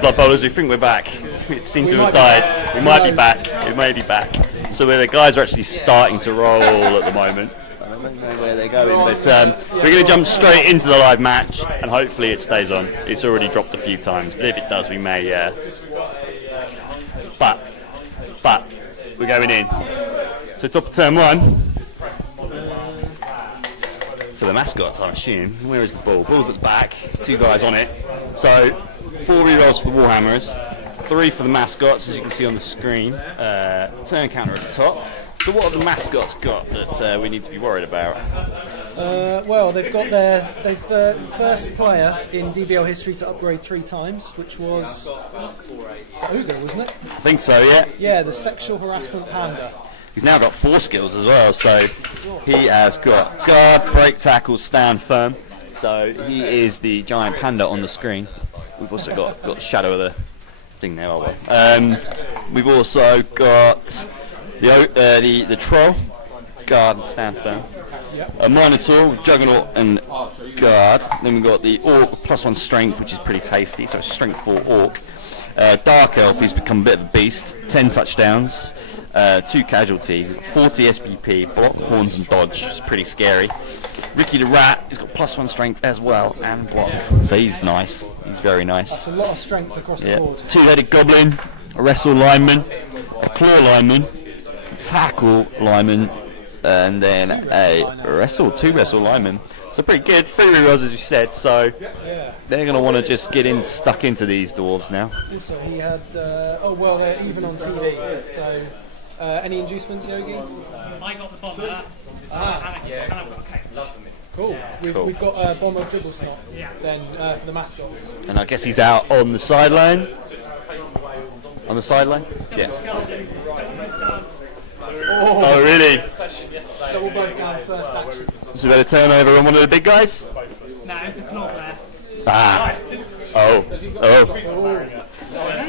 Blood Bowlers, we think we're back. It seems to have died. We might be back. We may be back. So the guys are actually starting to roll at the moment. I don't know where they're going, but we're going to jump straight into the live match, and hopefully it stays on. It's already dropped a few times, but if it does, we may take it off. But we're going in. So top of turn 1. For the mascots, I assume. Where is the ball? Ball's at the back. 2 guys on it. So 4 rerolls for the Warhammers, 3 for the mascots, as you can see on the screen. Turn counter at the top. So what have the mascots got that we need to be worried about? Well, they've got their first player in DBL history to upgrade 3 times, which was Ogre, wasn't it? I think so, yeah. Yeah, the sexual harassment panda. He's now got 4 skills as well, so he has got guard, break, tackle, stand firm. So he is the giant panda on the screen. We've also got the shadow of the thing there. Oh well. We've also got the troll, guard and stand firm. A minotaur, juggernaut and guard. Then we've got the orc +1 strength, which is pretty tasty. So strength 4 orc. Dark elf, who's become a bit of a beast. 10 touchdowns. 2 casualties, 40 SPP, block, horns and dodge. It's pretty scary. Ricky the rat, he's got +1 strength as well and block. So he's nice. He's very nice. That's a lot of strength across the board. 2-headed goblin, a wrestle lineman, a claw lineman, a tackle lineman, and then a 2 wrestle linemen. So pretty good. 3 rerolls as you said. So they're going to want to just get stuck into these dwarves now. Also, he had. Oh well, they're even on TV. So. Any inducements, Yogi? I got the bomber, and I've got a cake. Cool. We've got a bomber dribble snot then for the mascots. And I guess he's out on the sideline. On the sideline? Yeah. Oh really? Double both down first action. So we had a turnover on one of the big guys? No, it's a claw there. Ah. Oh.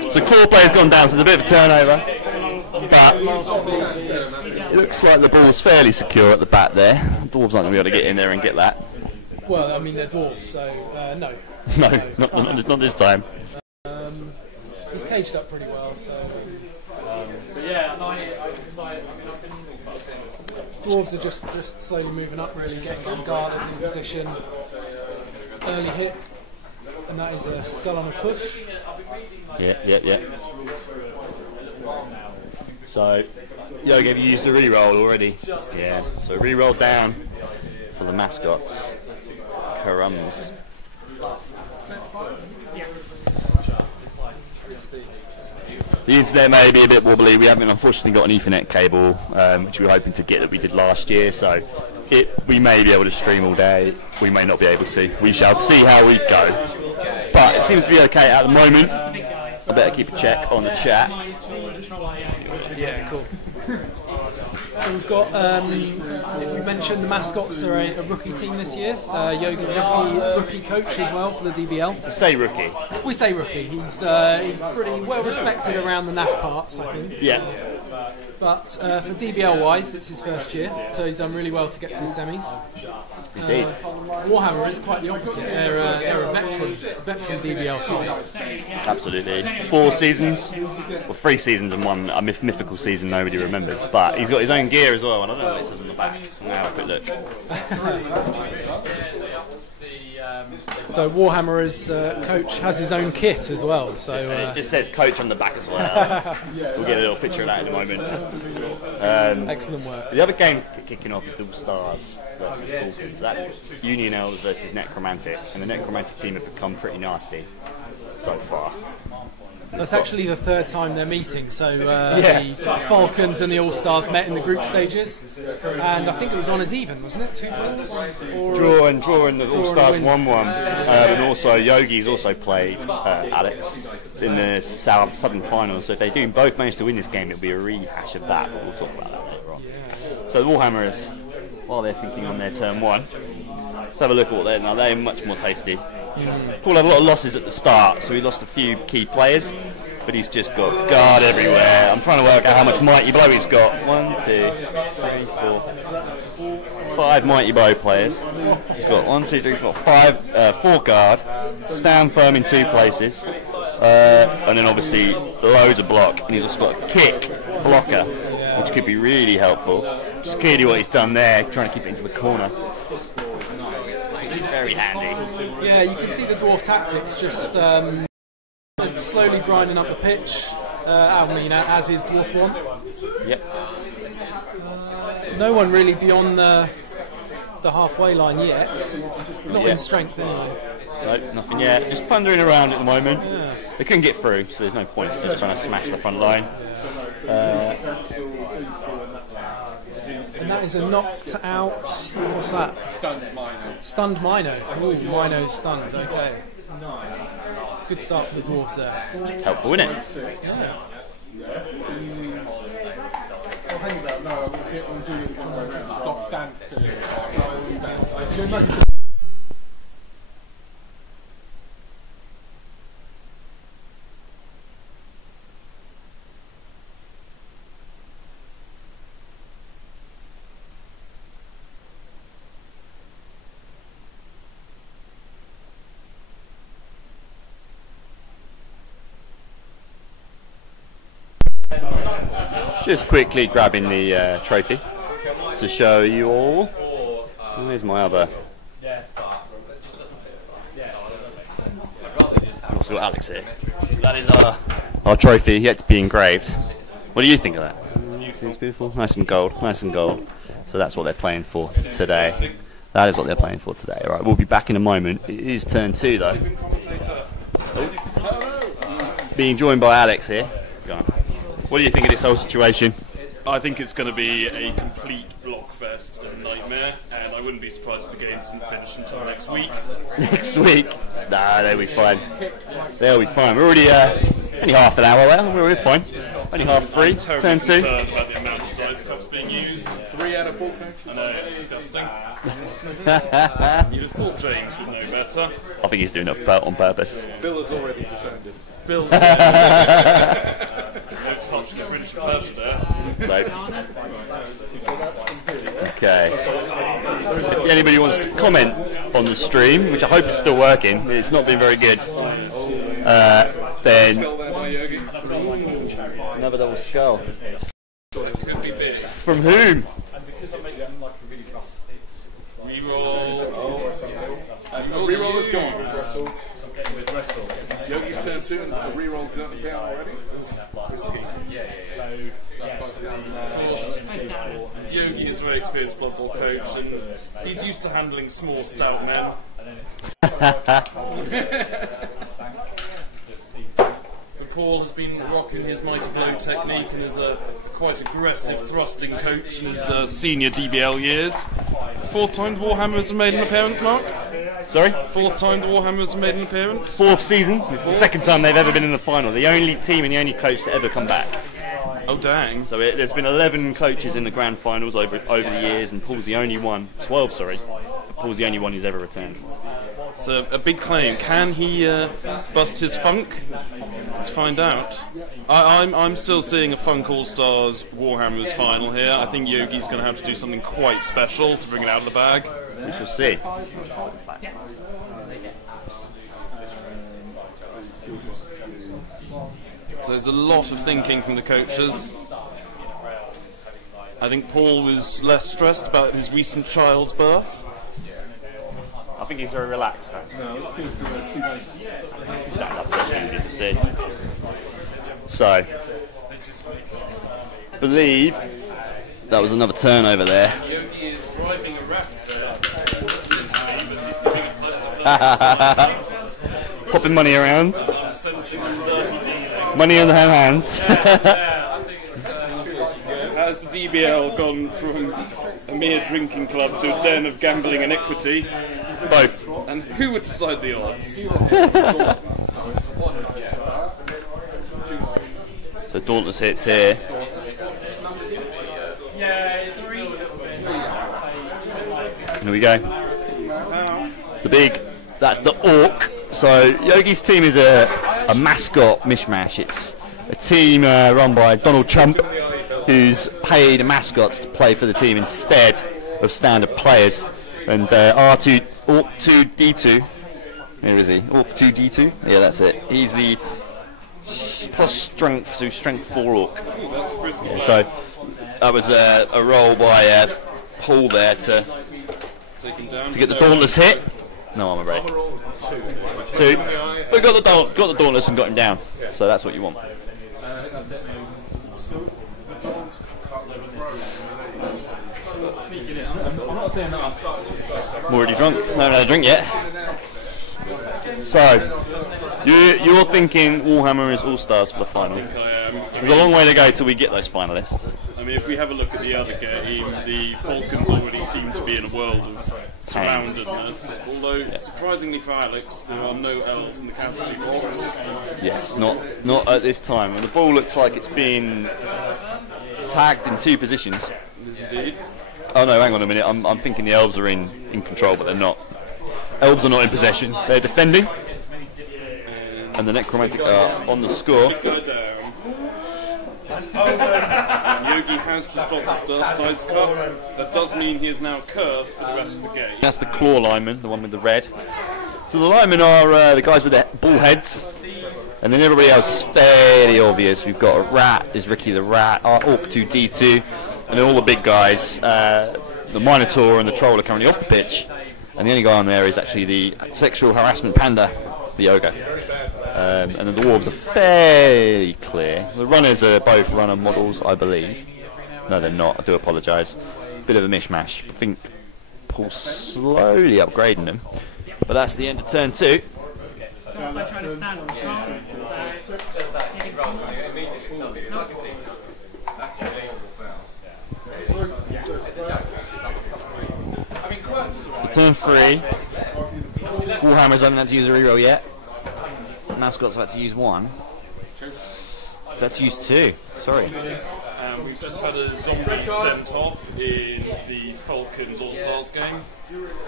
So claw player's gone down, so there's a bit of a turnover. But it looks like the ball's fairly secure at the back there. Dwarves aren't going to be able to get in there and get that. Well, I mean, they're dwarves, so no. No, not this time. He's caged up pretty well, so. But yeah, dwarves are just slowly moving up, really, getting some guarders in position. Early hit, and that is a skull on a push. Yeah. So, Yogi, have you used the reroll already? Yeah, so reroll down for the mascots. Carums. The internet may be a bit wobbly. We haven't unfortunately got an Ethernet cable, which we were hoping to get that we did last year, so we may be able to stream all day. We may not be able to. We shall see how we go. But it seems to be okay at the moment. I better keep a check on the chat. Yeah, cool. So we've got, if we mentioned the mascots are a rookie team this year. Yogi, rookie coach as well for the DBL. We say rookie. We say rookie. He's pretty well respected around the NAF parts, I think. Yeah. But for DBL wise, it's his first year, so he's done really well to get to the semis. Indeed. Warhammer is quite the opposite. They're a veteran DBL side. Absolutely. 4 seasons, well 3 seasons and 1 a mythical season nobody remembers. But he's got his own gear as well, and I don't know what it says on the back. Now have a quick look. So Warhammer's coach has his own kit as well. So it just says coach on the back as well. We'll get a little picture of that in a moment. Excellent work. The other game kicking off is the All Stars versus Falcons. So that's Union Elves versus Necromantic, and the Necromantic team have become pretty nasty so far. That's actually the 3rd time they're meeting. So the Falcons and the All Stars met in the group stages, and I think it was on as even, wasn't it? 2 draws. Draw and the All Stars 1-1, and also Yogi's also played Alex in the Southern Finals. So if they do both manage to win this game, it'll be a rehash of that. But we'll talk about that later on. So the Warhammers, while they're thinking on their turn 1, let's have a look at what they're now. They're much more tasty. Paul had a lot of losses at the start, so he lost a few key players, but he's just got guard everywhere. I'm trying to work out how much mighty blow he's got. 1, 2, 3, 4, 5 mighty bow players. He's got 1, 2, 3, 4, 5, 4 guard, stand firm in 2 places, and then obviously loads of block. And he's also got a kick blocker, which could be really helpful. Just clearly what he's done there, trying to keep it into the corner, which is very handy. Yeah, you can see the dwarf tactics just slowly grinding up the pitch, as is dwarf 1. Yep. No one really beyond the halfway line yet. Not in strength anyway. No, nothing yet. Just plundering around at the moment. Yeah. They couldn't get through, so there's no point in just trying to smash the front line. And that is a knocked out. What's that? Stunned Mino. Ooh, Mino's stunned. Okay. Good start for the dwarves there. Helpful, isn't it? Yeah. Just quickly grabbing the trophy to show you all. Where's my other? I've also got Alex here. That is our trophy, yet to be engraved. What do you think of that? Seems beautiful. Nice and gold, nice and gold. So that's what they're playing for today. That is what they're playing for today. All right, we'll be back in a moment. It is turn 2 though. Oh. Being joined by Alex here. Go on. What do you think of this whole situation? I think it's going to be a complete blockfest and nightmare, and I wouldn't be surprised if the games didn't finish until next week. Next week? Nah, they'll be fine. They'll be fine. We're already only half an hour away. We're fine. Only half 3. Turn 2. I'm concerned about the amount of dice cups being used. 3 out of 4 coaches. I know, it's disgusting. You'd have thought James would know better. I think he's doing it on purpose. Phil has already descended. Phil. No touch the British pleasure there. Right. Okay. If anybody wants to comment on the stream, which I hope is still working, it's not been very good, then another double skull. From whom? Reroll is gone. Yogi's turn 2 and the reroll down already. Yogi is a very experienced Blood Bowl coach, and he's used to handling small, stout men. Paul has been rocking his mighty blow technique and is a quite aggressive thrusting coach in his senior DBL years. 4th time the Warhammers have made an appearance, Mark? Sorry? 4th time the Warhammers have made an appearance? 4th season. This is the 2nd time they've ever been in the final. The only team and the only coach to ever come back. Oh dang. So there's been 11 coaches in the grand finals over the years, and Paul's the only one. 12, sorry. Paul's the only one who's ever returned. It's a big claim. Can he bust his funk? Let's find out. I'm still seeing a Funk All-Stars Warhammers final here. I think Yogi's going to have to do something quite special to bring it out of the bag. We shall see. So there's a lot of thinking from the coaches. I think Paul was less stressed about his recent child's birth. I think he's very relaxed. No, let's give Stand up, it's easy to see. So, I believe that was another turnover there. Yogi is driving a rap. Popping money around. Money in their hands. Has the DBL gone from a mere drinking club to a den of gambling and equity? Both. And who would decide the odds? So Dauntless hits here. Here we go. The big, that's the Orc. So Yogi's team is a mascot mishmash. It's a team run by Donald Trump, who's paid mascots to play for the team instead of standard players. And R2, Orc2D2, where is he? Orc2D2? Yeah, that's it. He's the plus strength, so strength 4 Orc. Yeah, so that was a roll by Paul there to get the Dauntless hit. No armor break. 2. But got the Dauntless and got him down. So that's what you want. I'm already drunk. No, haven't had a drink yet. So, you're thinking Warhammer is All-Stars for the final. There's a long way to go till we get those finalists. I mean, if we have a look at the other game, the Falcons already seem to be in a world of surroundedness. Although, surprisingly for Alex, there are no elves in the casualty box. Yes, not at this time. And the ball looks like it's been tagged in 2 positions. Indeed. Oh no, hang on a minute. I'm thinking the elves are in control, but they're not. Elves are not in possession. They're defending. And the necromantic are on the score. Yogi has just dropped his dice cup. That does mean he is now cursed for the rest of the game. That's the claw lineman, the one with the red. So the linemen are the guys with the bull heads. And then everybody else is fairly obvious. We've got a rat, there's Ricky the rat, Orc2D2, and then all the big guys. The Minotaur and the Troll are currently off the pitch. And the only guy on there is actually the sexual harassment panda, the ogre. And then the dwarves are fairly clear. The runners are both runner models, I believe. No, they're not. I do apologise. Bit of a mishmash. I think Paul's slowly upgrading them. But that's the end of turn 2. Trying to stand on the troll. Turn 3. Warhammer's haven't had to use a reroll yet. Mascot's about to use 1. That's used 2. Sorry. We've just had a zombie sent off in the Falcons All-Stars game.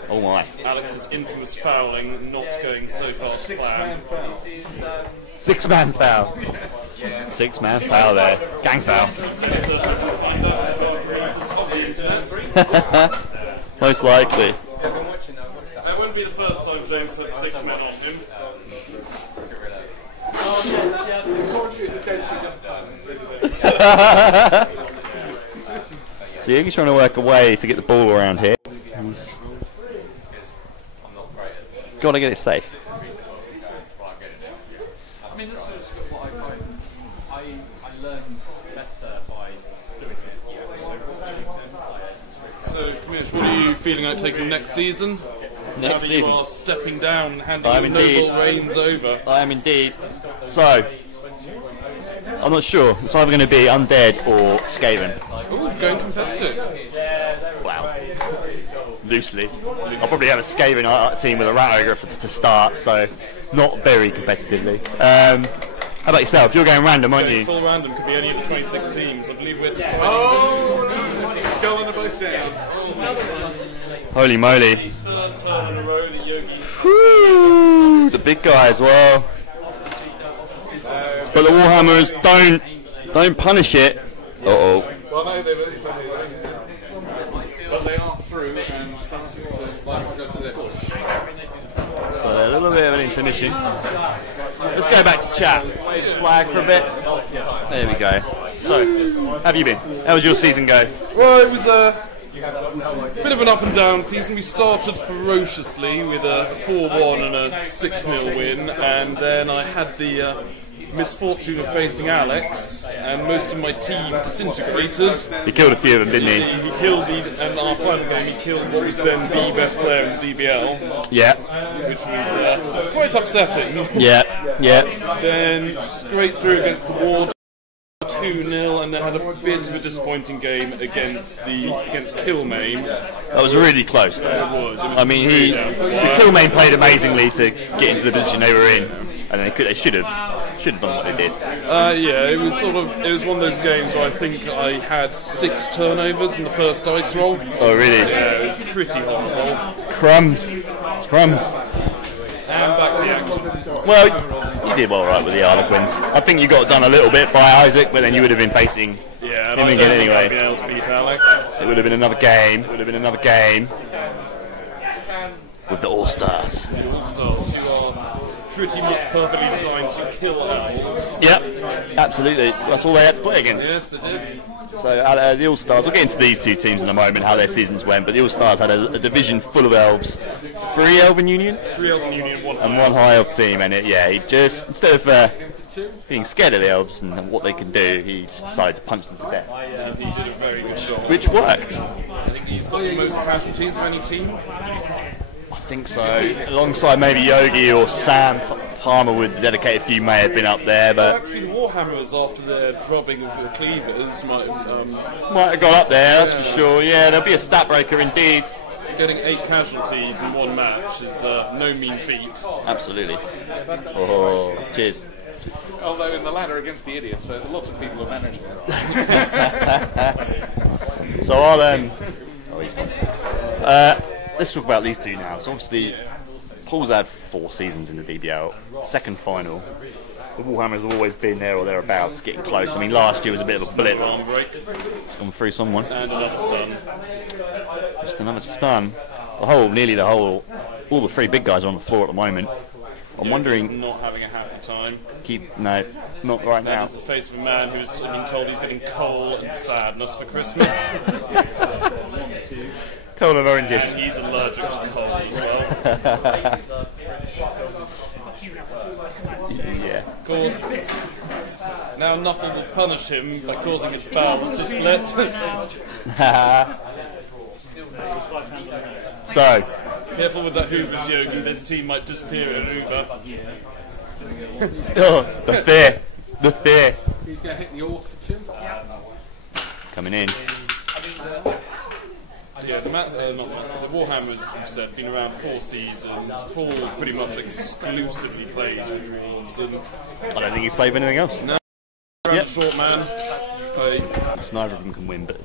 Oh my. Alex's infamous fouling not going so far to plan. 6-man foul. 6-man foul there. Gang foul. Most likely. That won't be the first time James has 6 men on him. So Yogi's trying to work a way to get the ball around here. He's got to get it safe. I mean, this is what I find. I learn better by doing it. So, Commish, what are you feeling like taking next season? Next now season. You are stepping down and handing I am your indeed. noble reins over. I am indeed. So, I'm not sure. It's either going to be Undead or Skaven. Ooh, going competitive. Wow. Loosely. I'll probably have a Skaven team with a Rat Ogre to start, so not very competitively. How about yourself? You're going random, aren't you? Full random, could be any of the 26 teams. I believe we're deciding. Going to both down. Holy moly. Third turn in a row that Yogi. Whew, the big guy as well. But the Warhammers don't punish it. Uh-oh. Well, no, but they are through and starting to go to their push. So a little bit of an intermission. Let's go back to chat. Wave the flag for a bit. There we go. So, how have you been? How was your season go? Well, it was a bit of an up and down season. We started ferociously with a 4-1 and a 6-0 win, and then I had the misfortune of facing Alex, and most of my team disintegrated. He killed a few of them, didn't he? He killed in our final game, he killed what was then the best player in DBL. Yeah. Which was quite upsetting. Yeah, yeah. Then straight through against the Ward, 2-0, and then had a bit of a disappointing game against Killmain. That was really close though. It was I mean, Killmain played amazingly to get into the position they were in, and they should have done what they did. Yeah, it was one of those games where I think I had 6 turnovers in the first dice roll. Oh really? Yeah, it was pretty horrible. Crumbs. And back to the action. Well, you did well right with the Harlequins. I think you got done a little bit by Isaac, but then you would have been facing Yeah, and him I again don't think anyway. I'd be able to beat Alex. It would have been another game. It would have been another game with the All-Stars. The All-Stars, who are pretty much perfectly designed to kill elves. Yep, absolutely. That's all they had to play against. Yes, they did. So the All-Stars, we'll get into these two teams in a moment, how their seasons went, but the All-Stars had a division full of elves. 3 Elven Union? 3 Elven Union, 1 and 1 High Elf team, and he just, instead of being scared of the elves and what they can do, he just decided to punch them to death. He did a very good job. Which worked. I think he's got the most casualties of any team. I think so. Alongside maybe Yogi or Sam Palmer would dedicate a few may have been up there, but Actually, the Warhammers, after their drubbing of the Cleavers, might have gone up there, that's for sure. Yeah, there'll be a stat breaker indeed. getting 8 casualties in one match is no mean feat. Absolutely. Oh, cheers. Although in the ladder against the idiots, lots of people have managed it. So I'll oh, he's gone. Let's talk about these two now. So obviously, Paul's had 4 seasons in the DBL, second final. The Warhammers have always been there or thereabouts, getting close. I mean, last year was a bit of a blip. It's gone through someone. And another stun. Just another stun. Nearly the whole, all the 3 big guys are on the floor at the moment. I'm wondering. He's not having a happy time. No, not right now. That is the face of a man who's being told he's getting coal and sadness for Christmas. Coal and oranges. And he's allergic to coal as well. Yeah. Of course, now nothing will punish him by causing his bowels to split. So. Careful with that hubris, Yogi. This team might disappear in an Uber. Oh, the fear. The fear. Who's going to hit the orc for 2? Coming in. Yeah, the Warhammers, you've said, been around 4 seasons. Paul pretty much exclusively plays with dwarves. And I don't think he's played with anything else. No. Yep. Short man. Neither of them can win, but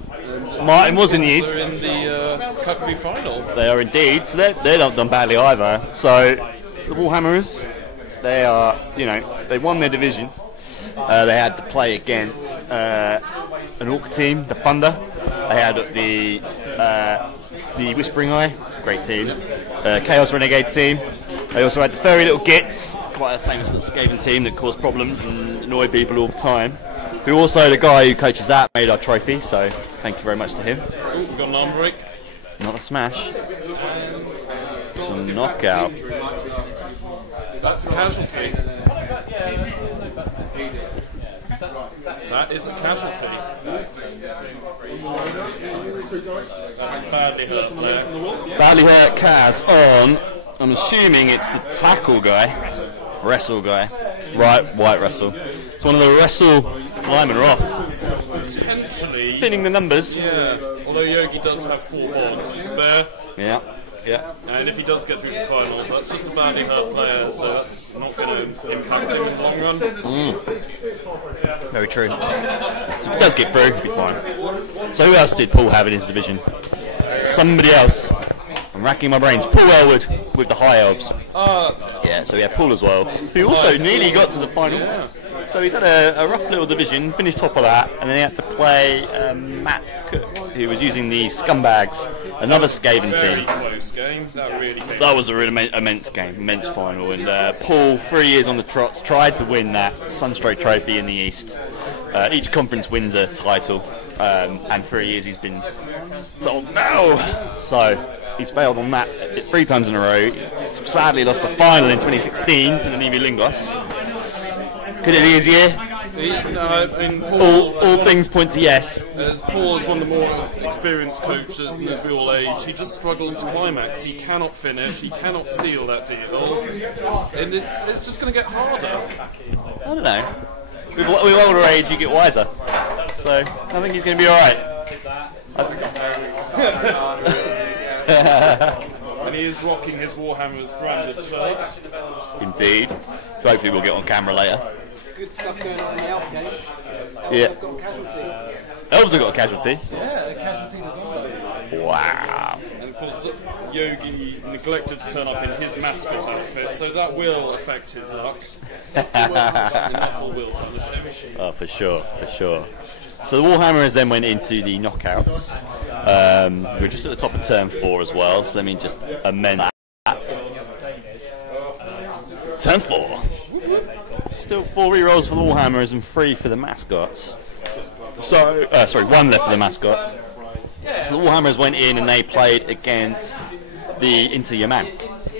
Martin was in the East. They're in the Cuckleberry final. They are indeed, so they're not done badly either. So the Warhammers, they are, they won their division. They had to play against an Orc team, the Thunder. They had the Whispering Eye, great team. Chaos Renegade team. They also had the Furry Little Gits, quite a famous little Skaven team that caused problems and annoyed people all the time. Who also, the guy who coaches that, made our trophy, so thank you very much to him. Oh, we've got an arm break. Not a smash. It's a knockout. That's a casualty. That is a casualty. That's badly hurt there. Badly hurt Kaz on, I'm assuming it's the tackle guy. Wrestle guy. Right, white wrestle. It's one of the wrestle linemen are off. Potentially. Thinning the numbers. Yeah, although Yogi does have 4 horns to spare. Yeah, yeah. And if he does get through the finals, that's just a badly hurt player, so that's not going to impact him in the long run. Very true. So if he does get through, he'll be fine. So who else did Paul have in his division? Somebody else. I'm racking my brains. Paul Elwood with the High Elves. Oh, that's... Yeah, so we had Paul as well, who also nearly got to the final. Yeah. So he's had a rough little division, finished top of that, and then he had to play Matt Cook, who was using the Scumbags, another Skaven Very team. close game. That really came. That was a really immense game, immense final, and Paul, 3 years on the trots, tried to win that Sunstroke Trophy in the East. Each conference wins a title, and 3 years he's been told no. So he's failed on that 3 times in a row. Sadly lost the final in 2016 to the Nimi Lingos. Could it be his year? All things point to yes. As Paul is one of the more experienced coaches, and as we all age, he just struggles to climax. He cannot finish, he cannot seal that deal, and it's just going to get harder. I don't know. With older age, you get wiser. So I think he's going to be all right. And he is rocking his Warhammer's branded shirt. Indeed. Hopefully we'll get on camera later. Good stuff going on in the Elf game. Yeah. Got a casualty. Elves have got a casualty. Yeah, the casualty does not. Wow. And of course, Yogi neglected to turn up in his mascot outfit, so that will affect his luck. Enough will punish him. Oh, for sure, for sure. So the Warhammers then went into the knockouts. We're just at the top of turn 4 as well, so let me just amend that. Turn 4. Still 4 rerolls for the Warhammers and 3 for the mascots. So, sorry, 1 left for the mascots. So the Warhammers went in and they played against the Inter Yaman,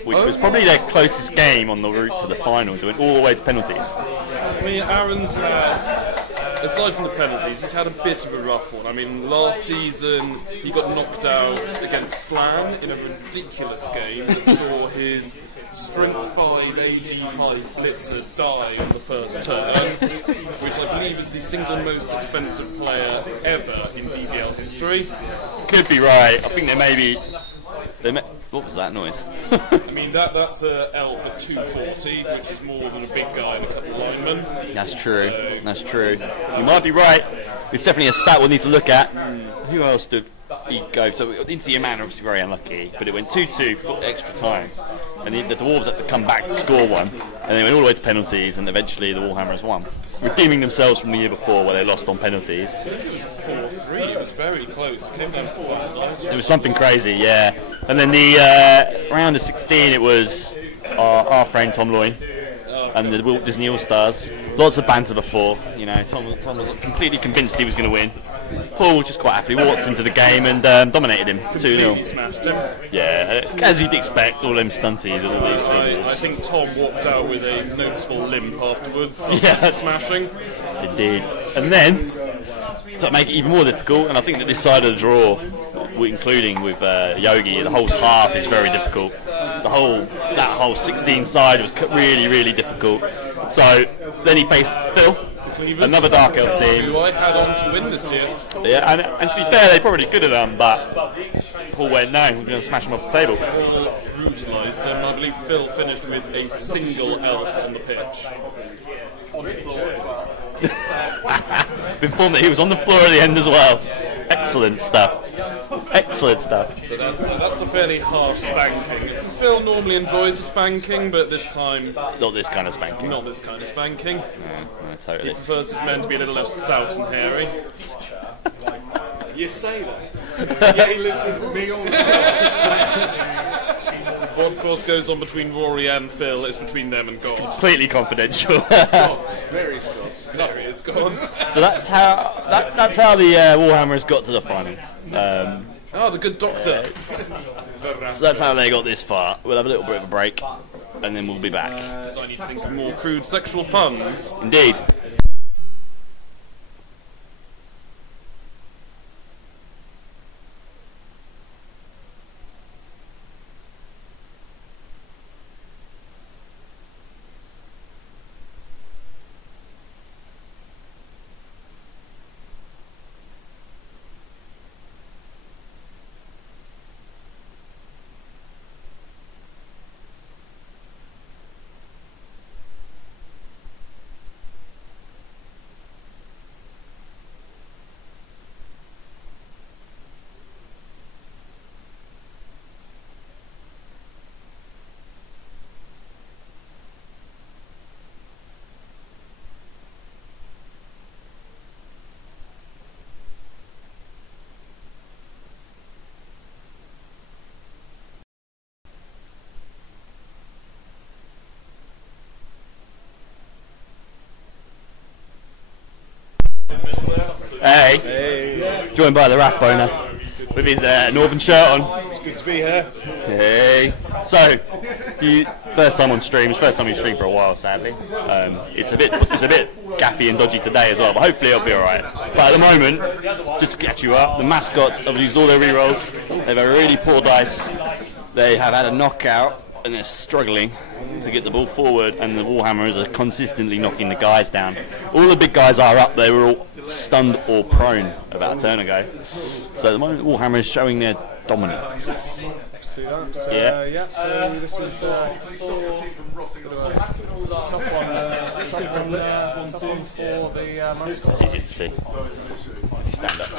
which was probably their closest game on the route to the finals. It went all the way to penalties. I mean, Aaron's had, aside from the penalties, he's had a bit of a rough one. I mean, last season he got knocked out against Slam in a ridiculous game that saw his Strength 5 AG High Blitzer die on the first turn, which I believe is the single most expensive player ever in DBL history. Could be right. I think there may be... what was that noise? I mean, that's a L for 240, which is more than a big guy and a couple of linemen. That's true. So. That's true. You might be right. It's definitely a stat we'll need to look at. Who else did he go? So into your man, obviously very unlucky, but it went 2-2 for extra time, and the Dwarves had to come back to score one, and they went all the way to penalties, and eventually the Warhammers won, redeeming themselves from the year before where they lost on penalties. It was 4-3. It was very close. It came down to 4. It was something crazy, yeah. And then the round of 16, it was our friend Tom Loyne and the Walt Disney All-Stars. Lots of banter before, you know. Tom was completely convinced he was going to win. Paul just quite happily walked into the game and dominated him 2-0. Yeah, as you'd expect, all them stunties of all these teams. I think Tom walked out with a noticeable limp afterwards. Yeah, smashing. Indeed. And then, to make it even more difficult, and I think that this side of the draw, including with Yogi, the whole half is very difficult. That whole 16 side was really, really difficult. So then he faced Phil, another Dark Elf team, who I had on to win this year. Yeah, and to be fair, they probably could have done, but Paul went, no, we're going to smash him off the table. Paul brutalised him. I believe Phil finished with a single elf on the pitch. On the floor. Been informed that he was on the floor at the end as well. Excellent stuff. Excellent stuff. So that's a fairly harsh spanking. Phil normally enjoys a spanking, but this time... Not this kind of spanking. Not this kind of spanking. No, totally. He prefers his men to be a little less stout and hairy. You say that. Yeah, he lives with me all the time. What of course goes on between Rory and Phil is between them and God. Completely confidential. Scots, very Scots. Very Scots. So that's how the Warhammers got to the final. The good doctor. So that's how they got this far. We'll have a little bit of a break, and then we'll be back. Because I need to think of more crude sexual puns. Indeed. Hey. Joined by the Raff Boner with his northern shirt on. It's good to be here. Hey. So, first time on stream. It's first time you've streamed for a while, sadly. It's a bit gaffy and dodgy today as well, but hopefully it'll be alright. But at the moment, just to catch you up, the mascots have used all their rerolls. They've had really poor dice. They have had a knockout and they're struggling to get the ball forward, and the Warhammers are consistently knocking the guys down. All the big guys are up. They were all stunned or prone about a turn ago. So at the moment, Warhammer is showing their dominance. See that? So, yeah. So this is tough one for the mascots. Easy to see. If you stand up.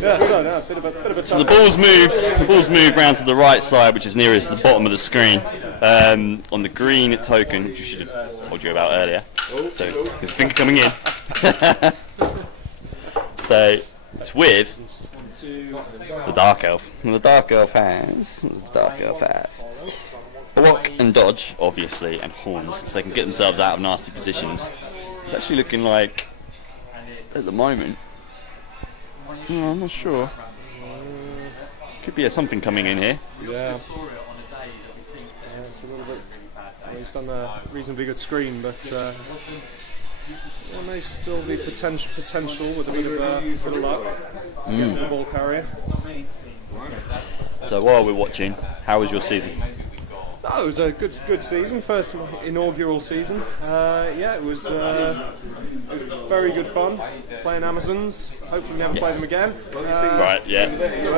Yeah, so no, bit of a So the ball's moved. The ball's moved round to the right side, which is nearest the bottom of the screen, on the green token, which I should have told you about earlier. So there's a finger coming in. So it's with The Dark Elf. And the Dark Elf has... What does the Dark Elf have? Block and dodge, obviously, and horns, so they can get themselves out of nasty positions. It's actually looking like, at the moment... No, I'm not sure. Could be something coming in here. Yeah. It's a little bit. Well, he's done a reasonably good screen, but there may still be potential with a bit of luck to get to the ball carrier. So while we're watching, how was your season? Oh, it was a good season, first inaugural season. Yeah, it was very good fun playing Amazons. Hopefully we never play them again. Right, yeah.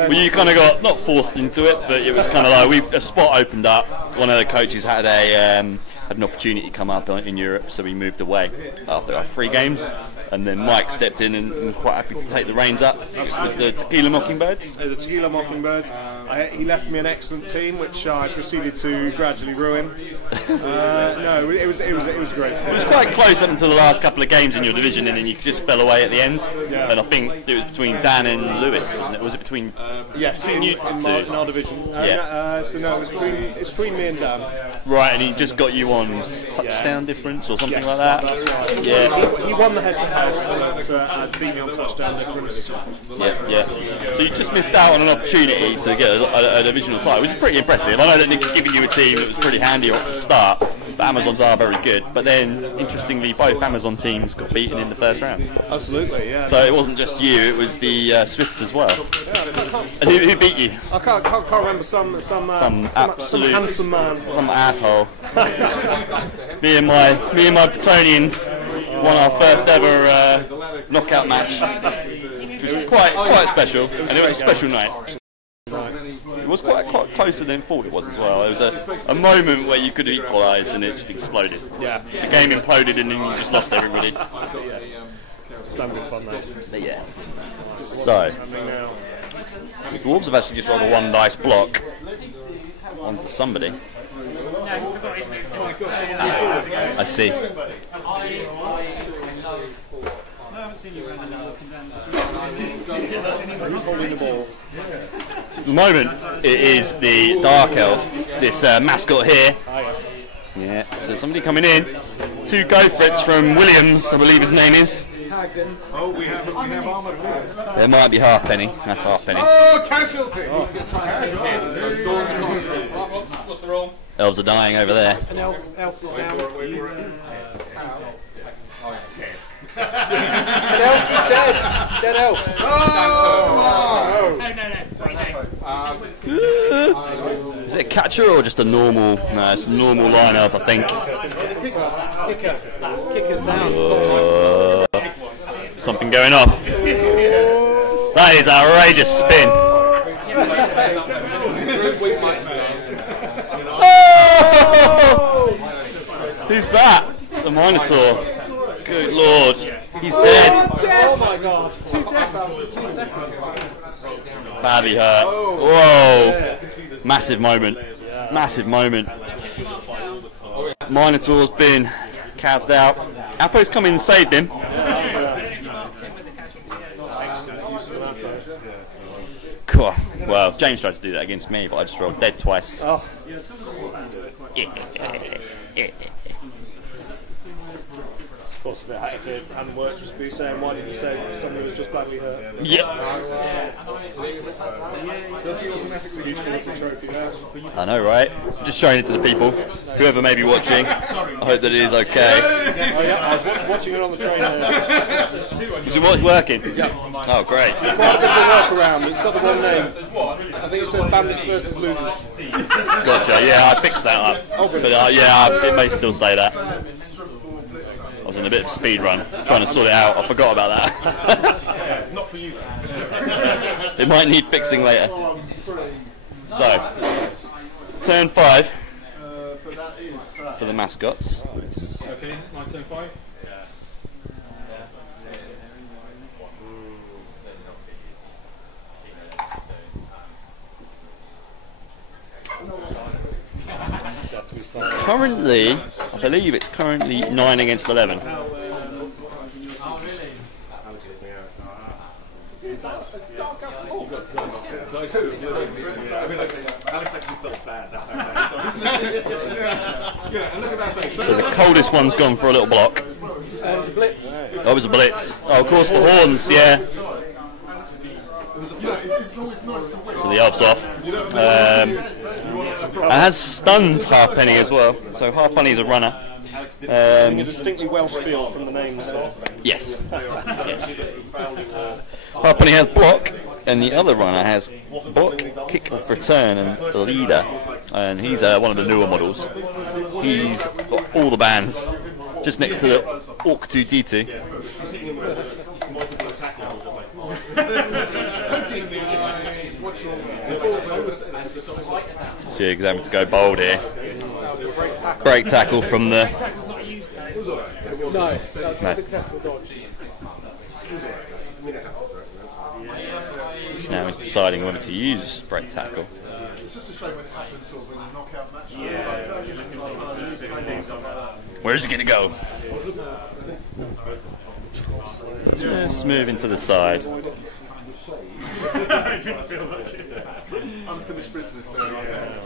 Well, you kind of got, not forced into it, but it was kind of like, a spot opened up. One of the coaches had an opportunity come up in Europe, so we moved away after our 3 games. And then Mike stepped in and was quite happy to take the reins up. It was the Tequila Mockingbirds. The Tequila Mockingbirds. He left me an excellent team, which I proceeded to gradually ruin. No, it was great. It was quite close up until the last couple of games in your division, and then you just fell away at the end. Yeah. And I think it was between Dan and Lewis, wasn't it? Was it between? Yes, in our division. Yeah. So no, it's between me and Dan. Right, and he just got you on touchdown difference or something like that. That's right. Yeah. He won the head-to-head, but beat me on touchdown difference. Yeah. So you just missed out on an opportunity to get a divisional title, which is pretty impressive. I know that they're giving you a team that was pretty handy at the start. The Amazons are very good, but then interestingly, both Amazon teams got beaten in the first round. Absolutely, yeah. So it wasn't just you; it was the Swifts as well. And who beat you? I can't remember some absolute handsome man, some asshole. me and my Bretonians won our first ever knockout match, which was quite special, and it was a special night. It was quite closer than thought it was as well. It was a moment where you could have equalised and it just exploded. Yeah. The game imploded and then you just lost everybody. It's done good fun, mate. But yeah. So, the Dwarves have actually just rolled a 1 dice block onto somebody. I see. Who's holding the ball? At the moment, it is the Dark Elf, this mascot here. Yeah, so somebody coming in. 2 Go-Frits from Williams, I believe his name is. Oh, we have armoured. There might be Halfpenny. That's Halfpenny. Oh, casualty! What's the roll? Elves are dying over there. An elf is down. An elf is dead. Dead elf. No. Is it a catcher or just a normal? No, it's a normal line elf, I think. Kicker's down. Something going off. That is outrageous spin. Oh! Who's that? The Minotaur. Good lord. He's dead. Oh my god. 2 deaths after 2 seconds. Badly hurt. Whoa. Massive moment. Massive moment. Minotaur's been cast out. Apo's come in and saved him. Cool. Well, James tried to do that against me, but I just rolled dead twice. Oh. Of course, if it hadn't worked, just be saying, why did you say somebody was just badly hurt? Yep. Does he automatically use for the trophy now? I know, right? Just showing it to the people. Whoever may be watching, I hope that it is okay. Oh yeah, I was watching it on the train. Is it working? Yeah. Oh, great. Quite a bit of work around. It's got the wrong name. I think it says Bandits versus Losers. Gotcha. Yeah, I fixed that up. But yeah, it may still say that. I was in a bit of a speed run, trying to sort it out. I forgot about that. Not for you. It might need fixing later. So, turn 5 for the mascots. Okay, my turn 5. Currently, I believe it's currently 9 against 11. So the coldest one's gone for a little block. It was a blitz. Oh, it was a blitz. Oh, of course, the horns, yeah. So the elf's off. It has stunned Halfpenny as well. So Halfpenny's a runner. A distinctly Welsh feel from the names. Yes. Yes. Halfpenny has block, and the other runner has block, kick of return, and leader. And he's one of the newer models. He's got all the bands just next to the Orc 2D2. So you're having to go bold here. Break tackle from the. No, that was a successful dodge. So now he's deciding whether to use break tackle. Where's he going to go? Just moving to the side. Unfinished business there. Yeah.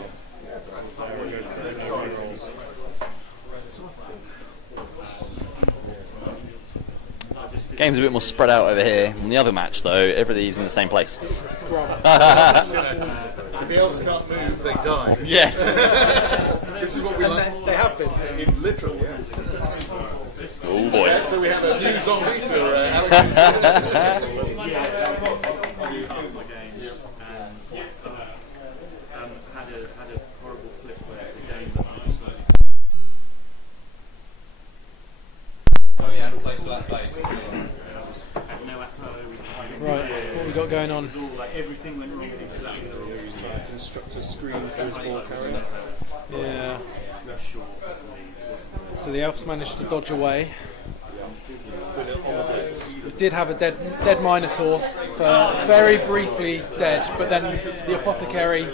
Game's a bit more spread out over here. In the other match, though, everybody's in the same place. If the elves can't move, they die. Yes. This is what we like. They have been. Literally, yes. Oh boy. Yeah, so we have a new zombie for Alex. Right, what we got going on? Instructor screen for his ball carrier. Yeah. So the elves managed to dodge away. We did have a dead Minotaur for very briefly dead, but then the apothecary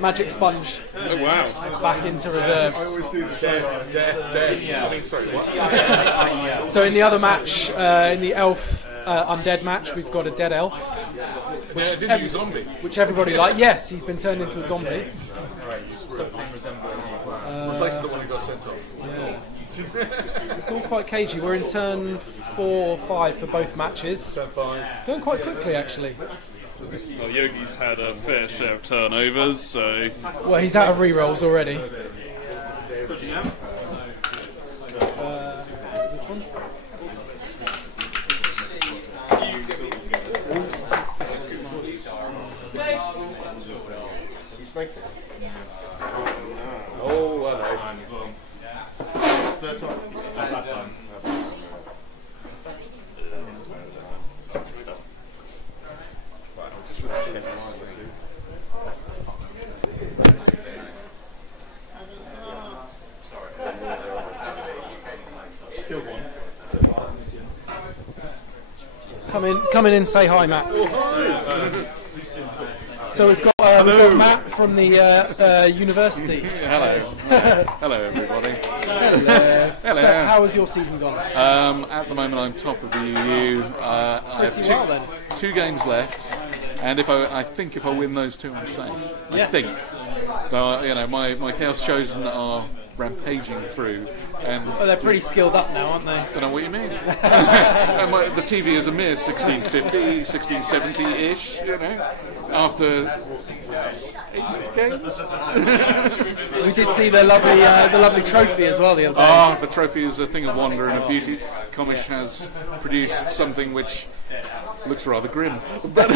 magic sponge back into reserves. So in the other match, in the elf undead match, we've got a dead elf, which everybody liked. Yes, he's been turned into a zombie. Replace the one who got sent off. Yeah. It's all quite cagey. We're in turn 4 or 5 for both matches. Turn 5. Going quite quickly, actually. Well, Yogi's had a fair share of turnovers, so. Well, he's out of rerolls already. This one? Oh, hello. Third time. Come in and say hi, Matt. So we've got Matt from the university. Hello. Hello, everybody. Hello. So how has your season gone? At the moment, I'm top of the UU. I have Pretty well, then. 2 games left, and I think if I win those 2, I'm safe. Yes. I think. So, my Chaos Chosen are rampaging through. And Oh, they're pretty skilled up now, aren't they? I don't know what you mean. And the TV is a mere 1650, 1670-ish, after 8 games. We did see the lovely trophy as well the other day. The trophy is a thing of wonder and of beauty. COMMISH has produced something which looks rather grim. But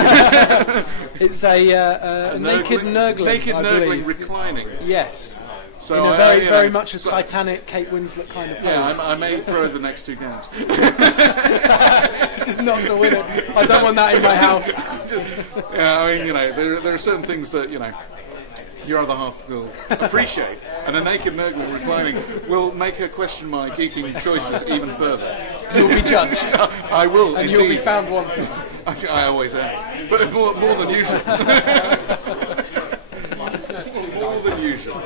It's a naked nurgling. Naked I nurgling believe. reclining. Yes. So In a very much a Titanic, Kate Winslet kind of pose. Yeah, I may throw the next 2 games. Just not to win it. I don't want that in my house. Yeah, I mean, there are certain things that, your other half will appreciate, and a naked nurgling reclining will make her question my keeping choices even further. You'll be judged. I will, And indeed. you'll be found wanted. I always am. But more than usual. More than usual.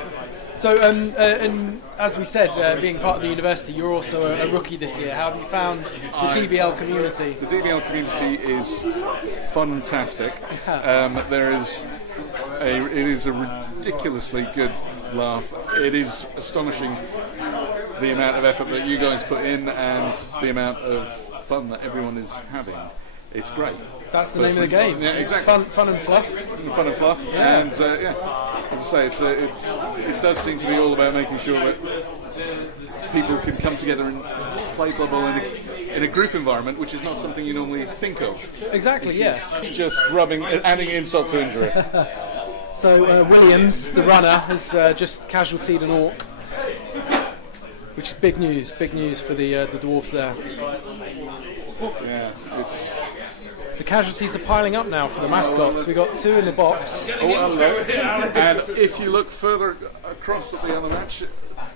So, and as we said, being part of the university, you're also a rookie this year. How have you found the DBL community? The DBL community is fantastic. There is a ridiculously good laugh. It is astonishing the amount of effort that you guys put in and the amount of fun that everyone is having. It's great. That's the name of the game. Yeah, exactly. It's fun and fluff. Fun and fluff. Yeah. And yeah, as I say, it does seem to be all about making sure that people can come together and play Blood Bowl in a group environment, which is not something you normally think of. Exactly, yeah. It's just adding insult to injury. So Williams, the runner, has just casualtied an orc, which is big news for the dwarves there. Yeah, it's. The casualties are piling up now for the mascots. We got 2 in the box. Oh, hello. And if you look further across at the other match,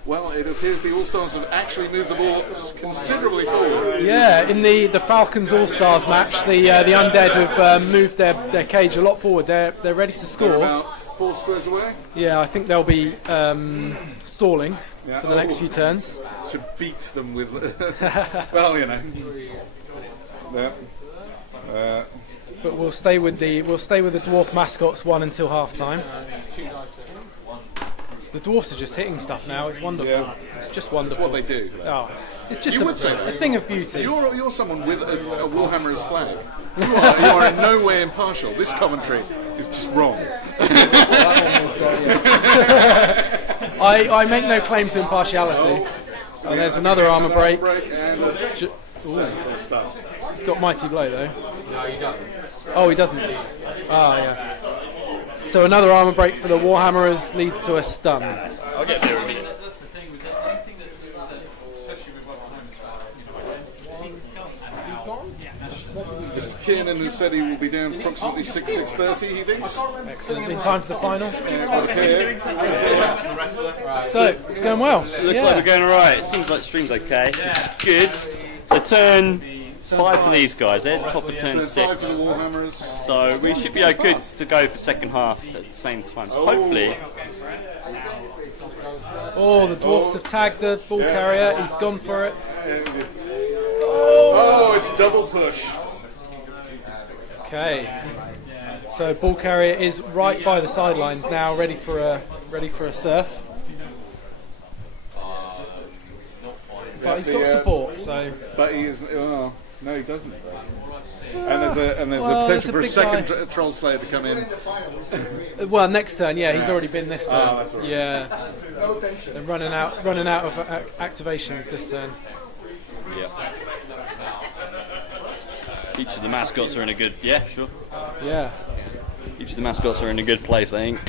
well, it appears the All-Stars have actually moved the ball considerably forward. Yeah, in the Falcons All-Stars match, the Undead have moved their cage a lot forward. They're ready to score. They're about 4 squares away. Yeah, I think they'll be stalling for the next few turns. To beat them with, well, you know. Yeah. But we'll stay with the dwarf mascots 1 until half time. The dwarfs are just hitting stuff now. It's wonderful. Yeah. It's just wonderful. It's what they do. Oh, it's just You would say a thing of beauty. You're someone with a Warhammer's flag. You are in no way impartial. This commentary is just wrong. I make no claim to impartiality. And there's another armour break. He's got Mighty Blow though. Oh, he doesn't. Ah, yeah. So another armour break for the Warhammerers leads to a stun. I'll get there in a minute. Mr. Kiernan has said he will be down approximately 6:30. He thinks. Excellent. In time for the final. Okay. So it's going well. Looks like we're going alright. It seems like the stream's okay, which is good. So turn 5 for these guys, eh? Top of turn 6. So we should be good to go for second half at the same time. So hopefully. Oh, the dwarfs have tagged the ball carrier. He's gone for it. Oh, it's double push. Okay. So ball carrier is right by the sidelines now, ready for a surf. But he's got support, so. But he is. Oh, no, he doesn't. And there's a potential for a second Troll Slayer to come in. Well, next turn, yeah, he's already been this turn. Oh, that's right. Yeah, they're running out of activations this turn. Yep. Each of the mascots are in a good. Yeah, sure. Yeah. Each of the mascots are in a good place, I think.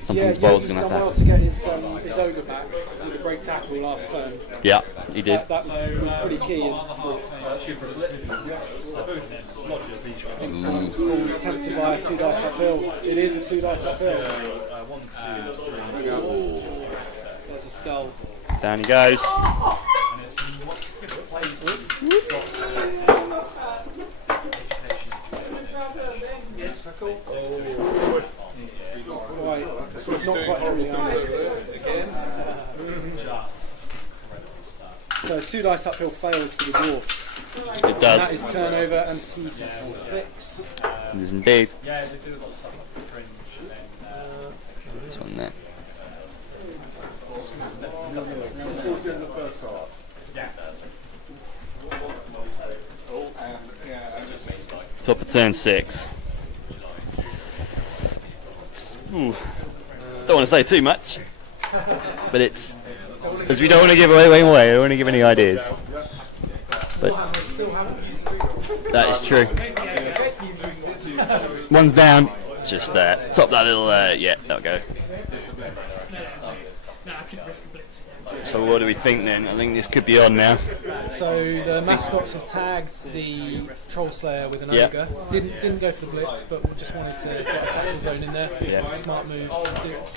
Something's bold's going to happen. He's done well to get his ogre back with a great tackle last turn. Yeah, he did. That was pretty key. Always tempted by a 2 dice uphill. It is a 2 dice uphill. There's a skull. Down he goes. Right, not quite through the arm. So 2 dice uphill fails for the dwarfs. It does. That is turnover and T6. It is indeed. This one there. Top of turn 6. Don't want to say too much, but it's as we don't want to give away. We don't want to give any ideas. But that is true. One's down, just there. Top that little. Yeah, that'll go. So what do we think then? I think this could be on now. So the mascots have tagged the Troll Slayer with an ogre. Didn't go for the blitz, but we just wanted to get a tackle zone in there. Yeah. Smart move.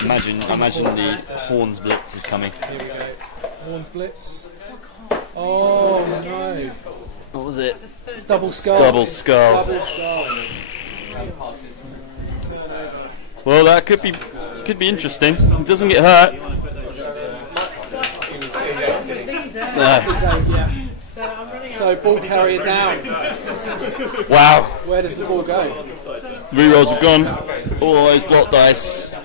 Imagine the Horns blitz is coming. Here we go. Horns blitz. Oh no! What was it? It's double skull. Double skull. Double skull. Well, that could be interesting. It doesn't get hurt. No. Yeah. So ball carrier down. Wow. Where does the ball go? Rerolls have gone. All those block dice.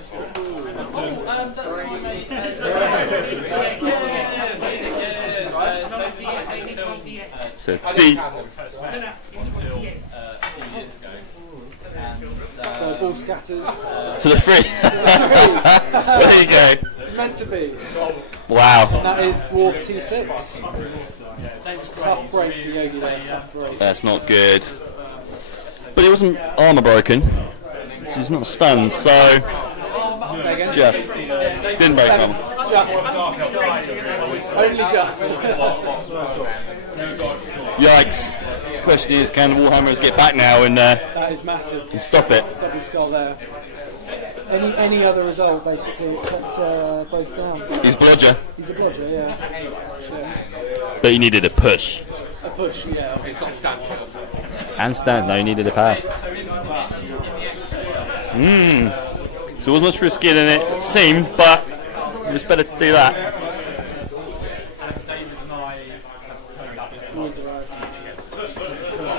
So D. So ball scatters. To the free. There you go. Meant to be. Wow. That is dwarf T6. Tough break for Yogi there. Tough break. That's not good. But he wasn't armour broken. So he's not stunned, so just didn't break armour. Just. Only just. Yikes. Question is, can the Warhammers get back now and That is massive. stop it? Double skull there. Any other result basically except both down. He's blodger, He's a blodger, yeah. but he needed a push. A push, yeah. And stand, no, he needed a power. So it wasn't much riskier than it seemed, but it was better to do that.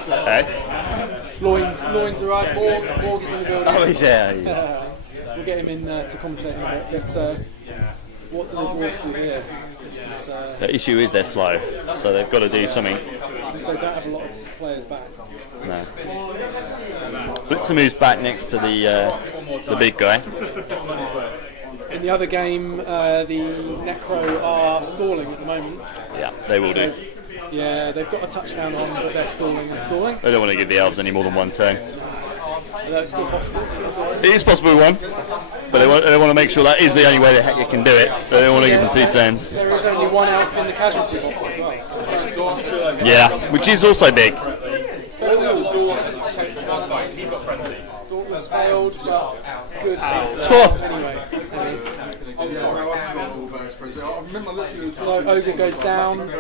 Hey? Loins arrived. Morg is in the building. Oh, yeah, We'll get him in to commentate in a bit. But what do the dwarves do here? The issue is they're slow, so they've got to do something. They don't have a lot of players back. No. Blitzer moves back next to the big guy. In the other game, the Necro are stalling at the moment. Yeah, they will do. Yeah, they've got a touchdown on, but they're stalling and stalling. They don't want to give the elves any more than one turn. That's still possible. It is possible one, but they want to make sure that is the only way that you can do it. They don't want to give them 2 turns. There is only one elf in the casualty box as well. Yeah, which is also big. Thought was failed, but good. So Ogre goes down.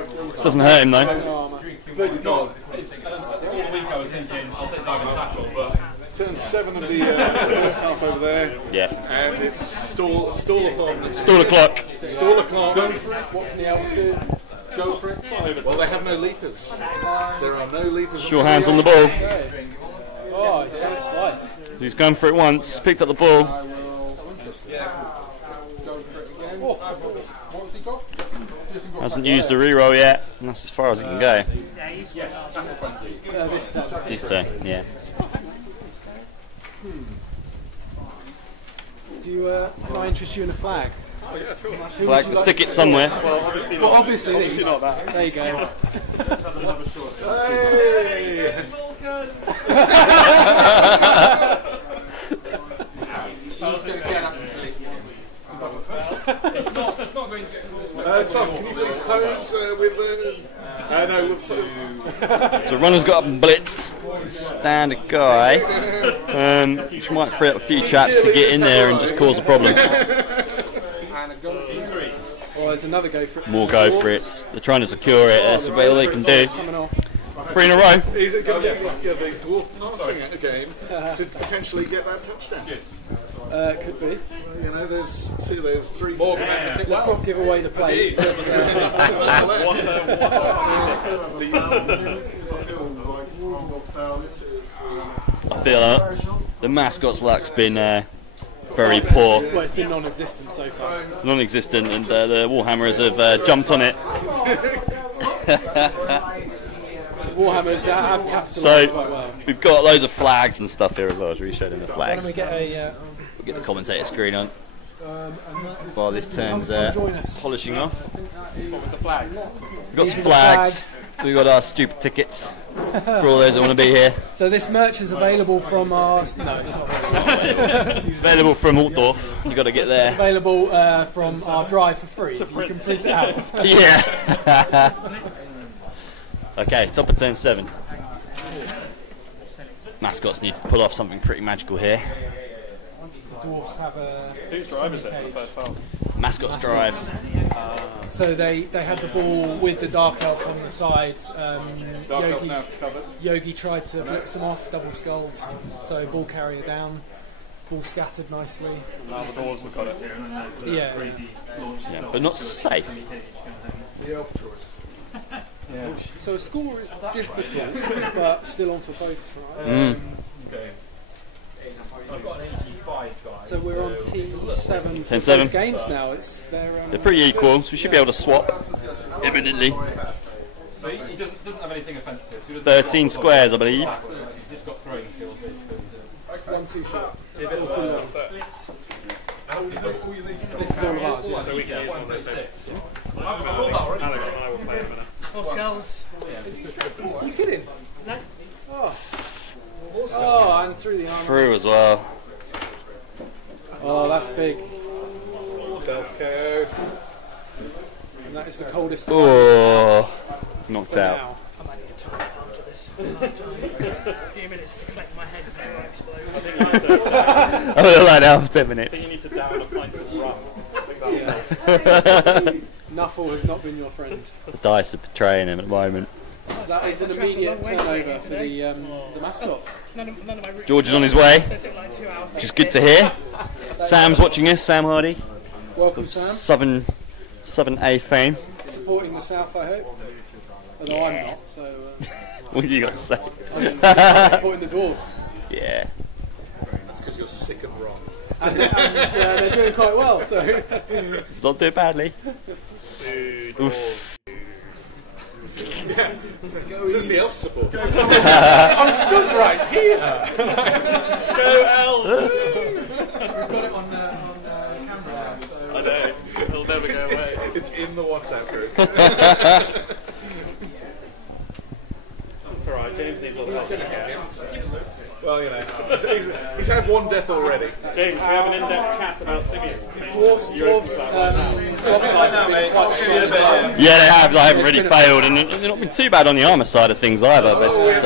Doesn't hurt him though. But it's not. All week I was thinking, I'll take dive and tackle, but. Turn 7 of the first half over there. Yeah. And it's stall a thumb. Stall the clock. Stall the clock. Go for it. What can the elves do? Go for it. Well, they have no leapers. There are no leapers. Sure hands on the ball. Oh, he's done it twice. He's gone for it once, picked up the ball. Hasn't used the reroll yet, and that's as far as he can go. This time. This turn, yeah. Can I interest you in a flag? Flag, let's stick it somewhere. Well, obviously these. not that. There you go. It's not going to. Tom, can you please pose with no, with So runner's got up and blitzed. Stand a guy. Which might free up a few chaps to get in there and just cause a problem. Well, there's another go for it. More go for it. They're trying to secure it. That's about all they can do. 3 in a row. Is it going to be the dwarf passing it again to potentially get that touchdown? Could be. You know, there's 3. Let's not give away the plays. But, I feel the mascot's luck's been very poor. well, it's been non-existent so far. Non-existent, and the Warhammers have jumped on it. Warhammers have capitalised So quite well. we've got loads of flags and stuff here as well. As we showed in the Why don't we flags. get a... We'll get the commentator screen on while this turns join us. polishing off. With the flags. We've got some flags. We've got our stupid tickets for all those that want to be here. So this merch is available from our... No, it's not. It's available from Altdorf. You've got to get there. Available from our drive for free. You can print it out. Yeah. Okay, top of turn 7. Mascots need to pull off something pretty magical here. Dwarves have a... Whose drive is it for the first half? Mascots drive. So they had the ball with the Dark Elf on the side. Dark Elf now covered. Yogi tried to blitz them off, double sculled. So ball carrier down. Ball scattered nicely. Now the dwarves have got it. Yeah. Yeah, but not safe. The elf choice. So a score is difficult, but still on for both sides. Okay. I've got an 85 guy. So we're on T7 for 10-7. both games now. They're pretty equal, so we should be able to swap imminently. So he doesn't have anything offensive. So he doesn't 13 squares, I believe. He's just got throwing skills basically. 1 2 short. A bit too long. This is all of ours. Yeah. So we can use 136. Alex and I will play in a minute. Are you kidding? No. Oh, and through the arm. Through as well. Oh, that's big. Death KO. And that is the coldest. Oh, knocked for out. now. I might need a time after this. A few minutes to collect my head before I explode. I will lie down for 10 I think minutes. you need to down a pint of rum. Nuffle has not been your friend. The dice are betraying him at the moment. That is an immediate turnover for the mascots. None of my George is on his way, so it took like 2 hours. which is good to hear. Sam's watching us, Sam Hardy, Welcome, of Sam. Southern A fame. Supporting the South, I hope. Although I'm not, so What have you got to say? I'm supporting the Dwarves. Yeah. That's because you're sick and wrong. And they're doing quite well, so. It's not doing badly. Oof. This is the elf support. I'm stood right here! Go Elves! We've got it on camera, so. I know, it'll never go away. It's in the WhatsApp group. It's alright, James needs all the help he can get. Well, you know, he's had one death already. James, we have an in-depth chat about Simius. Dwarves, have been quite strong as well. Yeah, they have. They haven't really failed, and they've not been too bad on the armour side of things either. But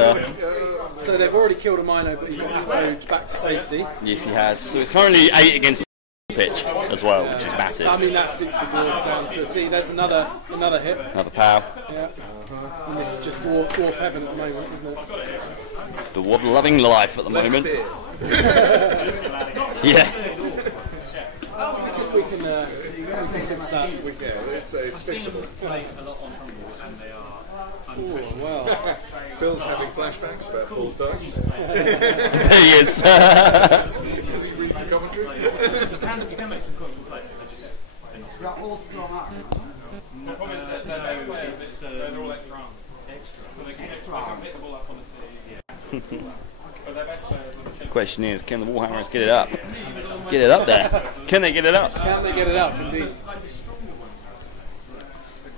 So they've already killed a Mino, but he got Approach back to safety. yes, he has. So it's currently 8 against the pitch as well, which is massive. I mean, that suits the Dwarves down to a T. There's another hit. Another pow. Yeah. And this is just dwarf heaven at the moment, isn't it? The wood loving life at the moment. Yeah. We can fix that. It's fixable. Oh, well. Phil's having flashbacks about Paul's dice. There he is. Because he reads the commentary. You can make some quote players. They're all strong arm. The problem is that their best players, they're all extra arm. So they can hit the ball up on the tee. But their best players are the The question is, can the Warhammers get it up? Get it up there. Can they get it up? Can they get it up, indeed?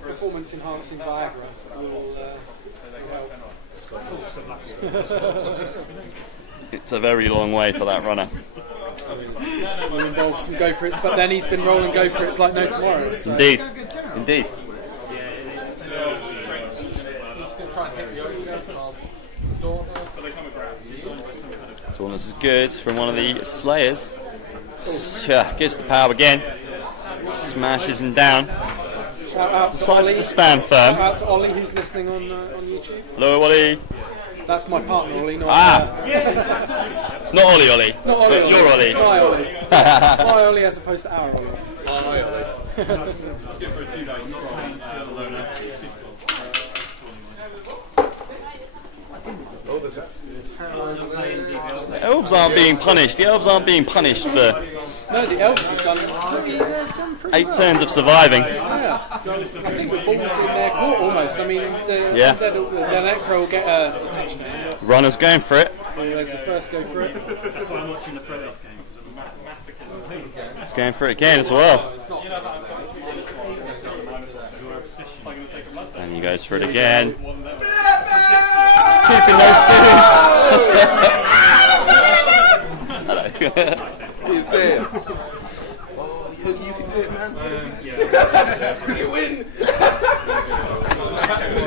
Performance enhancing Viagra will help. It's a very long way for that runner. Will involve some go for it, but then he's been rolling go for it like no tomorrow. So. Indeed. Indeed. Tallness is good from one of the Slayers. Gets the power again. Smashes him down. Shout out to Decides Ollie. to stand Shout firm. out to Ollie who's listening on YouTube. Hello, Ollie. That's my partner, Ollie. Not, Not Ollie, Ollie. not Ollie. You're Ollie. My Ollie. My Ollie as opposed to our Ollie. Let's go for a 2 dice from the loner. Oh, there's a... The elves aren't being punished. The elves aren't being punished for No, the elves have done pretty 8 turns of surviving. Yeah. I think the ball's in their court almost. I mean, the Necro will get a touchdown. Runner's going for it. There's the first go for it. That's why I'm watching the throw-off game, because of the massacre. He's going for it again as well. And he goes for it again. Keeping those twos. Hello. He's there. Oh, you can do it, man. You win.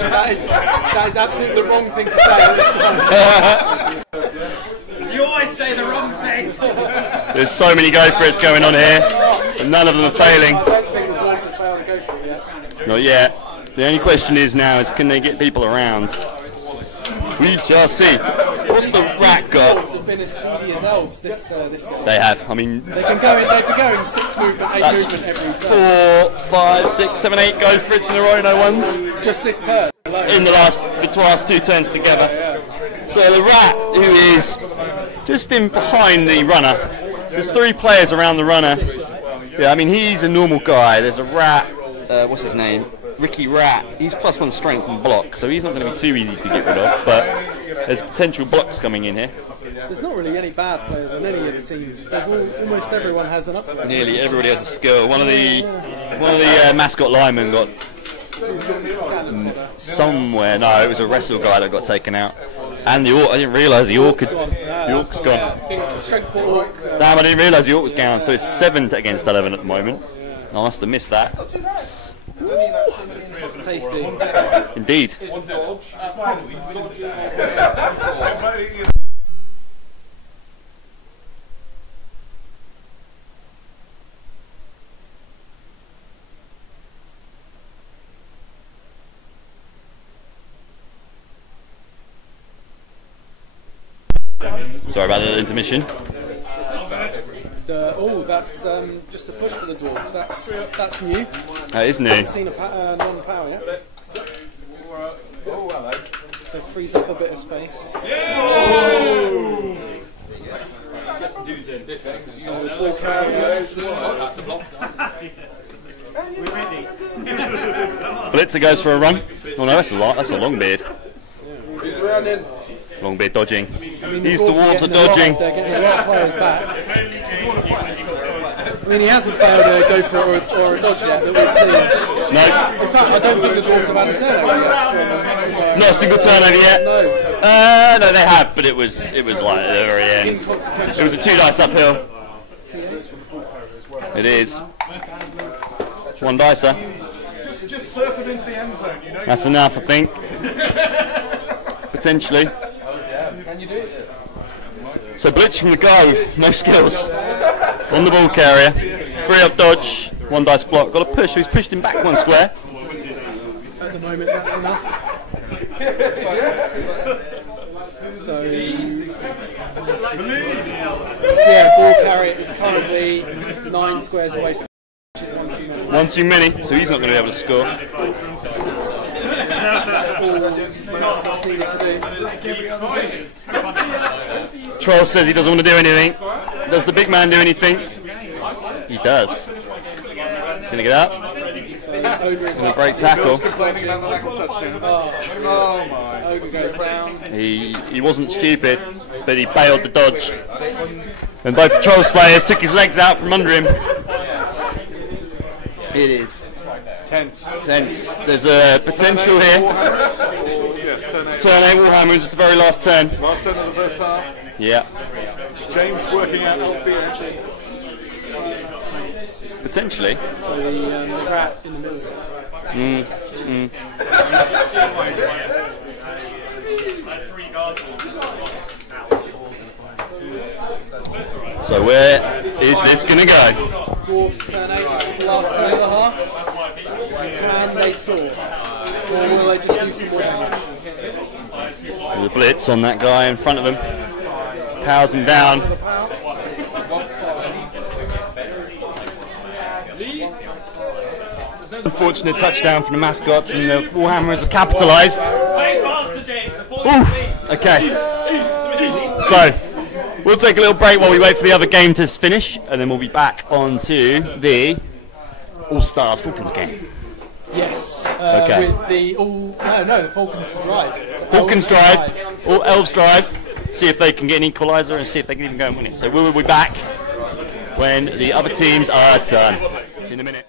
That is absolutely the wrong thing to say at this time. You always say the wrong thing. There's so many go for it's going on here, and none of them are failing. I don't think the Dwarves have failed to go for it yet. Not yet. The only question is now is can they get people around? We shall see. What's the rat got? Dwarves have been as speedy as elves this game. They have. I mean, They've been going 6 movement, 8 that's movement every turn. 4, 5, 6, 7, 8 go for it's in a row, no ones. Just this turn. in the last 2 turns together. So the rat, who is just in behind the runner. So there's 3 players around the runner. Yeah, I mean he's a normal guy. There's a rat. What's his name? Ricky Rat. He's +1 strength and block, so he's not going to be too easy to get rid of. But there's potential blocks coming in here. There's not really any bad players on any of the teams. Almost everyone has an up. Nearly everybody has a skill. One of the mascot linemen got somewhere. No, it was a wrestle guy that got taken out. And the orc, I didn't realise the orc had, the orc's gone. Damn, I didn't realise the orc was down. So it's 7 against 11 at the moment. I must have missed that. Tasty. Indeed. Sorry about the intermission. That's just a push for the dwarves. That's new. That is new. I haven't seen a non-power yet. So frees up a bit of space. Blitzer goes for a run. Oh no, that's a long beard. He's running. Long beard dodging. I mean, These dwarves are dodging. They're getting a lot of players back. I mean, he hasn't failed to go for it or a dodge yet that we've seen. No. In fact, I don't think the dwarves have had a turnover yet. Not a single turnover yet. No. No, they have, but it was like at the very end. It was a 2 dice uphill. It is. 1 dicer. Just surf it into the end zone, you know. That's enough, I think. Potentially. So blitz from the guy with no skills on the ball carrier. 3 up dodge, 1 dice block. Got a push. He's pushed him back 1 square. At the moment, that's enough. So, yeah, ball carrier is currently 9 squares away from. 1 too many, so he's not going to be able to score. Troll says he doesn't want to do anything. Does the big man do anything? He does. He's going to get up. He's going to break tackle. He wasn't stupid, but he bailed the dodge. And both the Troll Slayers took his legs out from under him. It is tense. There's a potential here. Yes, Turn 8 Warhammer, it's the very last turn. Last turn of the first half. Yeah. James working out LBS. Potentially. So the rat in the middle. So where is this going to go? Dwarfs turn 8, this is the last turn of the half. Can they score? Or will they just do some more damage? There's a blitz on that guy in front of him. Powers him down. Unfortunate touchdown from the mascots, and the Warhammers have capitalised. Okay. So, we'll take a little break while we wait for the other game to finish, and then we'll be back on to the All-Stars Falcons game. Yes. Okay. With the the Falcons drive. Falcons drive, or Elves drive, see if they can get an equaliser and see if they can even go and win it. So we will be back when the other teams are done. See you in a minute.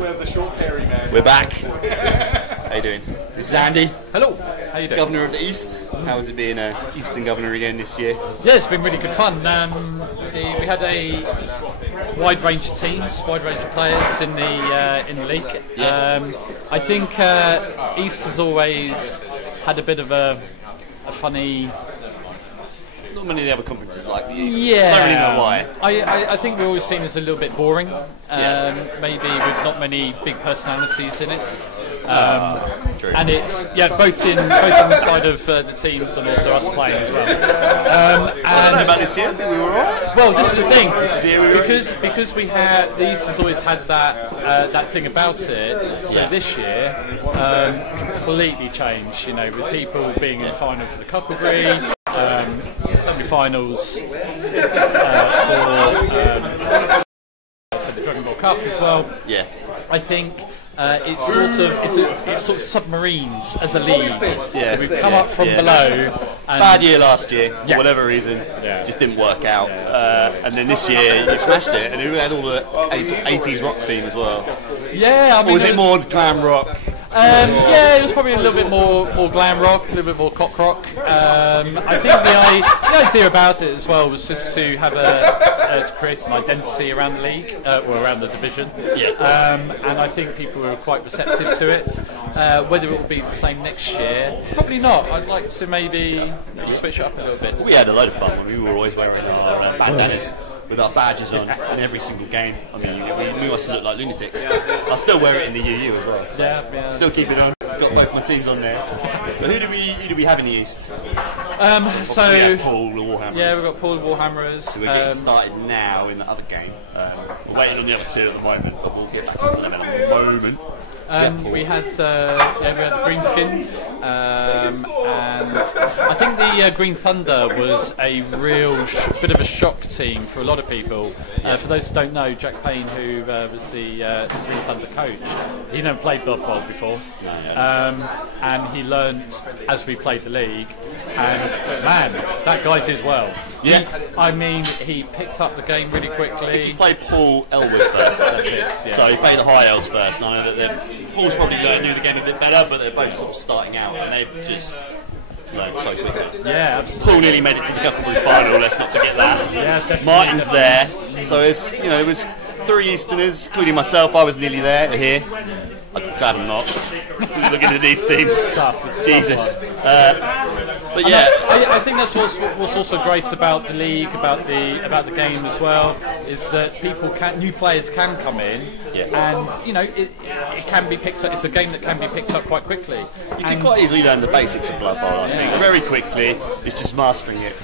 where the short hairy man. We're back. How you doing? This is Andy, Hello, how you doing? Governor of the East. How's it being Eastern Governor again this year? Yeah, it's been really good fun. We had a wide range of teams, wide range of players in the league. I think East has always had a bit of a funny. Not many of the other conferences like the East. Yeah, I don't really know why. I think we're always seen as a little bit boring. Maybe with not many big personalities in it. True. And it's both in the side of the teams and also us playing as well. And about this year, I think we were alright. Well, this is the thing, because we had the East has always had that thing about it. So this year, completely changed. You know, with people being in the final for the Cuckleberry, semi-finals for the Dragon Ball Cup as well. Yeah. I think it sort of submarines as a league. Yeah. We've come up from below. And Bad year last year, for whatever reason. Just didn't work out. And then this year, you smashed it, and we had all the 80s rock theme as well. Yeah, I mean, Or was it more glam rock? It was probably a little bit more glam rock, a little bit more cock rock. I think the idea about it as well was just to have to create an identity around the league, or around the division. And I think people were quite receptive to it. Whether it will be the same next year, probably not. I'd like to maybe switch it up a little bit. We had a load of fun. We were always wearing our bandanas with our badges on in every single game. I mean, we must look like lunatics. I still wear it in the UU as well. So still keep it on. Got both my teams on there. But who do we have in the East? So we have Paul the Warhammerers. Yeah, we've got Paul the Warhammerers. So we're getting started now in the other game. We're waiting on the other two at the moment, but we'll get back into them in a moment. We had the Greenskins, and I think the Green Thunder was a real bit of a shock team for a lot of people. For those who don't know, Jack Payne, who was the Green Thunder coach, he never played Blood Bowl before, and he learnt as we played the league. And man, that guy did well. I mean, he picked up the game really quickly. He played Paul Elwood first. That's it. So he played the High Elves first. And I know that Paul's probably knew the game a bit better, but they're both sort of starting out, and they've just learned so quickly. Yeah, absolutely. Paul nearly made it to the Cuckleberry final. Let's not forget that. Yeah, definitely. Martin's there, so it's it was 3 Easterners, including myself. I was nearly there. Here, I'm glad I'm not. Looking at these teams, It's tough. Jesus. But yeah, I think that's what's also great about the league, about the game as well, is that new players can come in, and it can be picked up. It's a game that can be picked up quite quickly. You can quite easily learn the basics of Blood Bowl. I think very quickly. It's just mastering it.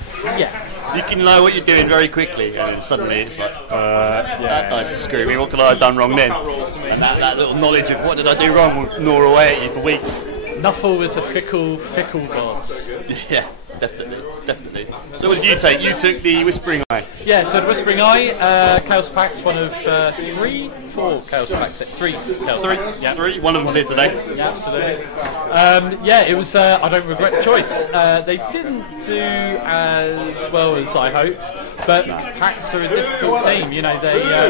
You can know what you're doing very quickly, and then suddenly it's like, that dice is screwing me. What could I have done wrong then? And that little knowledge of what did I do wrong will gnaw away at you for weeks. Nuffle is a fickle god. Yeah, definitely. So what did you take? You took the Whispering Eye. Yeah, so the Whispering Eye, Chaos Pact, one of 4 Chaos Pacts. 3 Chaos Pacts. Yeah. 3. One of them's here today. Yeah, absolutely. It was. I don't regret the choice. They didn't do as well as I hoped, but Pacts are a difficult team. They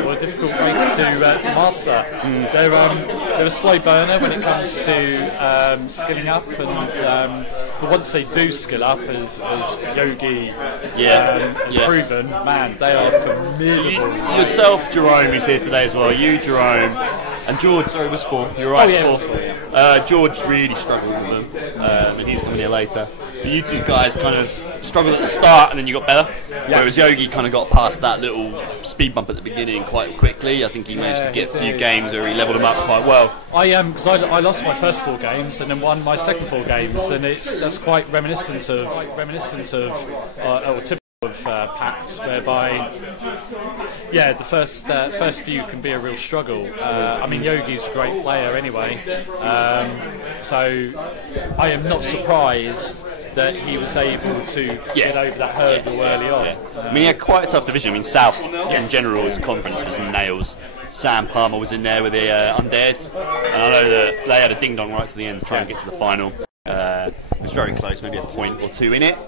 were a difficult race to master. They're a slow burner when it comes to skilling up, and but once they do skill up, as Yogi has proven, man, they are formidable. So yourself, Jerome, who's here today as well. You, Jerome, and George. Sorry, it was 4. You're right. 4. George really struggled with them, and he's coming here later. But you two guys kind of struggled at the start, and then you got better. Whereas Yogi kind of got past that little speed bump at the beginning quite quickly. I think he managed to get a few games where he levelled them up quite well. Because I lost my first 4 games and then won my second 4 games, and that's quite reminiscent of or typical of Pacts, whereby the first few can be a real struggle. I mean, Yogi's a great player anyway, so I am not surprised that he was able to get over that hurdle early on. I mean, he had quite a tough division. I mean, South in general as a conference was nails. Sam Palmer was in there with the Undead, and I know that they had a ding-dong right to the end to try and get to the final. It was very close, maybe a point or 2 in it.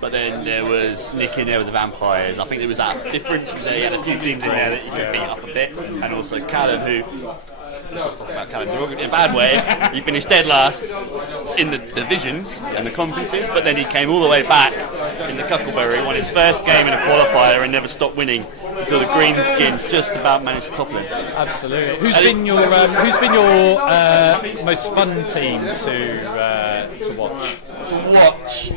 But then there was Nick in there with the Vampires. I think there was that difference. He had a few teams in there that he could beat up a bit. And also Callum, who about calendar in a bad way. He finished dead last in the divisions and the conferences, but then he came all the way back in the Cuckleberry, won his first game in a qualifier and never stopped winning until the Greenskins just about managed to topple him. Absolutely. Who's been your most fun team to watch?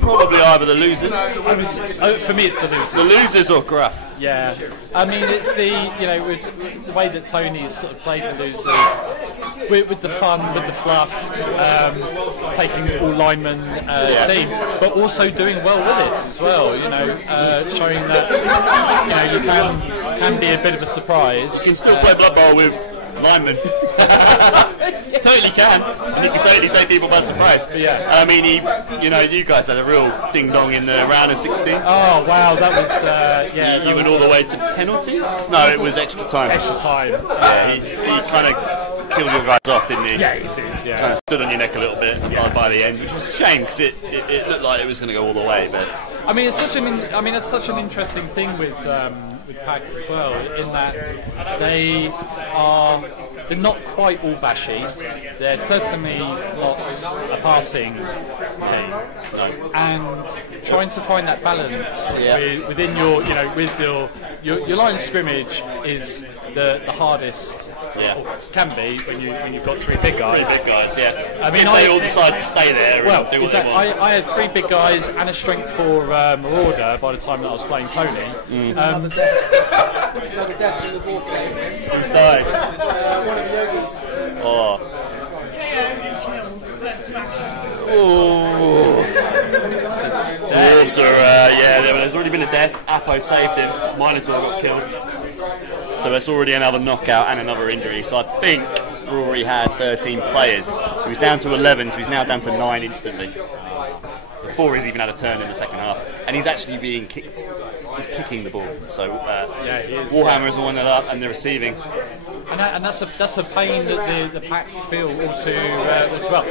Probably either the losers. For me, it's the losers. The losers or Gruff. Yeah, I mean it's with the way that Tony's sort of played the losers, with the fun, with the fluff, taking all lineman team, but also doing well with it as well. Showing that you can be a bit of a surprise. You can still play Blood Bowl with linemen. Totally can, and he can totally take people by surprise. But yeah, I mean, you guys had a real ding dong in the round of 16. Oh wow, that was You went all the way to penalties. No, it was extra time. Extra time. Yeah, he kind of killed your guys off, didn't he? Yeah, he did. Yeah, kind of stood on your neck a little bit by the end, which was a shame because it looked like it was going to go all the way. But I mean, it's such an interesting thing with PAX as well, in that they're not quite all bashy. They're certainly not a passing team, and trying to find that balance within your line of scrimmage is the hardest. Or can be when you've got three big guys. Yeah. I mean, they all decide to stay there. Well, and do what they want. I had three big guys and a strength for Marauder by the time that I was playing Tony. Another death in the ball game. Who's died? One of the yogis. Wolves are, there's already been a death. Apo saved him. Minotaur got killed. So that's already another knockout and another injury. So I think Rory had 13 players. He was down to 11, so he's now down to 9 instantly. Before he's even had a turn in the second half. And he's actually being kicked. He's kicking the ball. So he is, Warhammer's the one that up and they're receiving. And that's a pain that the packs feel all too well.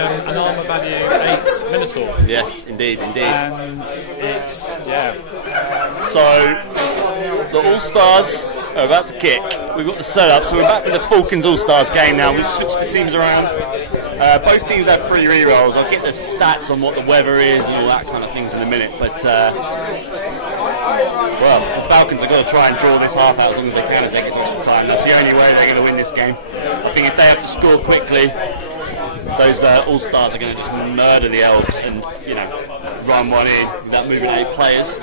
An armour value 8 Minotaur. Yes, indeed. And it's So the All-Stars are about to kick. We've got the setup, so we're back with the Falcons All-Stars game now. We've switched the teams around. Both teams have 3 rerolls. I'll get the stats on what the weather is and all that kind of things in a minute. But the Falcons have got to try and draw this half out as long as they can and take it to extra time. That's the only way they're going to win this game. I think if they have to score quickly, those All-Stars are going to just murder the Elves and, run one in without moving 8 players.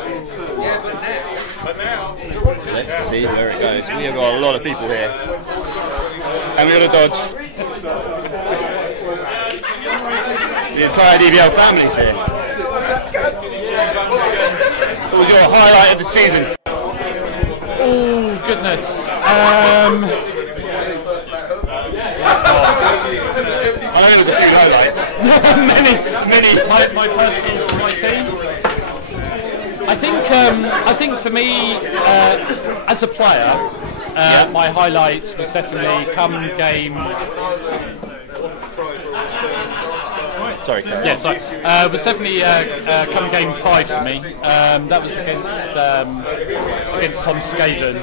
Let's see where it goes. We have got a lot of people here. And we've got to dodge. The entire DBL family's here. So what was your highlight of the season? Oh, goodness. I know there was a few highlights. many. My personal for my team. I think for me, as a player, my highlights was definitely come game. Sorry. Yeah, sorry. Was definitely come game 5 for me. That was against Tom Skaven.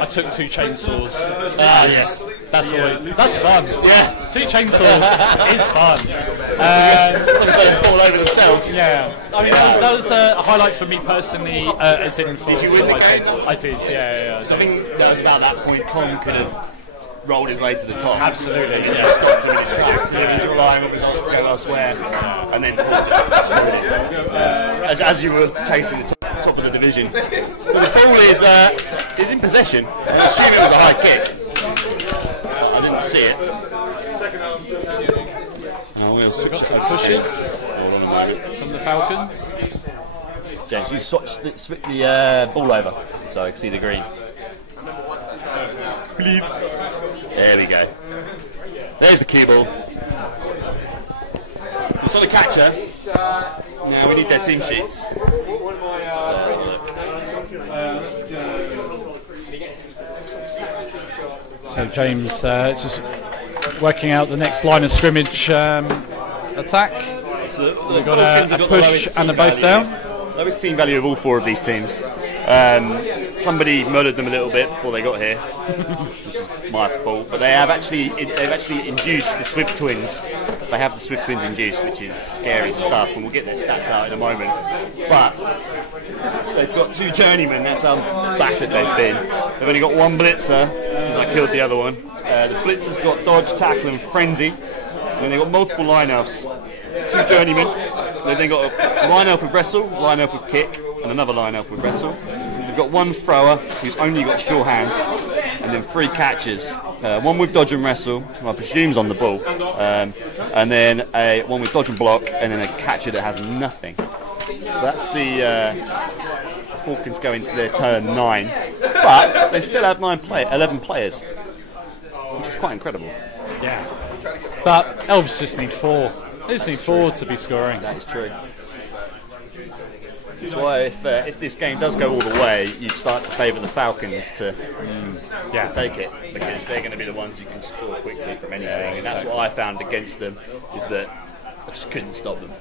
I took 2 chainsaws. Yes. That's fun. Yeah. 2 chainsaws is fun. Sometimes they fall over themselves. Yeah. I mean, that was a highlight for me personally. As in, did you win the game? I did. Yeah. So I think that was about that point. Tom could have rolled his way to the top. Absolutely. Yeah. Stopped him in his tracks. He was relying on results to go elsewhere, and then Paul just screwed it. As you were chasing the top of the division. So the ball is in possession. I assume it was a high kick. I didn't see it. We've got some pushes from the Falcons. James, you switch the ball over so I can see the green. Please. There we go. There's the cue ball. It's on the catcher. Now we need their team sheets. So James just working out the next line of scrimmage attack. So We've got a push and a both down. lowest team value of all 4 of these teams. Somebody murdered them a little bit before they got here, which is my fault. But they've actually induced the Swift Twins. So they have the Swift Twins induced, which is scary stuff, and we'll get their stats out in a moment. But they've got 2 journeymen. That's how battered they've been. They've only got 1 blitzer, because I killed the other one. The blitzer's got dodge, tackle, and frenzy. And then they've got multiple line-elves. 2 journeymen. They've then got a line-elf with wrestle, line-elf with kick, and another line-elf with wrestle. We've got 1 thrower who's only got sure hands, and then 3 catchers. 1 with dodge and wrestle, who I presume's on the ball, and then 1 with dodge and block, and then a catcher that has nothing. So that's the Falcons go into their turn 9, but they still have 11 players, which is quite incredible. Yeah, but Elves just need 4. They just need 4 to be scoring. That is true. That's why if this game does go all the way, you start to favour the Falcons to take it, because they're going to be the ones who can score quickly from anything, and that's what I found against them, is that I just couldn't stop them.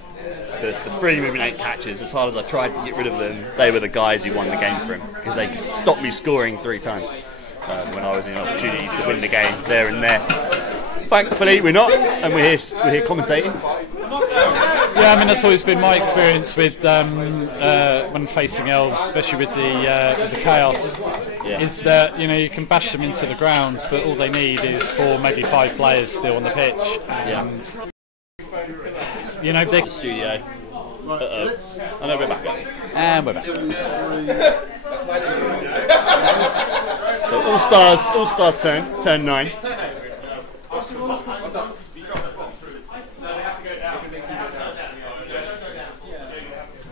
The 3 moving 8 catches, as hard as I tried to get rid of them, they were the guys who won the game for him, because they stopped me scoring 3 times when I was in opportunities to win the game there and there. Thankfully we're not, and we're here commentating. Yeah, I mean that's always been my experience with when facing Elves, especially with the chaos, is that you can bash them into the ground, but all they need is 4, maybe 5 players still on the pitch, and they the studio. I know we're back. And we're back. So all stars turn 9.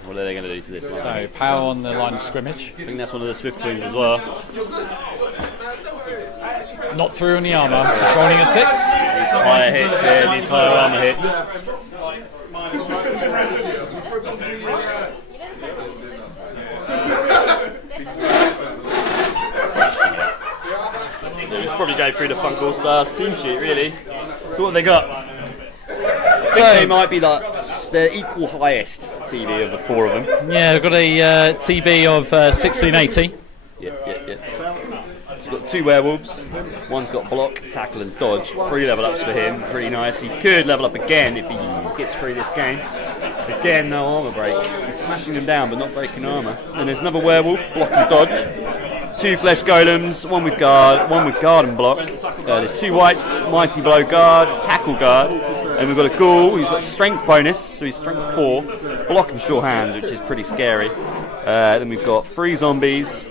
What are they going to do to this line? So power on the line of scrimmage. I think that's one of the Swift Twins as well. Not through on the armour. Rolling a 6. The entire hits here. The entire armour hits. They just probably go through the Funk All Stars team sheet, really. So what have they got? I think they might be like their equal highest TV of the 4 of them. Yeah, they've got a TV of 1680. Yeah. He's got 2 werewolves. One's got block, tackle, and dodge. 3 level ups for him. Pretty nice. He could level up again if he gets through this game. Again, no armour break. He's smashing them down, but not breaking armour. And there's another werewolf, block and dodge. 2 flesh golems, 1 with guard and block. There's 2 whites, mighty blow guard, tackle guard. And we've got a ghoul who's got strength bonus, so he's strength 4, block and sure hands, which is pretty scary. Then we've got 3 zombies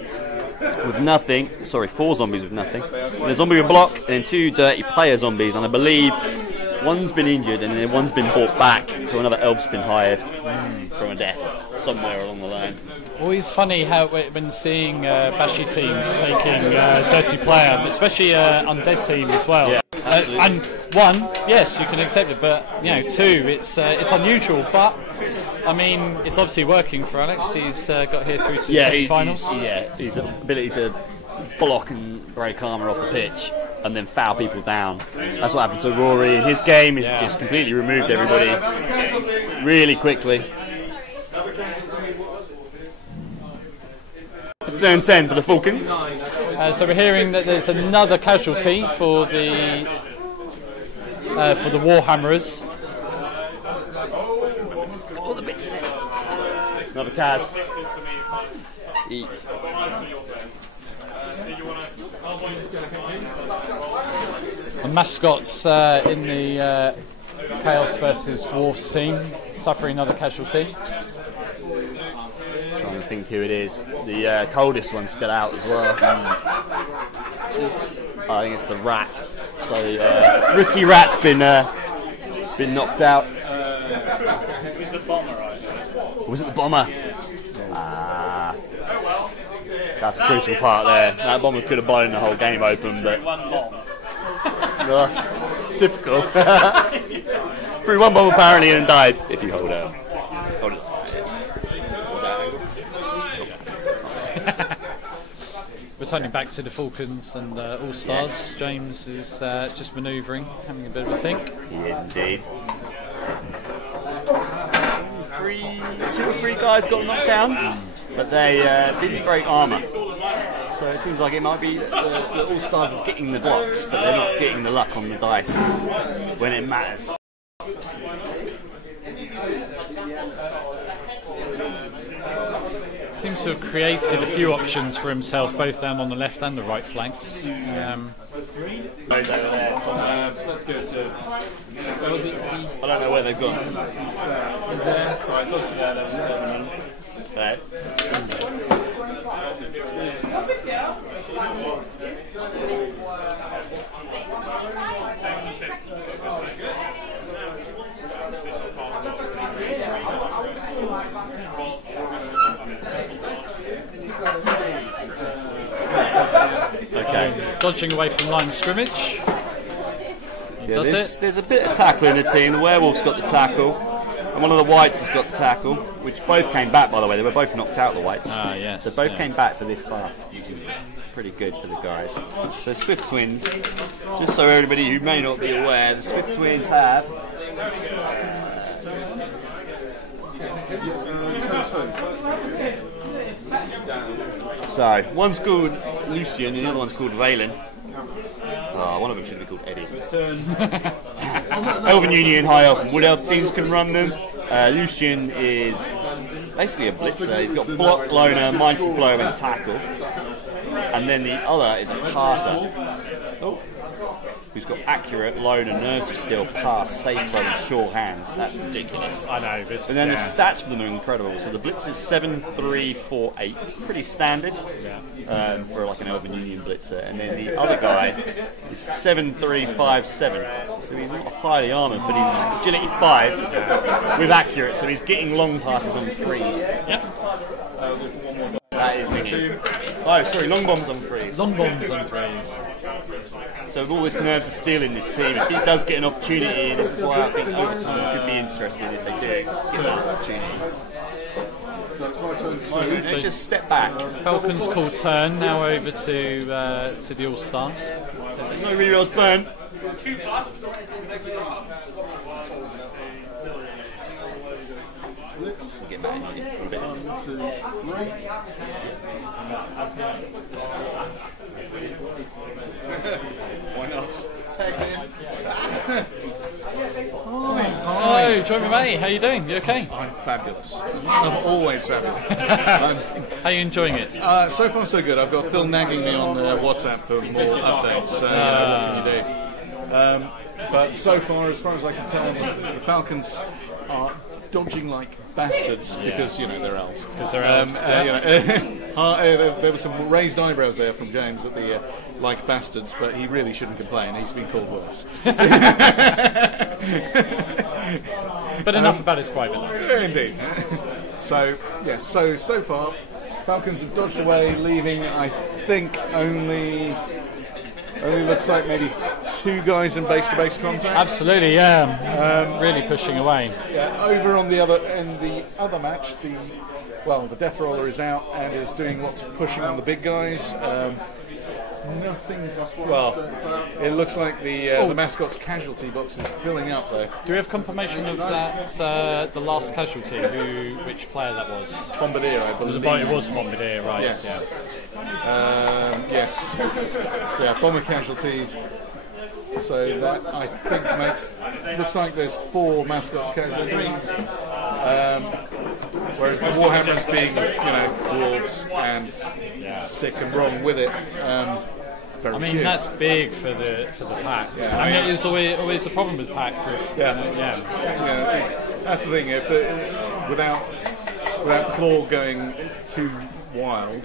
with nothing. Sorry, 4 zombies with nothing. And a zombie with block, and then 2 dirty player zombies. And I believe one's been injured, and then one's been brought back, so another elf's been hired from a death somewhere along the line. Always funny how when seeing bashy teams taking dirty player, especially undead team as well. Yeah, and 1, yes, you can accept it, but 2, it's unusual. But I mean, it's obviously working for Alex. He's got here through to the semi-finals. His ability to block and break armour off the pitch and then foul people down. That's what happened to Rory in his game. He's just completely removed everybody really quickly. Turn 10 for the Falcons. So we're hearing that there's another casualty for the Warhammerers. All the bits in it. Another Kaz. Eat. The mascots in the Chaos versus Dwarfs team suffering another casualty. Trying to think who it is. The coldest one's still out as well. I think it's the Rat. So rookie Rat's been knocked out. Who's the bomber right? Was it the bomber? That's a crucial part there. That bomber could have blown the whole game open, but typical. Threw 1 bomb apparently and died. If you hold out. Hold it. We're turning back to the Falcons and All Stars. Yes. James is just manoeuvring, having a bit of a think. He is indeed. two or three guys got knocked down, but they didn't break armour. So it seems like it might be the All-Stars are getting the blocks, but they're not getting the luck on the dice when it matters. Seems to have created a few options for himself, both down on the left and the right flanks. Those over there. Let's go to. Where was it? I don't know where they've gone. Is there? Right, go to there. There. Okay, dodging away from line of scrimmage. Yeah, there's a bit of tackle in the team. The Werewolf's got the tackle, and one of the Whites has got the tackle, which both came back, by the way. They were both knocked out, the Whites. Ah, yes. So both came back for this half, which is pretty good for the guys. So Swift Twins, just so everybody who may not be aware, the Swift Twins have... So, one's called Lucian and the other one's called Valen. Oh, one of them should be called Eddie. Elven Union, High Elf and Wood Elf teams can run them. Lucian is basically a blitzer. He's got block, loner, mighty blow and tackle. And then the other is a passer. Who's got accurate, loner, nerves of steel, pass, safe throw and sure hands. That's ridiculous. I know this. And then the stats for them are incredible. So the blitz is 7-3-4-8, pretty standard for like an Elven Union blitzer. And then the other guy is 7-3-5-7. So he's not highly armoured, but he's agility 5 with accurate. So he's getting long passes on freeze. Yep. That is minion. Oh, sorry, long bombs on freeze. Long bombs on freeze. So with all this nerves of steel in this team, if he does get an opportunity, this is why I think overtime could be interested if they do get an opportunity. So just step back. Falcons call turn now over to the All Stars. So no rerolls burn. Get back in a bit. Why not? Hello, Joe Murray. How you doing? You okay? I'm fabulous. I'm always fabulous. How are you enjoying it? So far, so good. I've got Phil nagging me on WhatsApp for more updates. So, what can you do? But so far as I can tell, the Falcons are dodging like bastards because they're elves. Because they're elves. There were some raised eyebrows there from James at the like bastards, but he really shouldn't complain. He's been called worse. But enough about his private life. Indeed. So yes, so far, Falcons have dodged away, leaving I think only looks like maybe 2 guys in base-to-base contact. Absolutely, yeah. Really pushing away. Yeah, over on the other match, the Death Roller is out and is doing lots of pushing on the big guys. Nothing. Well, it looks like the mascot's casualty box is filling up though. Do we have confirmation of that? The last casualty, which player that was? Bombardier, I believe. It was Bombardier, right? Yes. Yeah. Yes. Yeah, bomber casualty. So that I think looks like there's 4 mascots casualties. Whereas the Warhammers being, dwarves and sick and wrong with it. I mean, that's big for the packs. Yeah. I mean, it's always the problem with packs. Is, that's the thing. If without Claw going too wild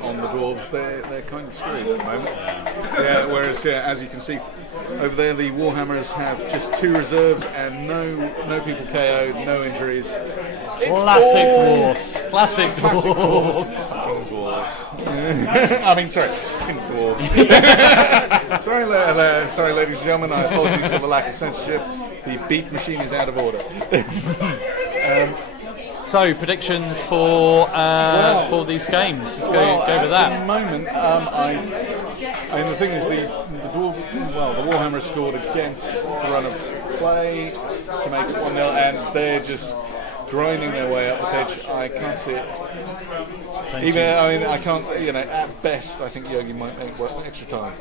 on the dwarves, they're kind of screwed at the moment. Yeah. Whereas, as you can see over there, the Warhammers have just 2 reserves and no people KO'd, no injuries. Classic dwarves. Classic dwarves. I mean, sorry, dwarves. sorry, ladies and gentlemen. I apologize for the lack of censorship. The beat machine is out of order. So, predictions for these games. Let's go with that. At the moment, the thing is, the Warhammer scored against the run of play to make it 1-0, and they're just grinding their way up the pitch. I can't see it. Even, I mean, I can't. You know, at best, I think Yogi might make extra time.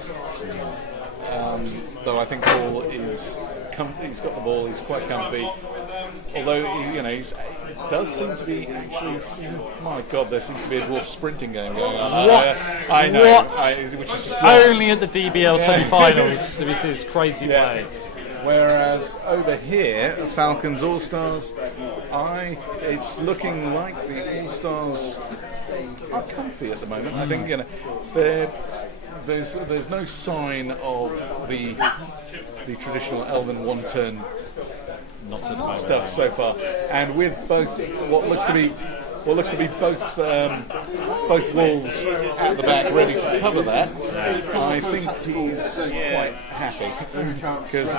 Though I think Paul is, he's got the ball. He's quite comfy. Although he does seem to be actually. My God, there seems to be a dwarf sprinting game going on. What? I know. What? Which is just only at the DBL semi-finals do we see this crazy play. Whereas over here, Falcons All Stars, it's looking like the All Stars are comfy at the moment. I think there's no sign of the traditional Elven one-turn stuff so far, and with both what looks to be both walls at the back ready to cover that, I think he's quite happy because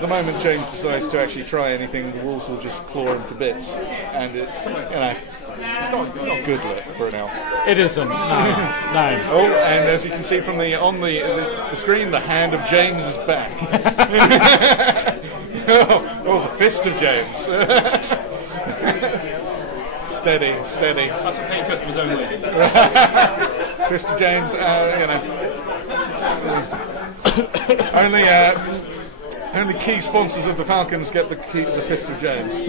the moment James decides to actually try anything, the walls will just claw him to bits, and it's not a good look for an elf. It isn't. No. Oh, and as you can see from on the screen, the hand of James is back. Oh, the fist of James. Steady. That's for paying customers only. Fist of James, only key sponsors of the Falcons get the Fist of James.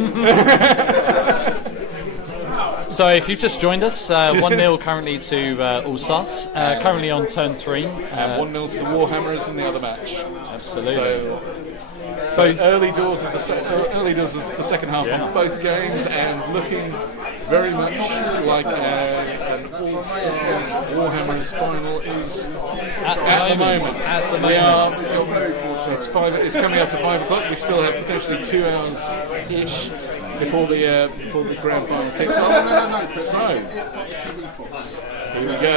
So if you've just joined us, 1-0 currently to All Stars, currently on turn 3. And 1-0 to the Warhammers in the other match. Absolutely. So early doors of the second half of both games, and looking very much like an All Stars Warhammers final is at the moment. It's coming up to 5 o'clock. We still have potentially 2 hours ish before the grand final kicks off. So here we go.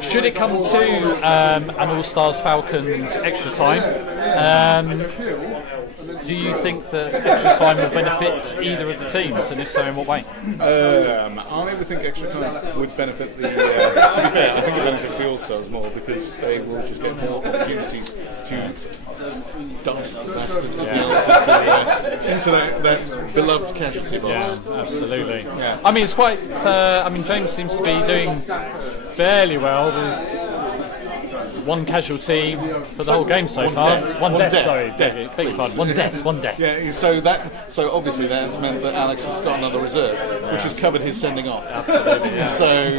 Should it come to an All Stars Falcons extra time? Do you think that extra time will benefit either of the teams, and if so, in what way? I would think extra time would benefit the. To be fair, I think it benefits the All Stars more because they will just get more opportunities to dust the bastard into that beloved casualty box. Yeah, absolutely. Yeah. I mean, it's quite. James seems to be doing fairly well with 1 casualty for the whole game so far. One death. Sorry, beg your pardon. One death. Yeah, so obviously that's meant that Alex has got another reserve, which has covered his sending off. Absolutely. Yeah. So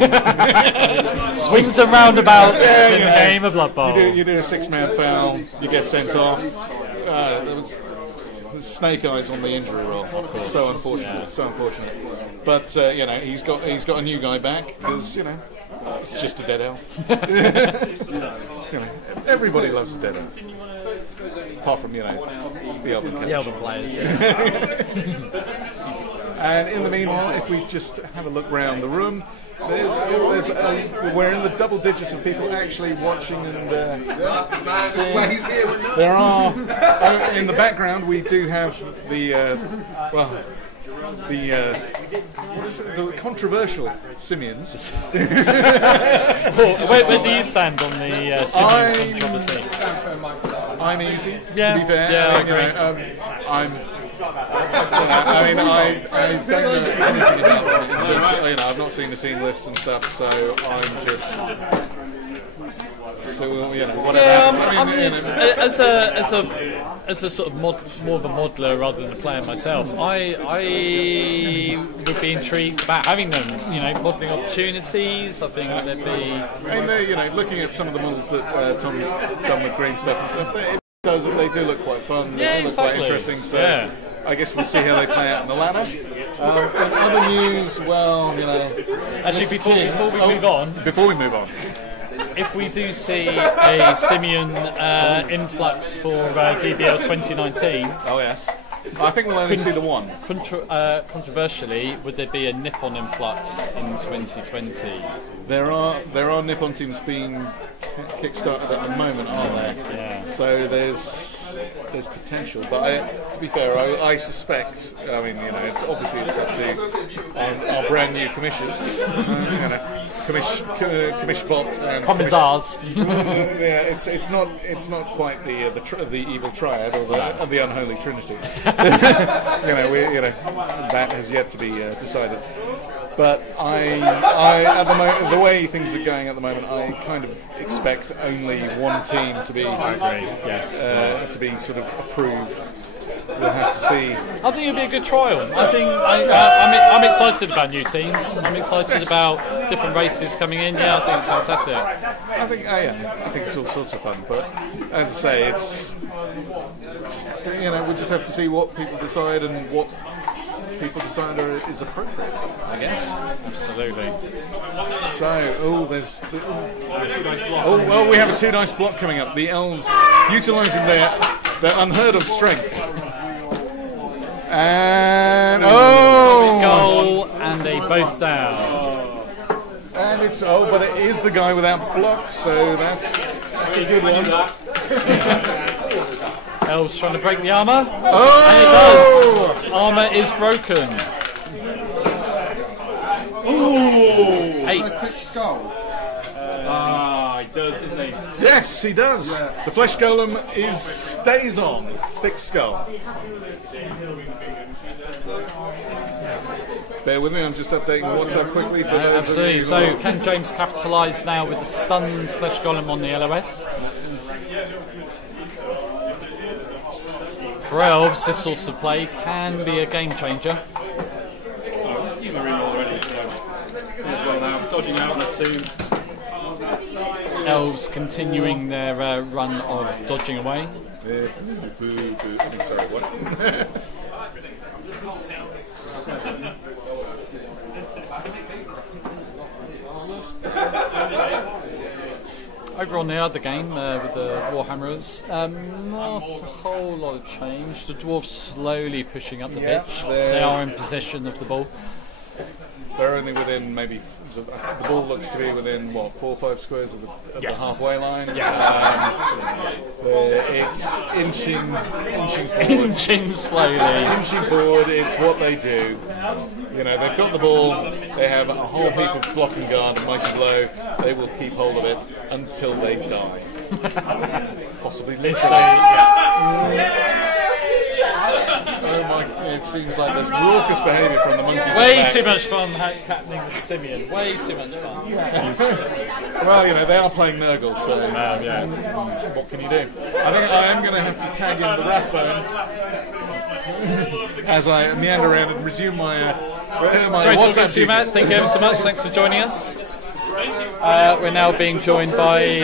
swings and roundabouts in the game of Blood Bowl. You do a 6-man foul, you get sent off. There was snake eyes on the injury roll. Of course. So unfortunate. But he's got a new guy back because it's just a dead elf. Everybody loves a dead elf. Apart from, the Elven players. Yeah. And in the meanwhile, if we just have a look round the room, we're in the double digits of people actually watching and there are in the background we do have the controversial Simians. Where do you stand on the Simian controversy? I'm easy, to be fair. Yeah, I agree. I don't know anything about it. I've not seen the team list and stuff, so I'm just. Whatever. Yeah, as a sort of more of a modeler rather than a player myself, I would be intrigued about having them. Modelling opportunities. I think there'd be. Looking at some of the models that Tom's done with green stuff and stuff, they do look quite fun. They do look quite interesting. So I guess we'll see how they play out in the ladder. In other news, actually, before we move on. If we do see a Simian influx for DBL 2019, oh yes, I think we'll only see the one. Controversially, would there be a Nippon influx in 2020? There are Nippon teams being kickstarted at the moment, aren't there? Yeah. So there's potential, but to be fair, I suspect. Obviously it's up to our brand new commissioners. commish bot and Commissars. yeah, it's not quite the evil triad or the unholy trinity. That has yet to be decided. But I at the moment, the way things are going at the moment, I kind of expect only one team to be to be sort of approved. We'll have to see. I think it'll be a good trial. I think I'm excited about new teams. I'm excited about different races coming in. Yeah, I think it's fantastic. I think it's all sorts of fun. But as I say, it's just have to, we just have to see what people decide and what people decide is appropriate, I guess. Absolutely. So, we have a 2 dice block coming up. The elves utilising their unheard of strength. And skull, and they both down. And it's but it is the guy without block, so that's a good one. Elves trying to break the armour. Oh! And it does. Armour is broken. Ooh! 8. He does, doesn't he? Yes, he does. Yeah. The flesh golem stays on. Thick skull. Bear with me, I'm just updating WhatsApp quickly. For absolutely. So, can James capitalise now with the stunned flesh golem on the LOS? For elves, this sort of play can be a game changer. Dodging out, let's see. Elves continuing their run of dodging away. Sorry, what? Over on the other game with the Warhammerers, not a whole lot of change. The dwarves slowly pushing up the pitch. They are in possession of the ball. They're only within maybe. The ball looks to be within 4 or 5 squares of the halfway line. It's inching forward. Inching slowly. Inching forward. It's what they do. They've got the ball. They have a whole heap of block and guard and mighty blow. They will keep hold of it until they die. Possibly literally. Oh my! It seems like there's raucous behaviour from the monkeys. Way too much fun happening with Simeon. Way too much fun. Well, they are playing Nurgle, so what can you do? I think I am going to have to tag in the Rathbone as I meander around and resume my Great talking to you, Matt. Thank you ever so much. Thanks for joining us. We're now being joined by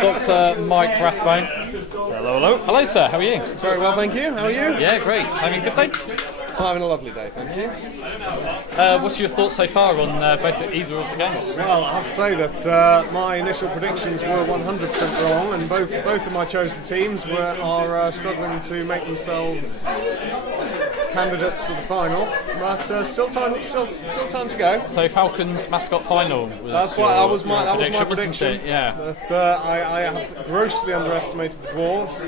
Dr. Mike Rathbone. Hello, hello. Hello, sir. How are you? Very well, thank you. How are you? Yeah, great. Having a good day? I'm having a lovely day, thank you. What's your thoughts so far on either of the games? Well, I'll say that my initial predictions were 100% wrong, and both of my chosen teams are struggling to make themselves candidates for the final, but still time to go. So Falcons mascot final. That was my prediction. Yeah. But I have grossly underestimated the dwarves,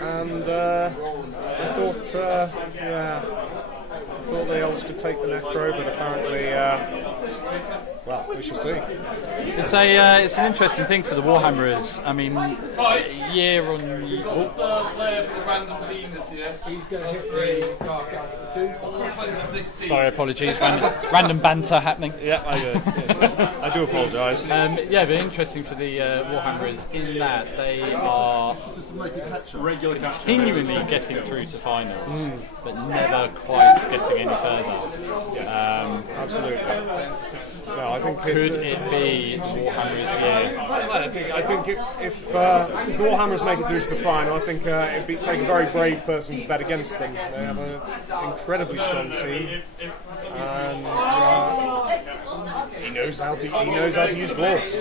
and I thought the elves could take the necro, but apparently, well, we shall see. It's an interesting thing for the Warhammerers. I mean, year on year. Player for the random team this year. He's going to hit the 2016. Sorry, apologies. Random banter happening. Yeah, I do apologise. Yeah, but interesting for the Warhammerers in that they are continually getting through to finals, but never quite getting any further. Yes, absolutely. No, I think could it be Warhammer's year? I think if the Warhammers make it through to the final, I think it'd take a very brave person to bet against them. They have an incredibly strong team, and he knows how to use dwarves.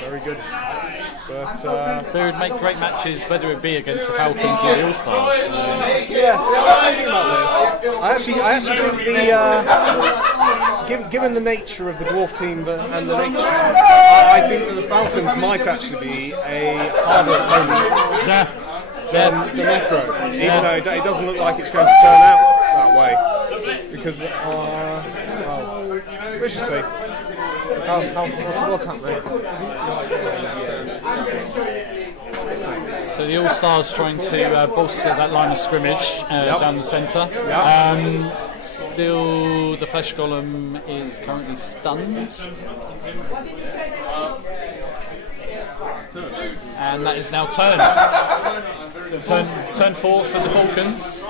Very good. But they would make great matches, whether it be against the Falcons or the All Stars. Yes, I was thinking about this. I actually think given the nature of the dwarf team and the nature, I think that the Falcons might actually be a harder opponent than the Necro, even though it doesn't look like it's going to turn out that way. Because, We should see. What's happening? So the All-Stars trying to bolster that line of scrimmage down the centre. Still, the Flesh Golem is currently stunned. And that is now turn 4 for the Falcons.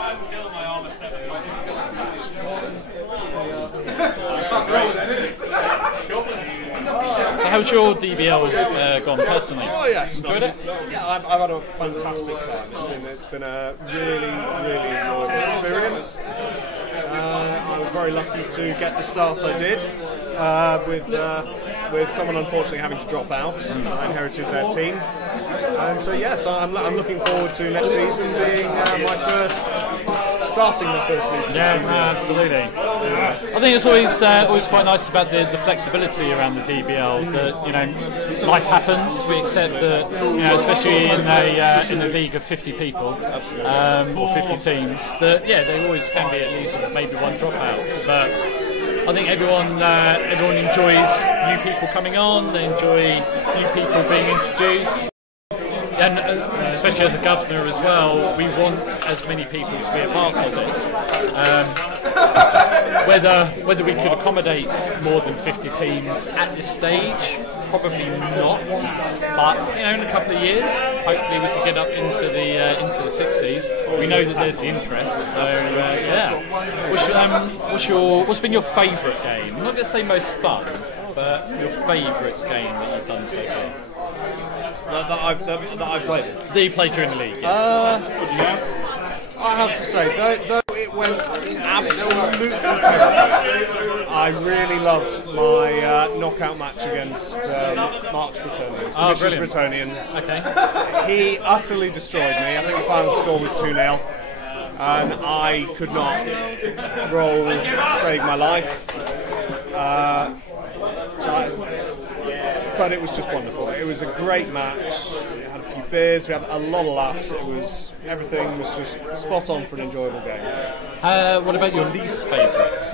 So how's your DBL gone personally? Oh yes, enjoyed it? Yeah, I've had a fantastic time. It's been a really enjoyable experience. I was very lucky to get the start I did with someone unfortunately having to drop out. I inherited their team, and so yes, I'm looking forward to next season being starting my first season. Yeah, absolutely. I think it's always quite nice about the flexibility around the DBL. That life happens. We accept that, especially in a league of 50 people or 50 teams, that there always can be at least maybe one dropout. But I think everyone enjoys new people coming on. They enjoy new people being introduced. And especially as a governor as well, we want as many people to be a part of it. Whether we could accommodate more than 50 teams at this stage, probably not. But in a couple of years, hopefully we can get up into the 60s. We know that there's the interest. So what's been your favourite game? I'm not going to say most fun, but your favourite game that you've done so far? That I've played. That you played during the league, yes. I have to say, though it went absolutely terrible, I really loved my knockout match against Mark's Bretonians, Commission's Bretonians. Okay. He utterly destroyed me. I think the final score was 2-0, and I could not roll to save my life. But it was just wonderful. It was a great match. We had a few beers, we had a lot of laughs. Everything was just spot on for an enjoyable game. What about your least favourite?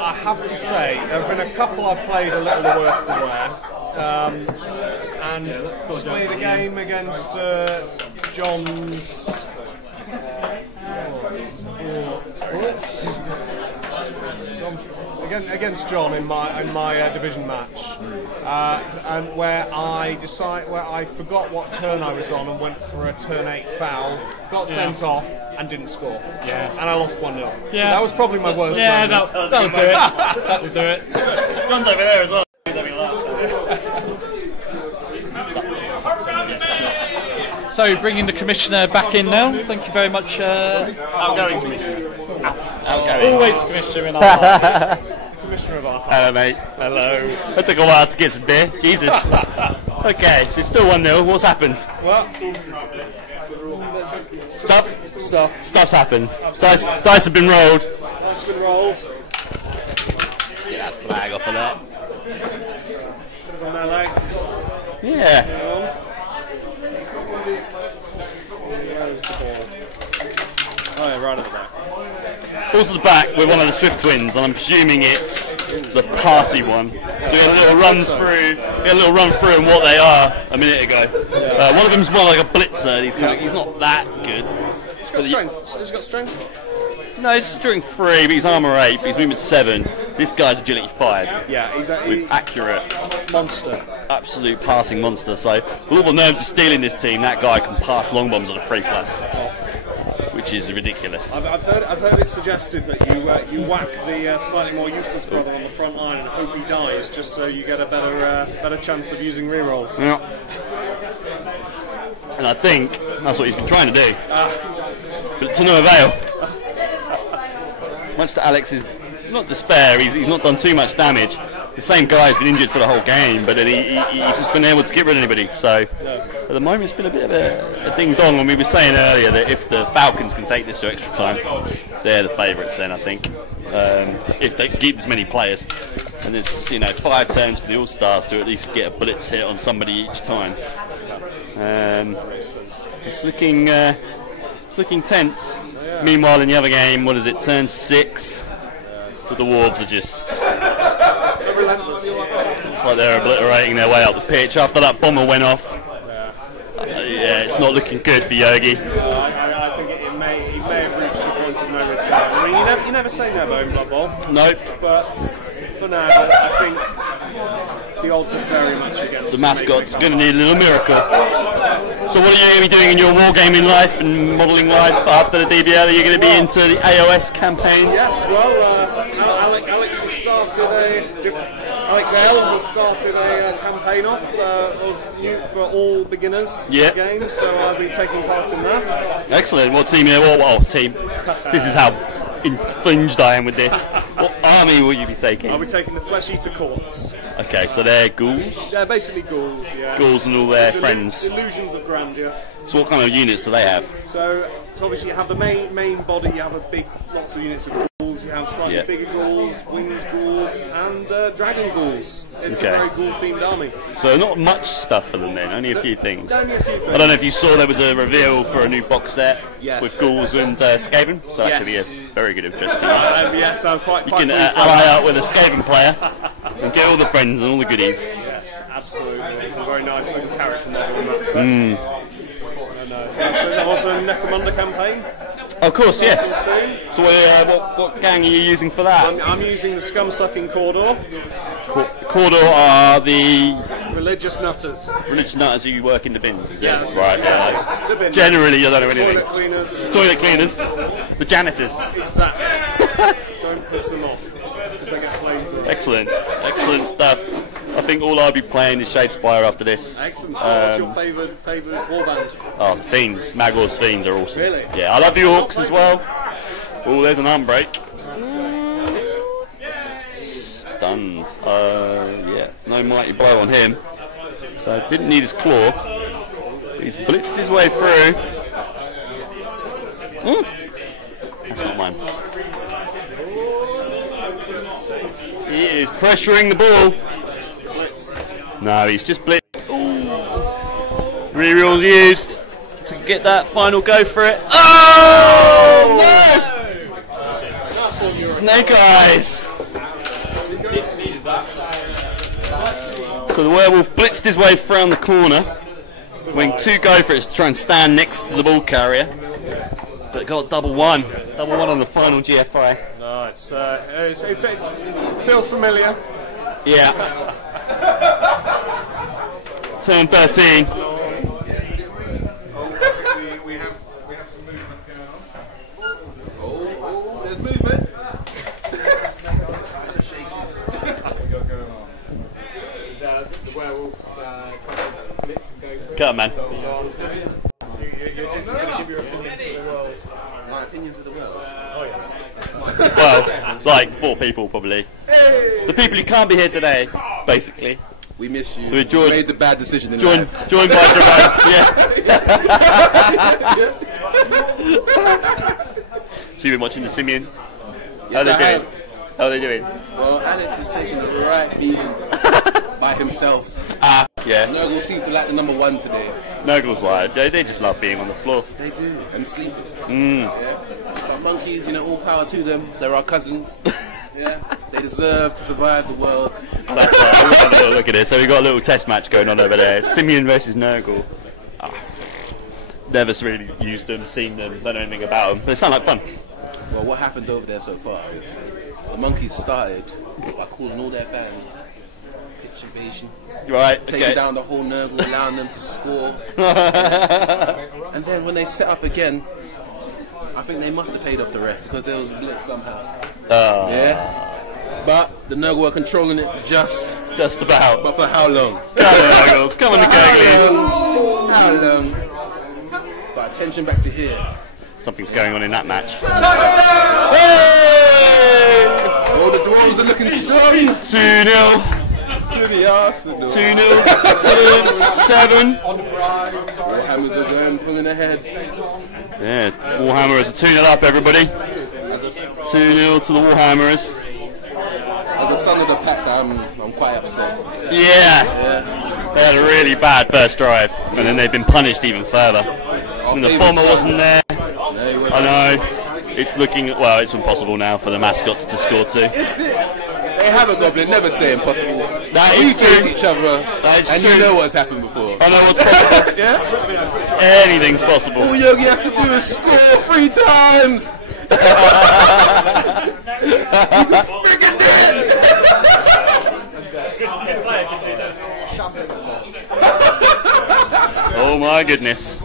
I have to say, there have been a couple I've played a little worse for wear. And played a game against John's. Against John in my division match, and where I forgot what turn I was on and went for a turn 8 foul, got sent off and didn't score. Yeah, and I lost 1-0. Yeah, that was probably my worst. Yeah, moment. that'll do it. That'll do it. John's over there as well. So bringing the commissioner back in now. Thank you very much. Outgoing commissioner. Outgoing. Always commissioner in our hearts. Commissioner of our hearts. Hello, mate. Hello. That took a while to get some beer. Jesus. Okay, so it's still 1-0. What's happened? Well, Stuff's happened. Dice have been rolled. Dice have been rolled. Let's get that flag off of that. Put it on their leg. Yeah. Where's the ball? Oh yeah, right at the back. Balls to the back with one of the Swift twins, and I'm presuming it's the Parsi one. So we had a little run through on what they are a minute ago. One of them's more like a blitzer. He's not that good. He's got strength. Has he got strength? No, he's doing 3, but he's armour 8, but he's movement 7. This guy's agility 5. Yeah, he's with accurate monster, absolute passing monster. So with all the nerves of stealing this team, that guy can pass long bombs on a 3+. Which is ridiculous. I've heard it suggested that you whack the slightly more useless brother on the front line and hope he dies, just so you get a better chance of using rerolls. Yeah. And I think that's what he's been trying to do, but to no avail. Much to Alex's not despair, he's not done too much damage. The same guy's been injured for the whole game, but then he's just been able to get rid of anybody. So at the moment it's been a bit of a ding-dong. When we were saying earlier that if the Falcons can take this to extra time, they're the favourites then, I think. If they keep as many players. And there's 5 turns for the All-Stars to at least get a blitz hit on somebody each time. It's looking tense. Meanwhile in the other game, what is it, turn 6? But the Wolves are just... Looks like they're obliterating their way up the pitch after that bomber went off. Yeah, it's not looking good for Yogi. I think he may have reached the point of no return. I mean, you never say never in Blood Bowl. Nope. But for now, I think the odds are very much against the mascot's going to need a little miracle. So what are you going to be doing in your wargaming life and modelling life after the DBL? Are you going to be into the AOS campaign? Yes, well, Alex has started Alex L has started a campaign off for all beginners game, so I'll be taking part in that. Excellent. What team here? What team? This is how infringed I am with this. What army will you be taking? I'll be taking the Flesh Eater Courts. Okay, so they're ghouls? They're basically ghouls, yeah. Ghouls and all their friends. Illusions of grandeur. So what kind of units do they have? So obviously you have the main body, you have lots of units of ghouls, you have slightly bigger ghouls, winged ghouls, and dragon ghouls. It's a very ghoul-themed army. So not much stuff for them then, only a few things. I don't know if you saw there was a reveal for a new box set with ghouls and Skaven, so that could be a very good interest to you. Yes, I'm quite you can ally out with a Skaven player and get all the friends and all the goodies. Yes, absolutely. It's a very nice character model in that set. So there's also a Necromunda campaign. Of course, yes. So what gang are you using for that? I'm using the Scum-Sucking Cawdor. Cawdor are the... Religious nutters. Religious nutters who work in the bins, is it? Yeah, Right, generally, I don't know anything. Toilet cleaners. The janitors. Exactly. Don't piss them off. Excellent stuff. I think all I'll be playing is Shadespire after this. Excellent. What's your favourite warband? Oh, the Fiends. Magor's Fiends are awesome. Really? Yeah, I love you Orcs as well. Oh, there's an armbreak. Stunned. Yeah, no mighty blow on him. So didn't need his claw. He's blitzed his way through. That's not mine. He is pressuring the ball. No, he's just blitzed. Rerolls used to get that final go for it. Oh no! Snake Eyes. So the werewolf blitzed his way around the corner. Went to go for it to try and stand next to the ball carrier. But got double one on the final GFI. No, it feels familiar. Yeah. Turn 13. We have some movement going on. Oh, there's movement. Eyes are shaking. What we got going on? The werewolf blitz and go for it. Cut, man. My opinions of the world. Oh yes. Well, like 4 people probably. The people who can't be here today, basically. We miss you. So we made the bad decision in joined life. by Jerome. So you've been watching the Simeon? Yes, How are they doing? Well, Alex is taking the right being by himself. Yeah. Nurgle seems to like the number 1 today. Nurgle's like, they just love being on the floor. They do, and sleeping. Yeah. But monkeys, all power to them. They're our cousins. Yeah. They deserve to survive the world. That's right. We'll have a little look at it. So we've got a little test match going on over there. Simeon versus Nurgle. Never really used them, seen them, don't know anything about them. They sound like fun. Well, what happened over there so far is the monkeys started by calling all their fans pitch invasion. Right, taking down the whole Nurgle, allowing them to score. And then when they set up again, I think they must have paid off the ref because there was a blitz somehow. Yeah. But the Nurgle were controlling it just about. But for how long? Come on, Nuggles. Come on, the Gurglies. How long? But attention back to here. Something's going on in that match. Hey! Oh, the dwarves are looking strong. 2-0. To the Arsenal. 2-0 to 7. Warhammers are going, pulling ahead. Yeah, Warhammerers are 2-0 up, everybody. 2-0 to the Warhammerers. As a son of the pact, I'm quite upset. Yeah. They had a really bad first drive, and then they've been punished even further. And the bomber wasn't there. I know. It's looking, well, it's impossible now for the mascots to score 2. Is it? They have a goblin, never say impossible. That We is face true. each other, That is and true. you know what's happened before. I know what's possible. Yeah? Anything's possible. All Yogi has to do is score 3 times! Freaking dead! Oh my goodness.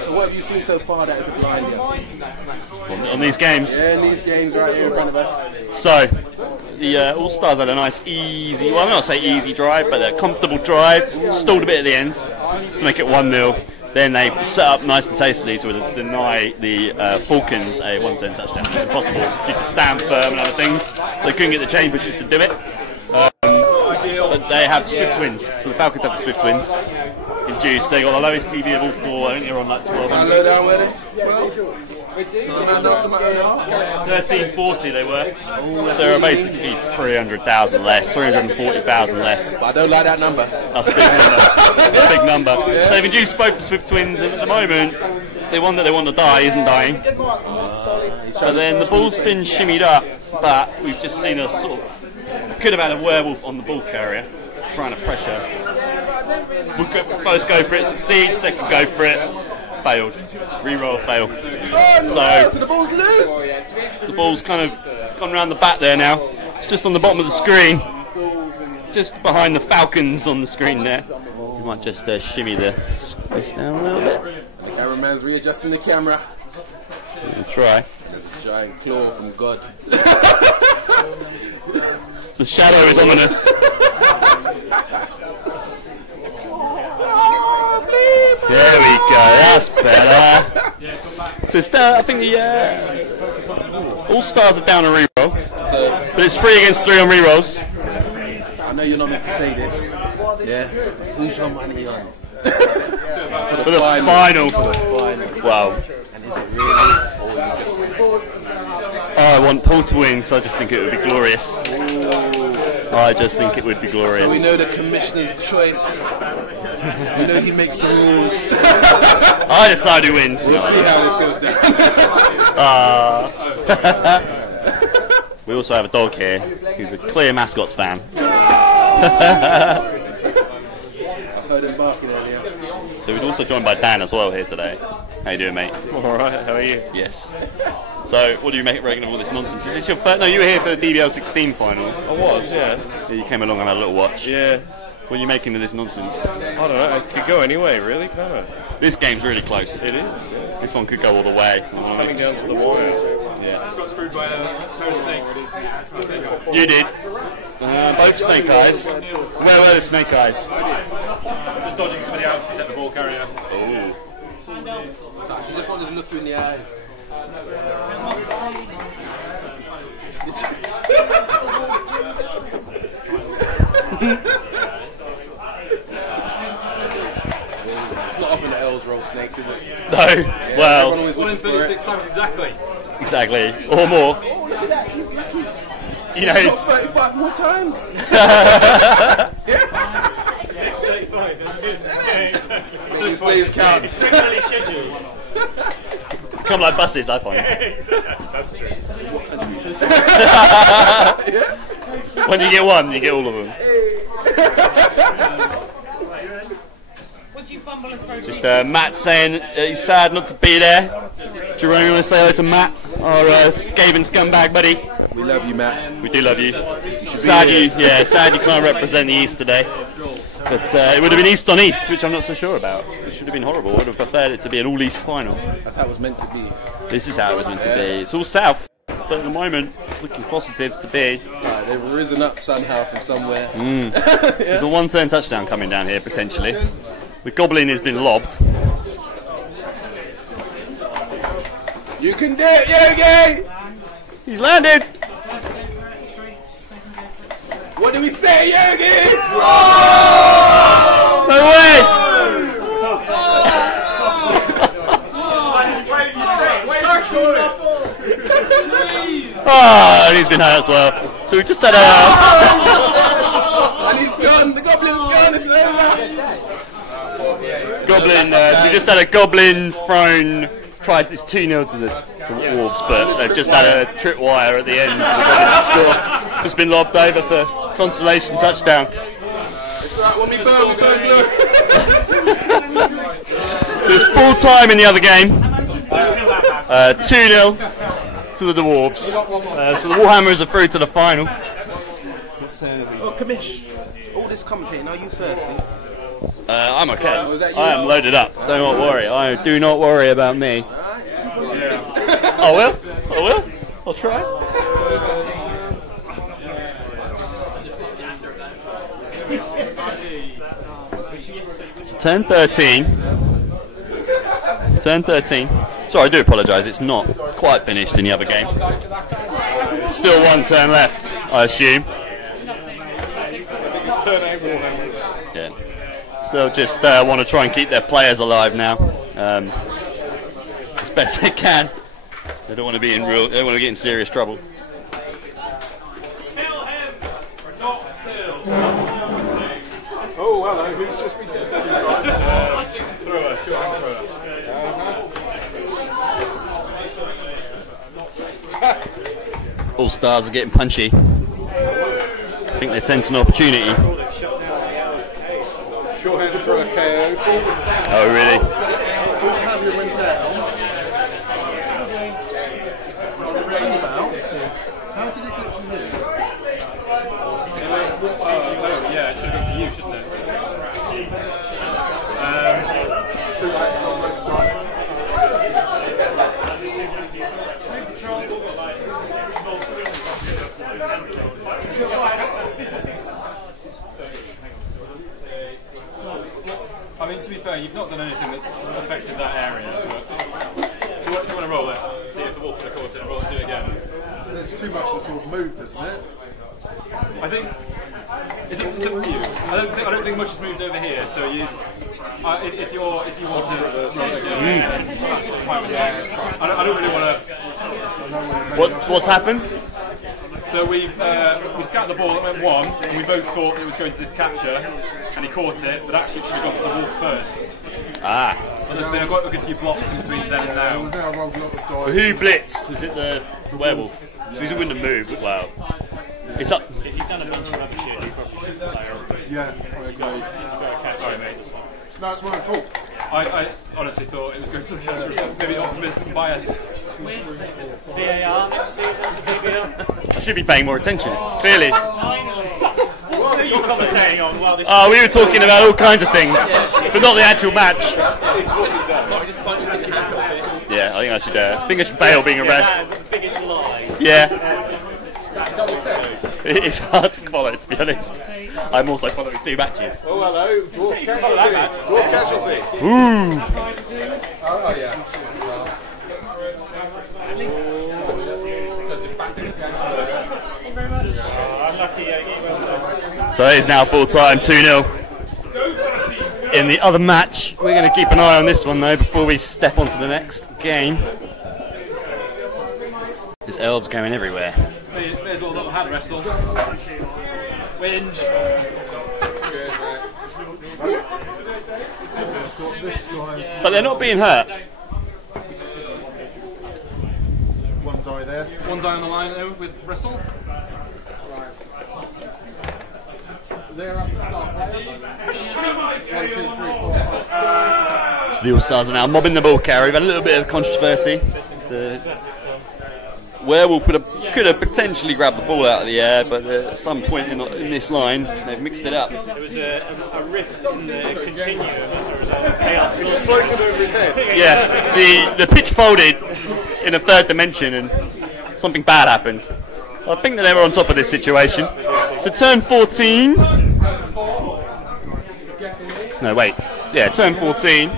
So what have you seen so far that is a blind yet? On these games. Yeah, in these games right here in front of us. So, the All-Stars had a nice easy, well I'm not saying easy drive, but a comfortable drive, stalled a bit at the end to make it 1-0. Then they set up nice and tastily to deny the Falcons a 1-turn touchdown. It's impossible due to stand firm and other things. They couldn't get the chain pushers to do it. But they have Swift Twins, so the Falcons have the Swift Twins. Induced, they got the lowest TV of all 4. I think they're on like 12. How low down were they? 1340 they were. So they were basically 300,000 less, 340,000 less. But I don't like that number. That's a big number. That's a big number. So they've induced both the Swift Twins, and at the moment, the one that they want to die isn't dying. But then the ball's been shimmied up, but we've just seen a sort of, could have had a werewolf on the ball carrier, trying to pressure. First go for it, succeed, second go for it, failed. Reroll, failed. So the ball's loose! the ball's kind of gone around the back there now. It's just on the bottom of the screen. Just behind the Falcons on the screen there. You might just shimmy the space down a little bit. The cameraman's readjusting the camera. We'll try. Giant claw from God. The shadow is ominous. There we go, that's better. So I think the All-Stars are down a reroll, but it's 3 against 3 on rerolls. I know you're not meant to say this. Yeah? Who's your money on? For For the final. For the final. Wow. And is it really? Or you just... Oh, I want Paul to win because I just think it would be glorious. I just think it would be glorious. So we know the commissioner's choice. We know he makes the rules. I decide who wins. We'll see how this goes down. We also have a dog here who's a clear mascots fan. I heard him barking earlier. So we're also joined by Dan as well here today. How you doing, mate? Alright, how are you? Yes. So, what do you reckon of all this nonsense? Is this your first? No, you were here for the DBL 16 final. I was, yeah. You came along and had a little watch. Yeah. What are you making of this nonsense? I don't know, it could go anyway, really, can't it? This game's really close. It is, yeah. This one could go all the way. It's coming down to the wire. Yeah. Just got screwed by a pair of snakes. You did. Both snake eyes. Where were the snake eyes? Just dodging somebody out to protect the ball carrier. Oh. She just wanted to look you in the eyes. It's not often that elves roll snakes, is it? No. Well. 1 in 36 times exactly. Exactly. Or more. Oh, look at that, he's lucky. You know, He's got 35 more times. Next 35, that's good. These players count. It's regularly scheduled. come like buses, I find. That's true. When you get one, you get all of them. Just Matt saying he's sad not to be there. Jerome, you want to say hello to Matt, our Skaven scumbag buddy? We love you, Matt. We do love you. Sad you can't represent the East today. But it would have been East on East, which I'm not so sure about. It should have been horrible. I would have preferred it to be an all-East final. That's how it was meant to be. This is how it was meant to be. It's all South, but at the moment it's looking positive to be. They've risen up somehow from somewhere. There's a one-turn touchdown coming down here, potentially. The Goblin has been lobbed. You can do it, Yogi! He's landed! What do we say, Yogi? No way! Oh, and he's been hurt as well. So we just had a... And he's gone, the Goblin's gone, it's over! Goblin, so we just had a Goblin thrown tried this 2-0 to the Wolves, but they've just had a tripwire at the end. To score. Just been lobbed over for consolation touchdown. So it's full time in the other game. 2-0 to the Dwarves. So the Warhammers are through to the final. Oh, Commish, all this commentating, are you thirsty? I'm okay. I am loaded up. Do not worry. Do not worry about me. I will. I'll try. It's turn 13. Turn 13. Sorry, I do apologise. It's not quite finished in the other game. Still one turn left, I assume. Yeah. Still just want to try and keep their players alive now, as best they can. They don't want to be in real. They don't want to get in serious trouble. Oh, hello. Who's just been All Stars are getting punchy. I think they sense an opportunity. Short hand for a KO. Oh, really? Have you went down? How did it get to you? Yeah, it should have been to you, shouldn't it? I mean, to be fair, you've not done anything that's affected that area, but do you want to roll it? See if the wolf would have caught it and roll it, do it again. There's too much that's sort of moved, isn't it? I think it's up to you. I don't think much has moved over here. So you, if you want to roll it again, that's fine with me. I don't really want to. What's happened? So we scattered the ball, it went 1, and we both thought it was going to this catcher, and he caught it, but actually it should have gone to the wolf first. Ah. And there's been a good few blocks in between then and now. Who blitzed? Was it the werewolf? So he wouldn't have moved. Wow. It's up. If you've done a bunch of rubbish here, you probably should play. Yeah, I agree. Sorry, mate. No, it's my fault. I honestly thought it was going to the catcher, maybe optimism and bias. VAR next season, DBL. I should be paying more attention. Clearly. What are you commentating on while this? We were talking about all kinds of things, but not the actual match. Yeah, I think I should bail being a ref. Biggest lie. Yeah. It's hard to follow, to be honest. I'm also following 2 matches. Oh, hello. Dwarf casualty. Dwarf casualty. Ooh. Oh, yeah. So it is now full time, 2-0. In the other match, we're going to keep an eye on this one though before we step on to the next game. This elves going everywhere. May as well not hand wrestle. Whinge. But they're not being hurt. One die there. One die on the line though with wrestle. So the All Stars are now mobbing the ball carrier. We've had a little bit of controversy. The werewolf could have potentially grabbed the ball out of the air, but at some point in this line, they've mixed it up. There was a rift in the continuum as a result of chaos. Yeah, the pitch folded in a third dimension and something bad happened. I think that they were on top of this situation. So turn 14. No, wait. Yeah, turn 14.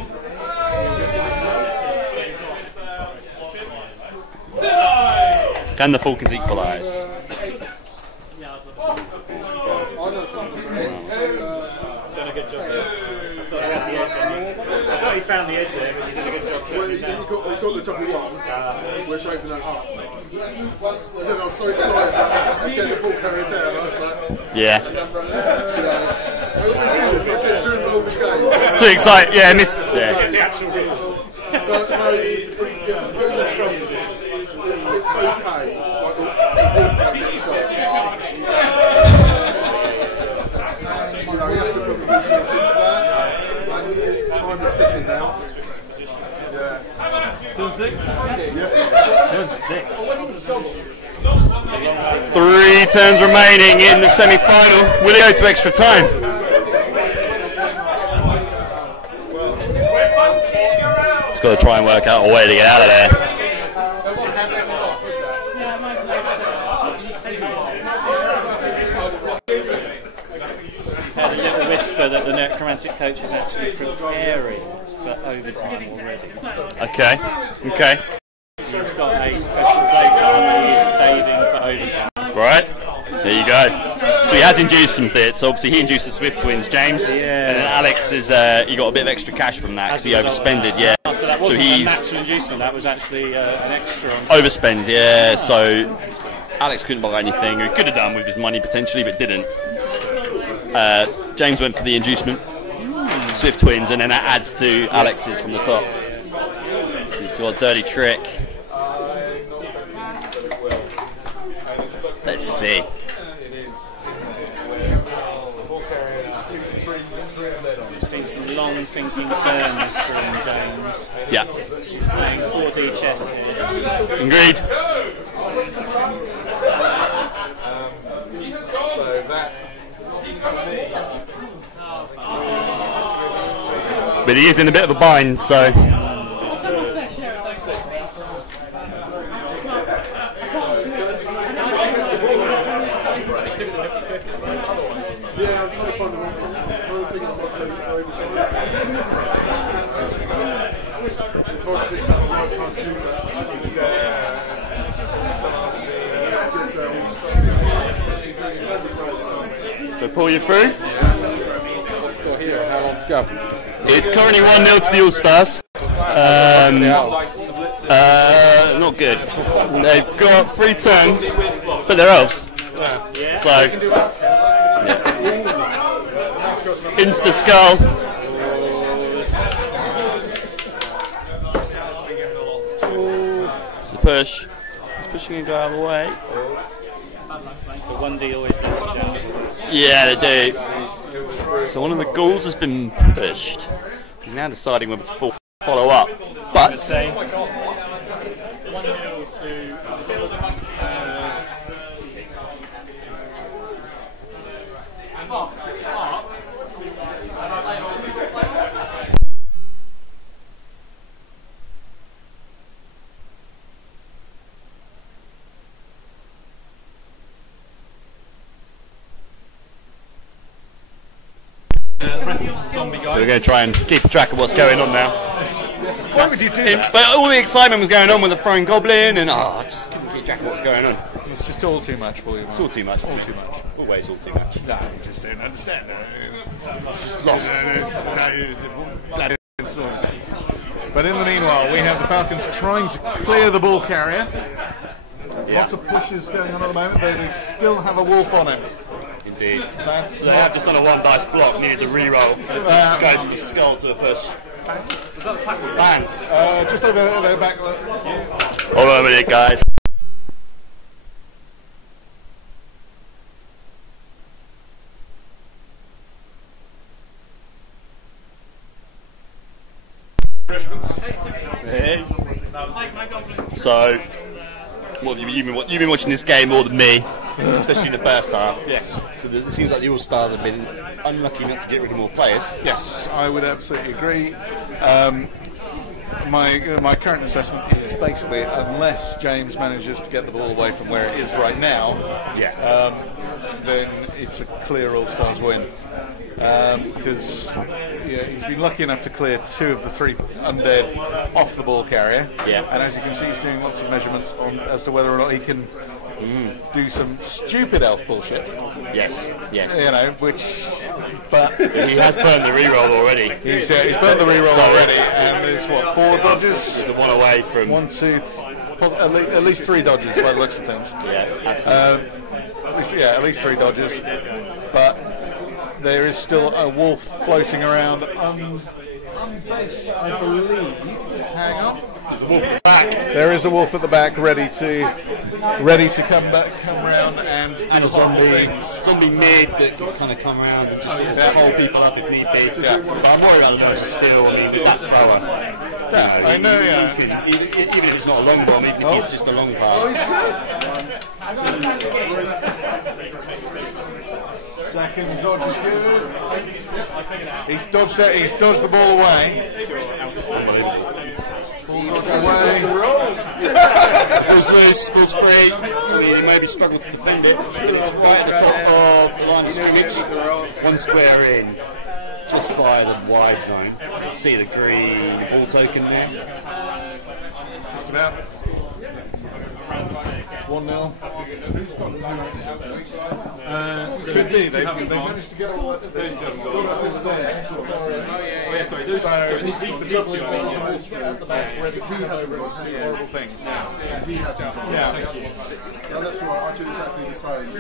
Can the Falcons equalise? Done a good job there. I thought he found the edge there, but he did a good job. Well, you got the top of one. We're shaping that up. And then I was so excited to get the ball carried down. I was like, Yeah. I always do this. I get too involved in games. Too excited. Yeah, miss. Yeah. But no, he's Turn 6? Turn 6. 3 turns remaining in the semi-final. Will it go to extra time? Just got to try and work out a way to get out of there. Had a little whisper that the necromantic coach is actually preparing for overtime already. Okay. Okay. He's got a special play card that he is saving for overtime. Right. There you go. So he has induced some bits. Obviously, he induced the Swift twins, James. Yeah. And then Alex is. He got a bit of extra cash from that because he overspended. Yeah. So that wasn't a natural inducement. That was actually an extra. Overspend. Yeah. So Alex couldn't buy anything. He could have done with his money potentially, but didn't. James went for the inducement, Swift twins, and then that adds to Alex's from the top. So he's got a dirty trick. Let's see. We've seen some long thinking turns from James. Yeah. Playing 4D chess here. Agreed. So that. But he is in a bit of a bind, so. Yeah, I'm trying to find the right one. It's hard to pick out the right time to do that. So pull you through. Here, how long to go? It's currently 1-0 to the All-Stars. Not good. They've got 3 turns, but they're elves. So, Insta skull. It's a push. He's pushing a guy out of the way. The 1D always lets you down. Yeah, they do. So one of the ghouls has been pushed. He's now deciding whether to follow up. But so we're going to try and keep track of what's going on now. Why would you do that? But all the excitement was going on with the throwing goblin, and I just couldn't keep track of what's going on. It's just all too much for you. It's all too much. All too much. Always all too much. No, you just don't understand. It's lost. But in the meanwhile, we have the Falcons trying to clear the ball carrier. Lots of pushes going on at the moment. They still have a wolf on him. Indeed. So they have just done a 1 dice block, needed to re-roll. To go from the skull to a push. Was that a tackle? Bands. Just over there, back. Hold on a minute, guys. Hey. So, what have you've been watching this game more than me, especially in the first half. Yes. So it seems like the All-Stars have been unlucky not to get rid of more players. Yes, I would absolutely agree. My current assessment is basically, unless James manages to get the ball away from where it is right now, then it's a clear All-Stars win. Because he's been lucky enough to clear 2 of the 3 undead off the ball carrier. Yeah. And as you can see, he's doing lots of measurements on as to whether or not he can do some stupid elf bullshit. Yes. But he has burned the reroll already. He's burned the reroll already, and there's 4 dodges. There's a 1 away from 1, 2, at least 3 dodges by the looks of things. Yeah, absolutely. At least 3 dodges. But there is still a wolf floating around. Unbenched, I believe. Hang on. There's a wolf at the back. There is a wolf at the back, ready to ready to come round and do And a horrible things. zombie mid that can kind of come around and just hold people up if need be. Yeah. But I'm worried about the dodge still. I mean, that thrower. Yeah, I know, yeah. Even if it's not a long bomb, even if it's just a long pass. Second dodge is good. He's dodged that. He's dodged the ball away. Ball dodged away. Ball's loose, ball's free. I mean, he maybe struggled to defend it. But it's right at the top of the line of scrimmage. One square in, just by the wide zone. You can see the green ball token there. Just about. 1-0. Could be. They managed to get all that. Those two haven't gone. Oh yeah, sorry. These two are He has horrible things. Yeah. He has. Yeah, that's right. I did exactly the same.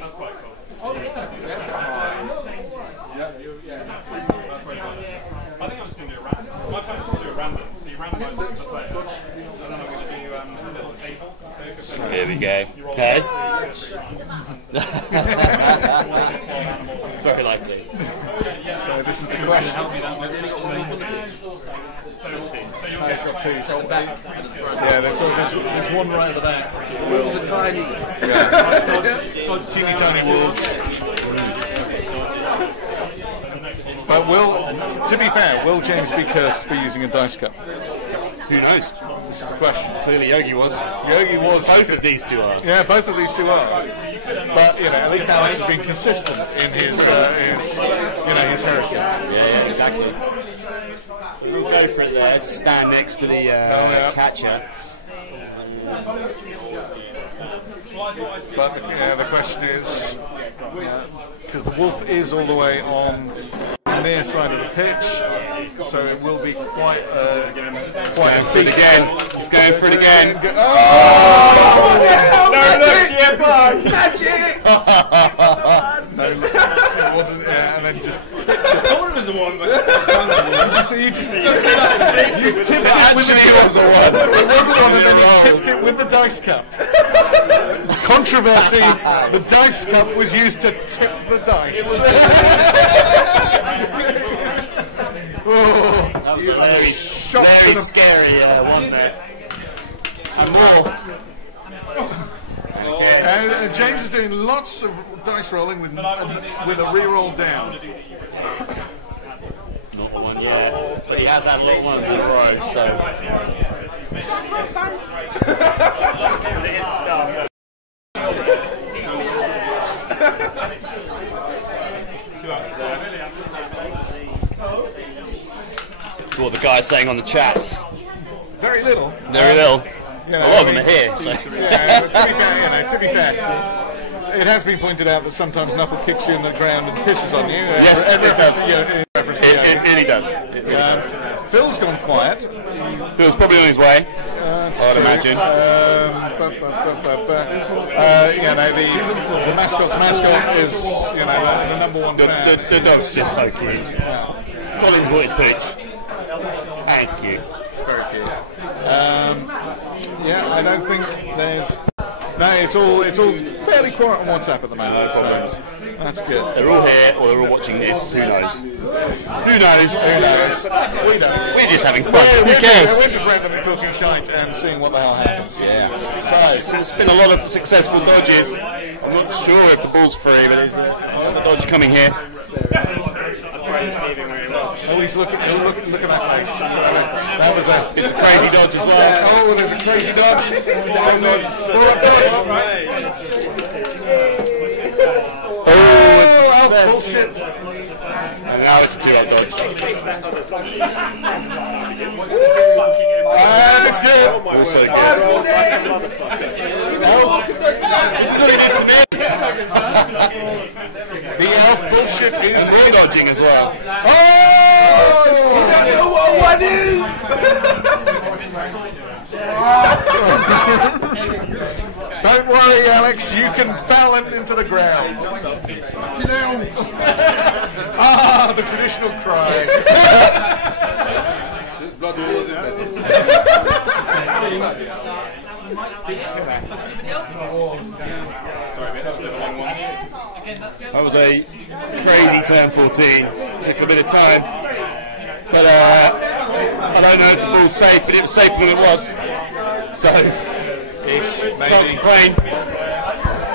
That's quite cool. I think I'm just going to do a random. My plan is to do a random. So you randomise the player. And then I'm going to do a little table. So Here we go. Okay. Very likely. So this is the question. help me that much. He's got two. Yeah, there's one right at the back. The wolves are tiny. Teeny tiny wolves. But to be fair, will James be cursed for using a dice cup? Who knows? This is the question. Clearly Yogi was. Yogi was. Both of these two are. Yeah, both of these two are. But at least Alex has been consistent in his heresy. Yeah, exactly. So we'll go for it there. To stand next to the catcher. But the question is, because the wolf is all the way on the near side of the pitch, so it will be quite a feat. He's going for it again. Oh! Magic! No, it wasn't. Yeah, and then just. I thought it was the one, but You just tipped it. You tipped it with the dice. It wasn't one, and then you tipped it with the dice cup. Controversy: the dice cup was used to tip the dice. That was a very scary one there. And more. And James is doing lots of dice rolling with a re-roll down. Not the one yet, but he has had little ones in a row, so. That's what the guy's saying on the chats. Very little. Very little. A lot of them are here. So. Yeah, to be fair, it has been pointed out that sometimes Nuffle kicks you in the ground and pisses on you. Yes, it does. It really does. It really does. Phil's gone quiet. Phil's probably on his way. I'd imagine. The mascot's mascot is, the number one fan. The dog's just so cute. Colin's bought his pooch. And it's cute. Very cute. I don't think there's. No, it's all fairly quiet on WhatsApp at the moment. So that's good. They're all here, or they're all watching this. Who knows? Who knows? We don't. We're just having fun. Who cares? We're just randomly talking shite and seeing what the hell happens. Yeah. So it's been a lot of successful dodges. I'm not sure if the ball's free, but there's a dodge coming here. Oh, he's looking at that face. That was it's a crazy dodge as well. Oh, there's a crazy dodge. Oh, it's a success. Bullshit. And now it's a 2-out dodge. And it's good. Also good. This is what he did to me. The elf bullshit is more dodging as well. Oh! You don't know what one is! Don't worry, Alex, you can foul him into the ground. Fucking hell! The traditional cry. This blood was in That was a crazy turn 14. Took a bit of time, but I don't know if the ball's safe, but it was safer than it was. So, can't complain.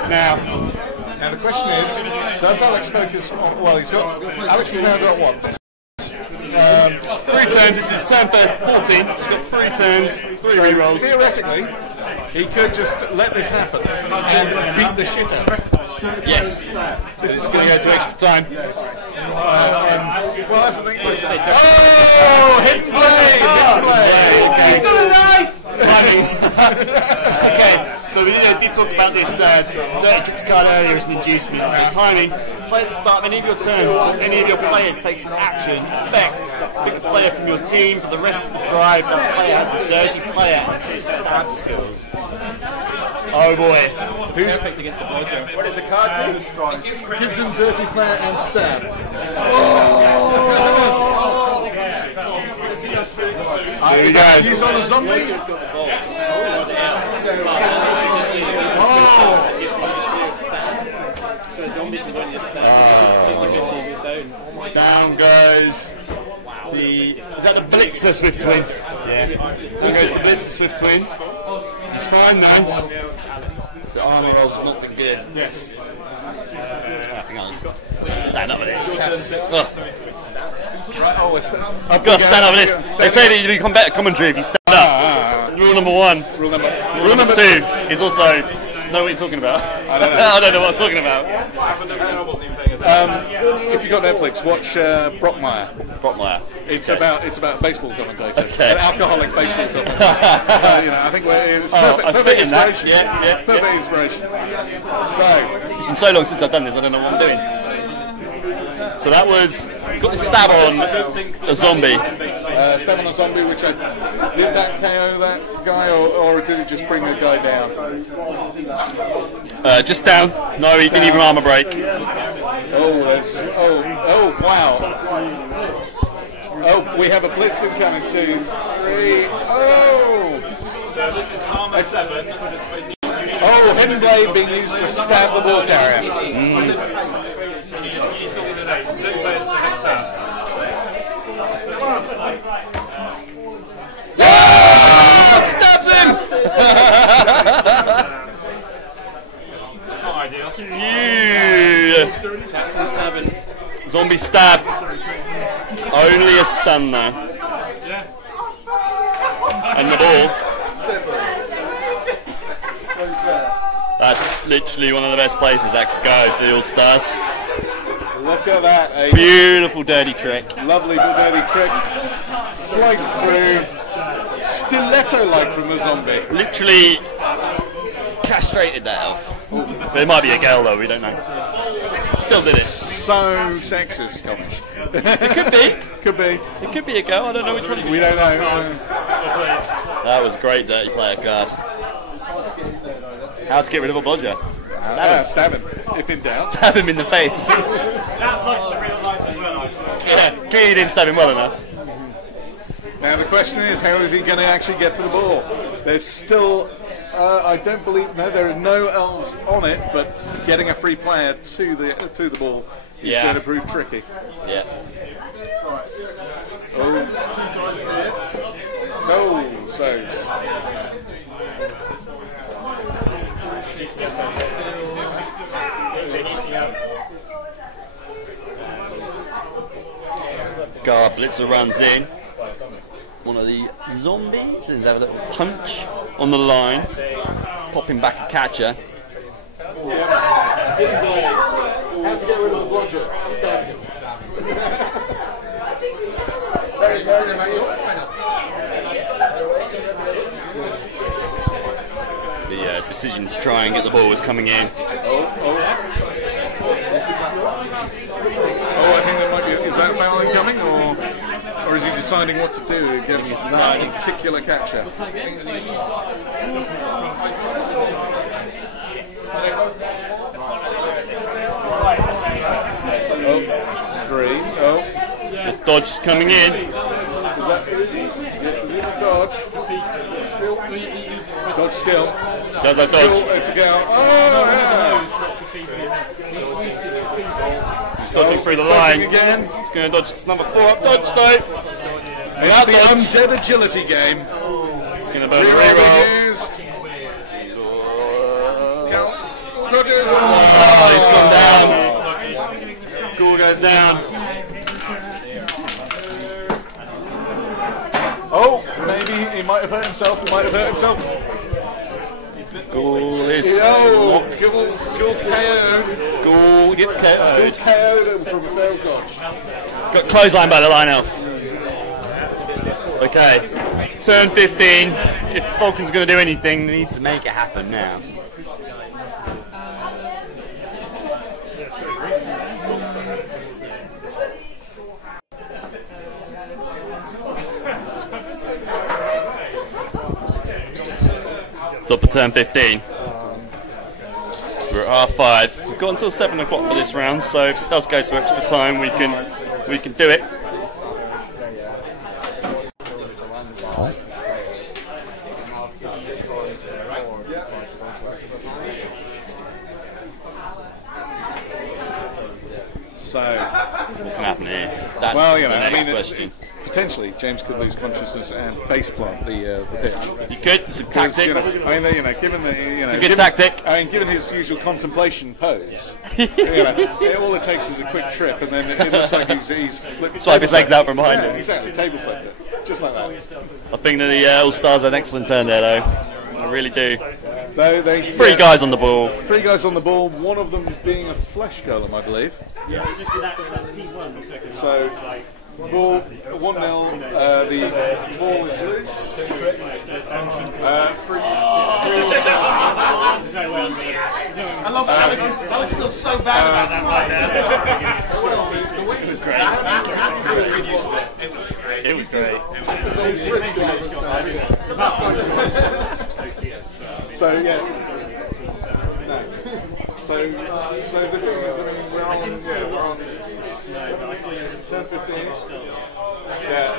Now the question is, does Alex focus on? Well, Alex has now got what? 3 turns. This is turn 14. He's got 3 turns, 3 rerolls. Theoretically, he could just let this happen and beat the shit out of it. Yes. This is going to go to extra time. Well, that's the thing. Oh, hidden blade! He's got a knife! Okay, so we did talk about this dirty tricks card earlier as an inducement. So timing, play at the start of any of your turns. Any of your players takes an action, effect. Pick a player from your team for the rest of the drive. That player has the dirty player and stab skills. Oh boy. Who's picked against the bludger? What is the card do? Gives him dirty player and stab. Here we go. He's on a zombie. Down goes the... Is that the Blitzer Swift Twin? Yeah. Down goes the Blitzer Swift Twin. He's fine now. The armour roll's not been good. Yes. I think I'll stand up with this. I've got to stand up with this. They say that you become better commentary if you stand up. Rule number 1. Rule number 2 is also know what you're talking about. I don't know what I'm talking about. If you've got Netflix, watch Brockmire. It's about a baseball commentator, an alcoholic baseball commentator. So, I think it's perfect inspiration. Yeah. Perfect inspiration. So it's been so long since I've done this, I don't know what I'm doing. So that was got the stab on a zombie. Stab on a zombie, which did that KO that guy, or did it just bring the guy down? Just down. No, he didn't even armor break. Oh, wow. Oh, we have a blitzer coming, 2, 3. Oh! So this is armor 7. Oh, hidden blade being used to stab the ball carrier. Stabs him! That's not ideal. Zombie stab. Only a stun though. And the ball. That's literally one of the best places that could go for the All-Stars. Look at that. Beautiful dirty trick. Lovely dirty trick. Slice through. Stiletto-like from the zombie. Literally castrated that elf. But it might be a girl though, we don't know. Still did it. So sexist, COMMISH. It could be. Could be. It could be a girl, I don't know which one. We don't know. That was great dirty player card. How to get rid of a bludger? Stab him, if in doubt. Stab him in the face. That applies to real life as well. Yeah, clearly didn't stab him well enough. Now the question is, how is he going to actually get to the ball? There's still, I don't believe, there are no elves on it, but getting a free player to the ball is going to prove tricky. Yeah. Gar Blitzer runs in. One of the zombies and have a little punch on the line, popping back a catcher. How to get rid of the bludger? Stab him. The decision to try and get the ball was coming in. I think there might be. Is that foul incoming, or is he deciding what to do against that particular catcher? The dodge is coming in. Yes, it is dodge. dodge. Dodge still. Does that Still, dodge? it's a go. Oh, He's dodging through the line. Again. He's going to dodge. It's number 4 up dodge though. It's the undead agility game. He's going to burn reroll. Dodges. Oh, he's gone down. Ghoul goes down. Oh, maybe he might have hurt himself. He might have hurt himself. Ghoul is locked. Ghoul KO'd. Ghoul gets KO'd. Ghoul KO'd from a failed dodge. Got clothesline by the line elf. Okay, turn 15. If Falcon's going to do anything, they need to make it happen now. Top of turn 15. We're at R5. We've got until 7 o'clock for this round, so if it does go to extra time, we can do it. So, what can happen here? That's well, you know, the next I mean, question. Potentially, James could lose consciousness and faceplant the pitch. You could. It's a tactic. You know, I mean, given the, it's a good tactic. I mean, given his usual contemplation pose, all it takes is a quick trip, and then it looks like he's flipped. Swipe his legs out from behind him. Exactly, table flipped it, just like that. I think that the All Stars had an excellent turn there, though. I really do. Three guys on the ball. 3 guys on the ball. One of them is being a flesh golem, I believe. So. Ball 1-0. The ball is loose. I love Alex feels so bad about that right now. It was great. It was great. So yeah. No. So the thing is, I mean, we're on 10-15. Yeah.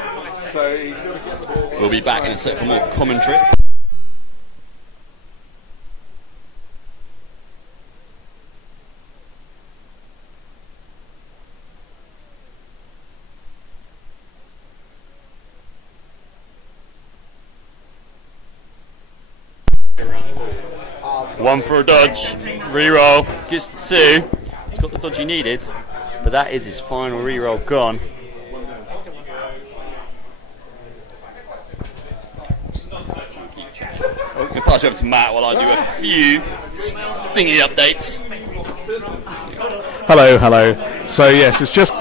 So he's going to get the ball. We'll be back in a sec for more commentary. One for a dodge, reroll, gets the 2. He's got the dodge he needed, but that is his final reroll gone. I'm going to pass you over to Matt while I do a few thingy updates. Hello, hello. So yes, it's just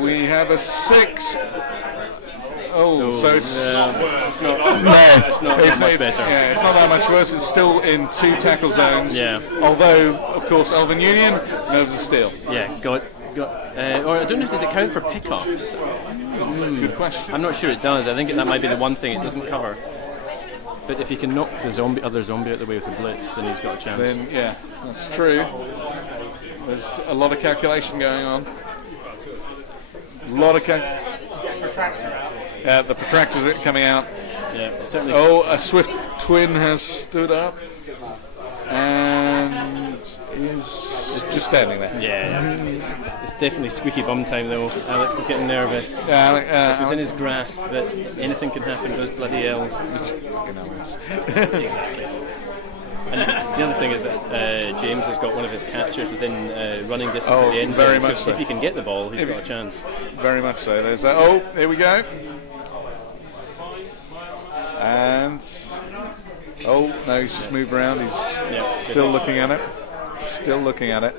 we have a 6. Oh, so it's not much better. Yeah, it's not that much worse. It's still in 2 tackle zones. Yeah. Although, of course, Elven Union knows a steal. Yeah, or I don't know if does it count for pickups. Good question. I'm not sure it does. I think that might be the one thing it doesn't cover. But if he can knock the other zombie out the way with the blitz, then he's got a chance. Then yeah, that's true. There's a lot of calculation going on. A lot of the protractors are coming out. Yeah, certainly. Oh, a swift twin has stood up and is just standing there. Yeah. It's definitely squeaky bum time though. Alex is getting nervous. It's within his grasp, but anything can happen. Those bloody elves. Exactly. And the other thing is that James has got one of his catchers within running distance at the end zone. So if he can get the ball, he's got a chance. Very much so. There's that. Oh, here we go. And oh no, he's just moved around. He's still looking at it. Still looking at it.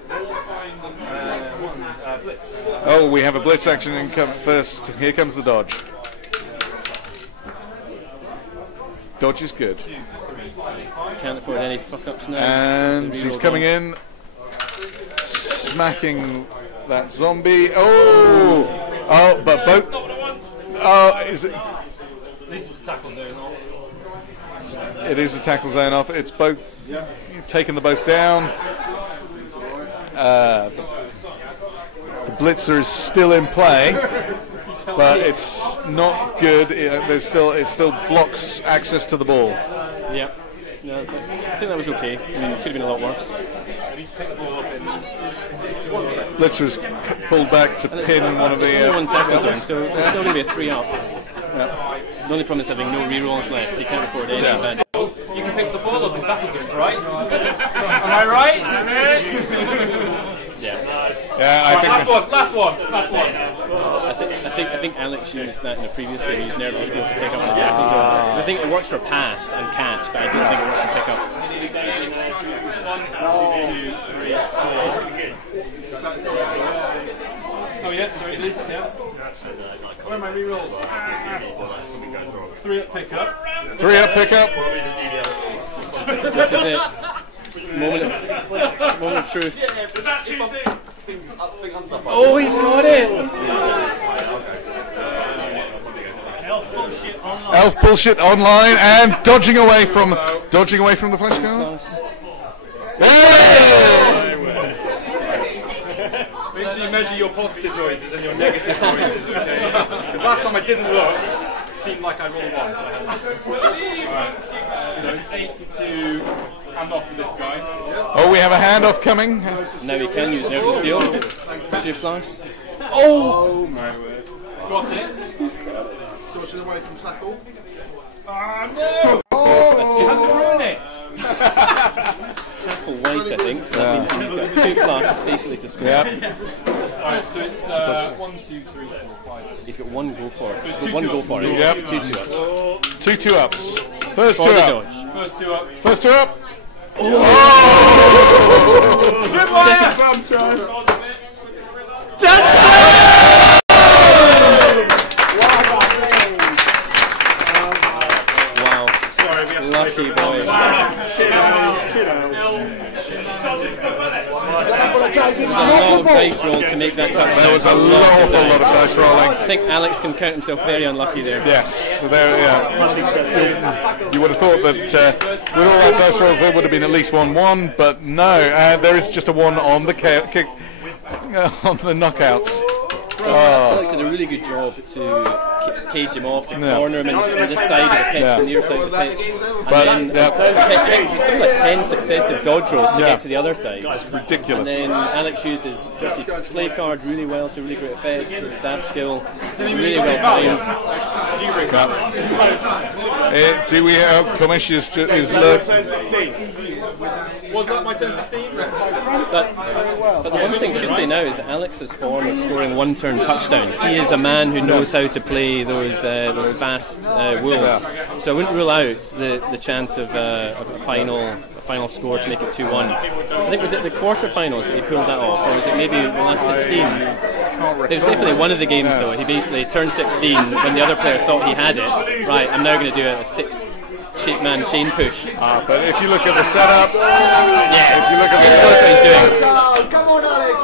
Oh, we have a blitz action in first. Here comes the dodge. Dodge is good. Can't afford any fuck-ups now. And he's coming in, smacking that zombie. Oh, but both. Oh, is it? This is a tackle zone off. It is a tackle zone off. It's both taking the both down. The blitzer is still in play. but it's not good. It still blocks access to the ball. Yeah. No, I think that was okay. I mean, it could have been a lot worse. Blitzer's pulled back to pin one of the. Only one tackle zone, so it's still going to be a 3-up. The only problem is having no rerolls left. You can't afford any advantage. You can pick the ball up in tackle zones, right? Am I right? Yeah, I think. Last one. I think Alex used that in the previous game. He used nerves of steel to pick up the tackle zone. I think it works for pass and catch, but I don't think it works for pick up. 1, 2, 3, 4. Oh yeah, sorry, Liz. Yeah. Where are my rerolls? 3-up pickup. 3-up pickup. This is it. Moment of truth. Oh, he's got it! Elf bullshit online and dodging away from the flash card. Make sure you measure your positive noises and your negative noises. Because last time I didn't look, it seemed like I rolled 1. Alright. So it's 8-2. Hand off to this guy. Oh, we have a handoff coming. Now we can use nerves of steel. Safe class. Oh my word. Got it. Dodging away from tackle. Ah, no! Oh, you had to ruin it! Tackle white, I think, so that means he's got 2+ basically to score. Alright, so it's 1, 2, 3, 4, 5. He's got 1 go for it. So it's One go for it. Yep. 2 2-ups. 2 2-ups. First For the 2-up. dodge. First 2-up. First 2-up. Good Wow. Sorry, we have to Lucky boy. A lot of dice roll to make that touchdown. There was a lot of dice rolling. I think Alex can count himself very unlucky there. Yes, so there. Yeah. You would have thought that with all that dice rolls, there would have been at least 1-1, but no, there is just a 1 on the kick on the knockouts. Alex did a really good job to cage him off, to corner him in this side of the pitch, the near side of the pitch. And then something like 10 successive dodge rolls to get to the other side. It's ridiculous. And then Alex uses dirty play card really well to really great effect, his stab skill really well timed. Do we Commish is lurked. Was that my turn 16? But the one thing I should say now is that Alex's form of scoring one-turn touchdowns, he is a man who knows how to play those fast wolves. So I wouldn't rule out the chance of a final score to make it 2-1. I think was it the quarterfinals that he pulled that off, or was it maybe the last 16? It was definitely one of the games though. He basically turned 16 when the other player thought he had it. Right, I'm now going to do a 6-man chain push. But if you look at the setup, if you look at the setup, what he's doing. Come on, Alex!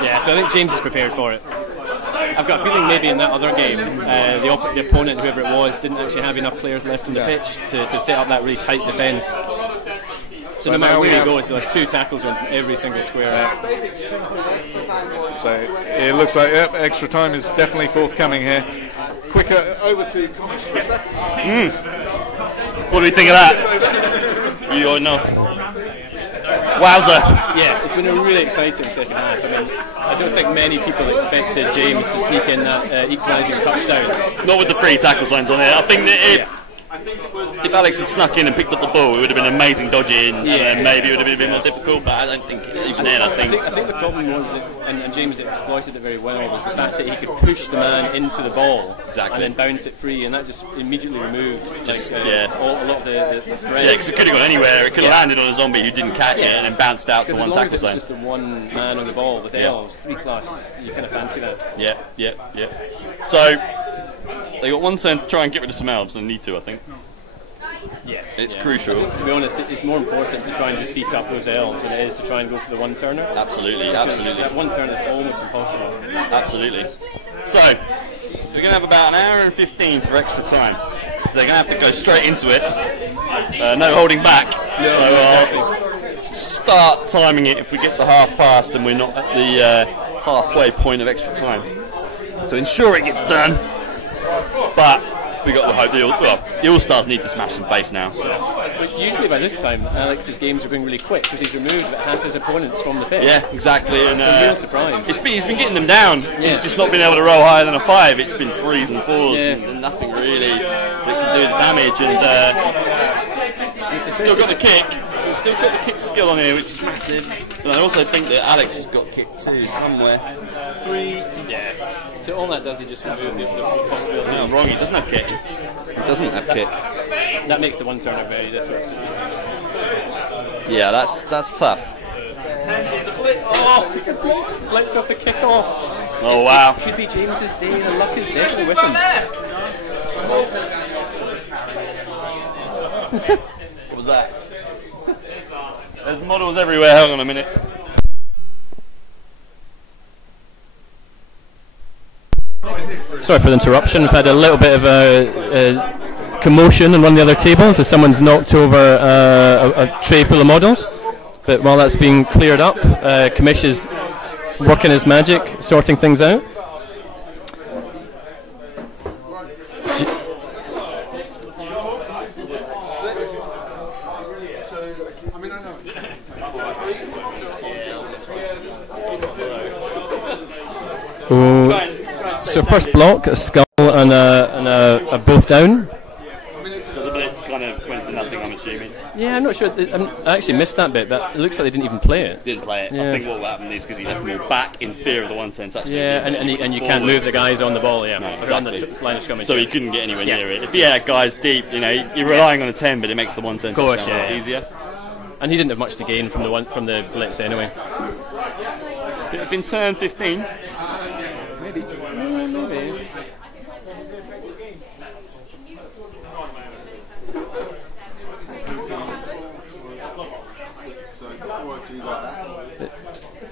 Yeah, so I think James is prepared for it. I've got a feeling maybe in that other game, the opponent, whoever it was, didn't actually have enough players left on the pitch to set up that really tight defence. So no matter where he goes, he'll have 2 tackle zones in every single square. So it looks like extra time is definitely forthcoming here. Quicker over to Commish for a second. What do we think of that? You got enough. Wowzer. Yeah, it's been a really exciting second half. I mean, I don't think many people expected James to sneak in that equalising touchdown. Not with the 3 tackle zones on it. I think that if Alex had snuck in and picked up the ball, it would have been amazing dodging, and then maybe it would have been a bit more difficult, but I don't think even then, I think the problem was that, and James exploited it very well, was the fact that he could push the man into the ball and then bounce it free, and that just immediately removed a lot of the threat. Yeah, because it could have gone anywhere. It could have landed on a zombie who didn't catch it and then bounced out to one tackle zone. As long as it's just the one man on the ball with elves, 3+, you kind of fancy that. Yeah. So they got 1 turn to try and get rid of some elves, and need to, I think. Yeah, it's crucial. To be honest, it's more important to try and just beat up those elves than it is to try and go for the 1-turner. Absolutely. That 1-turn is almost impossible. Absolutely. So we're going to have about an hour and 15 for extra time. So they're going to have to go straight into it. No holding back. So I'll start timing it if we get to past and we're not at the halfway point of extra time to ensure it gets done. But we got to hope the All-Stars need to smash some face now. But usually by this time, Alex's games are going really quick because he's removed about half his opponents from the pitch. Yeah, exactly. And it's a real surprise. He's been getting them down. Yeah. He's just not been able to roll higher than a 5. It's been 3s and 4s and nothing really that can do the damage. And he's still got the kick. So he's still got the kick skill on here, which is massive. But I also think that Alex has got kick too somewhere. 3. Yeah. So all that does is just remove the possibility. No, I'm wrong. He doesn't have kick. He doesn't have kick. That makes the one turner very difficult. Yeah, that's tough. Oh, blitz off the kick-off. Oh wow. Could be James's day. The luck is definitely with him. What was that? There's models everywhere. Hang on a minute. Sorry for the interruption. We've had a little bit of a commotion on one of the other tables as someone's knocked over a tray full of models. But while that's being cleared up, COMMISH is working his magic, sorting things out. So first block, a skull and a both down. So the blitz kind of went to nothing, I'm assuming. Yeah, I'm not sure. I actually missed that bit, but it looks like they didn't even play it. Didn't play it. Yeah. I think what happened is because he left them all back in fear of the 110 touchdown. Yeah, and you can't move the guys on the ball. Yeah, no, exactly. exactly. The line of scrimmage. So he couldn't get anywhere near it. If he had guys deep, you know, you're relying on a 10, but it makes the 110 touchdown a lot easier. And he didn't have much to gain from the blitz anyway. Could it have been turn 15? Maybe. Maybe.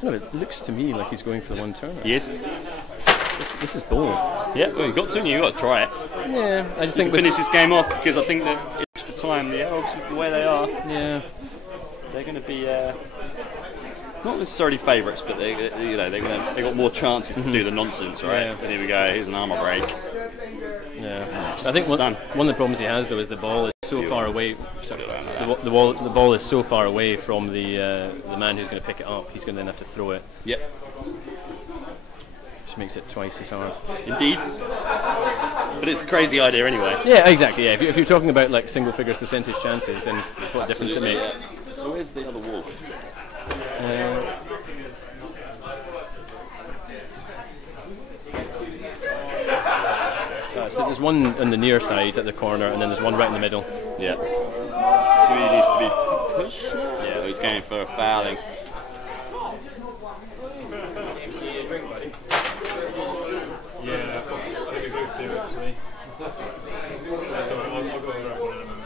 It looks to me like he's going for the one turner. Yes. This is bold. Yeah, well, you've got to, you've got to try it. Yeah, I just think finish this game off because I think that extra time, the Elves, the way they are, they're going to be not necessarily favourites, but they got more chances to do the nonsense, right? Yeah. But here we go. Here's an armour break. Yeah, I think one of the problems he has though is the ball is so far away. The ball is so far away from the man who's going to pick it up. He's going to then have to throw it. Yep. Which makes it twice as hard. Indeed. But it's a crazy idea anyway. Yeah, exactly. Yeah, if you're talking about like single figures percentage chances, then what difference it makes? Yeah. So where's the other wolf? So there's one on the near side at the corner, and then there's one right in the middle. Yeah. So he needs to be pushed. Yeah, he's going for a fouling. Yeah, I think we both do actually. So I'll go over that one in a moment.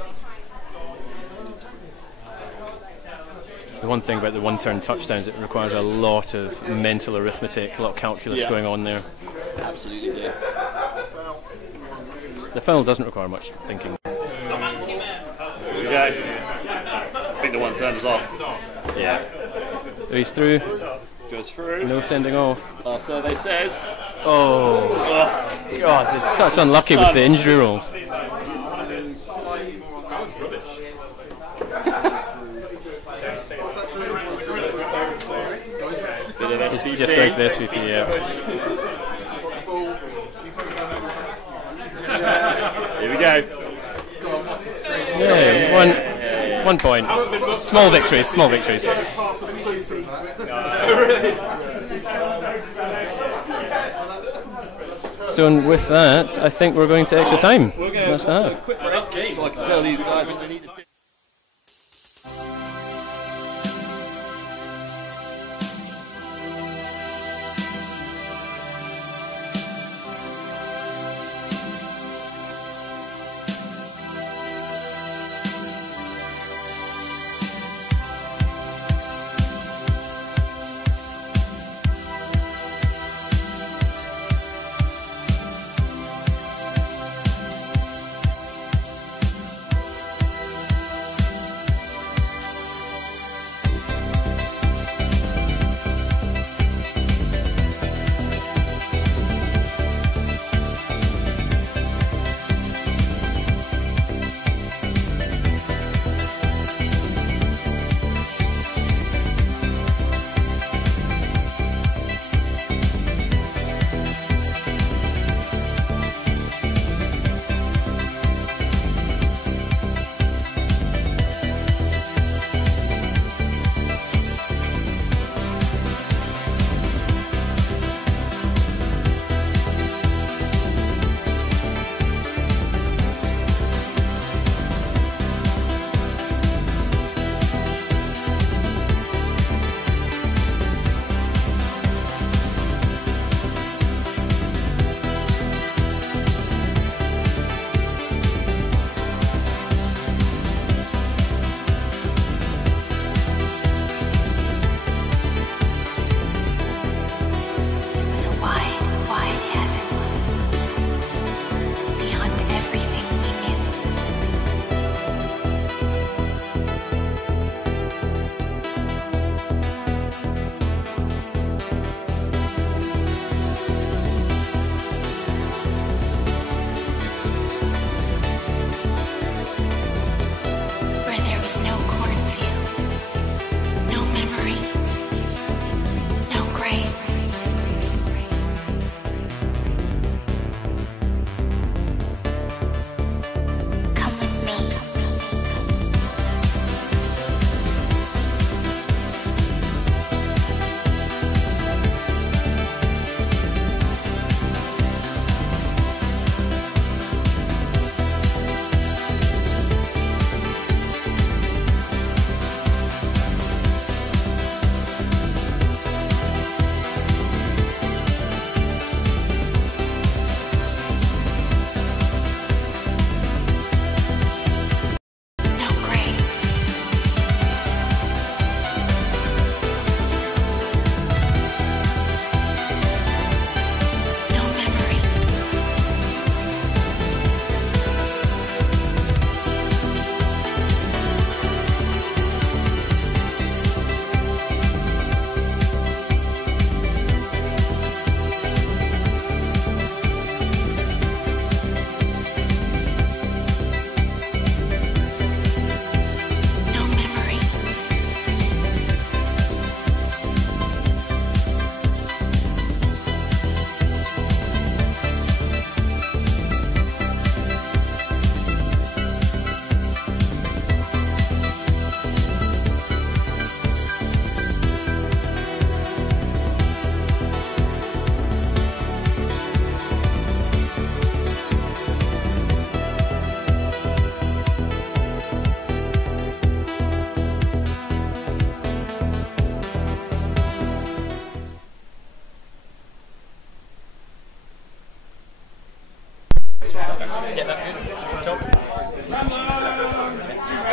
The one thing about the one-turn touchdowns, it requires a lot of mental arithmetic, a lot of calculus going on there. Absolutely, yeah. The foul doesn't require much thinking. Here we go. I think the one turn is off. Yeah. He's through. Goes through. No sending off. Survey says. Oh. God, this is such unlucky with the injury rules. He's just going for the SVP, yeah. Here we go. Yeah, one point. Small victories, small victories. So with that, I think we're going to extra time. That's the half. So I can tell these guys what they need to do.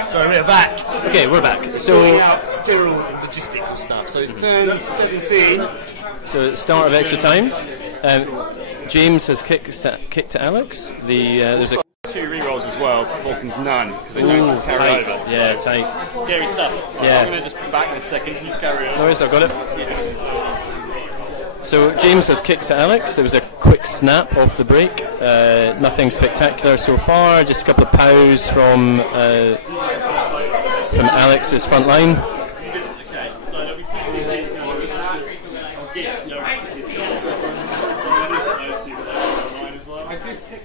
Sorry, we're back. Okay, we're back. So, general logistical stuff. So it's turn 17. so start of extra time. James has kicked to Alex. There's a 2 rerolls as well. Falcons none. They Ooh, don't carry tight. over. Yeah, tight. Scary stuff. Yeah. I'm going to just be back in a second. You carry on. No worries, I've got it. So James has kicked to Alex. There was a quick snap off the break. Nothing spectacular so far. Just a couple of pows from Alex's front line.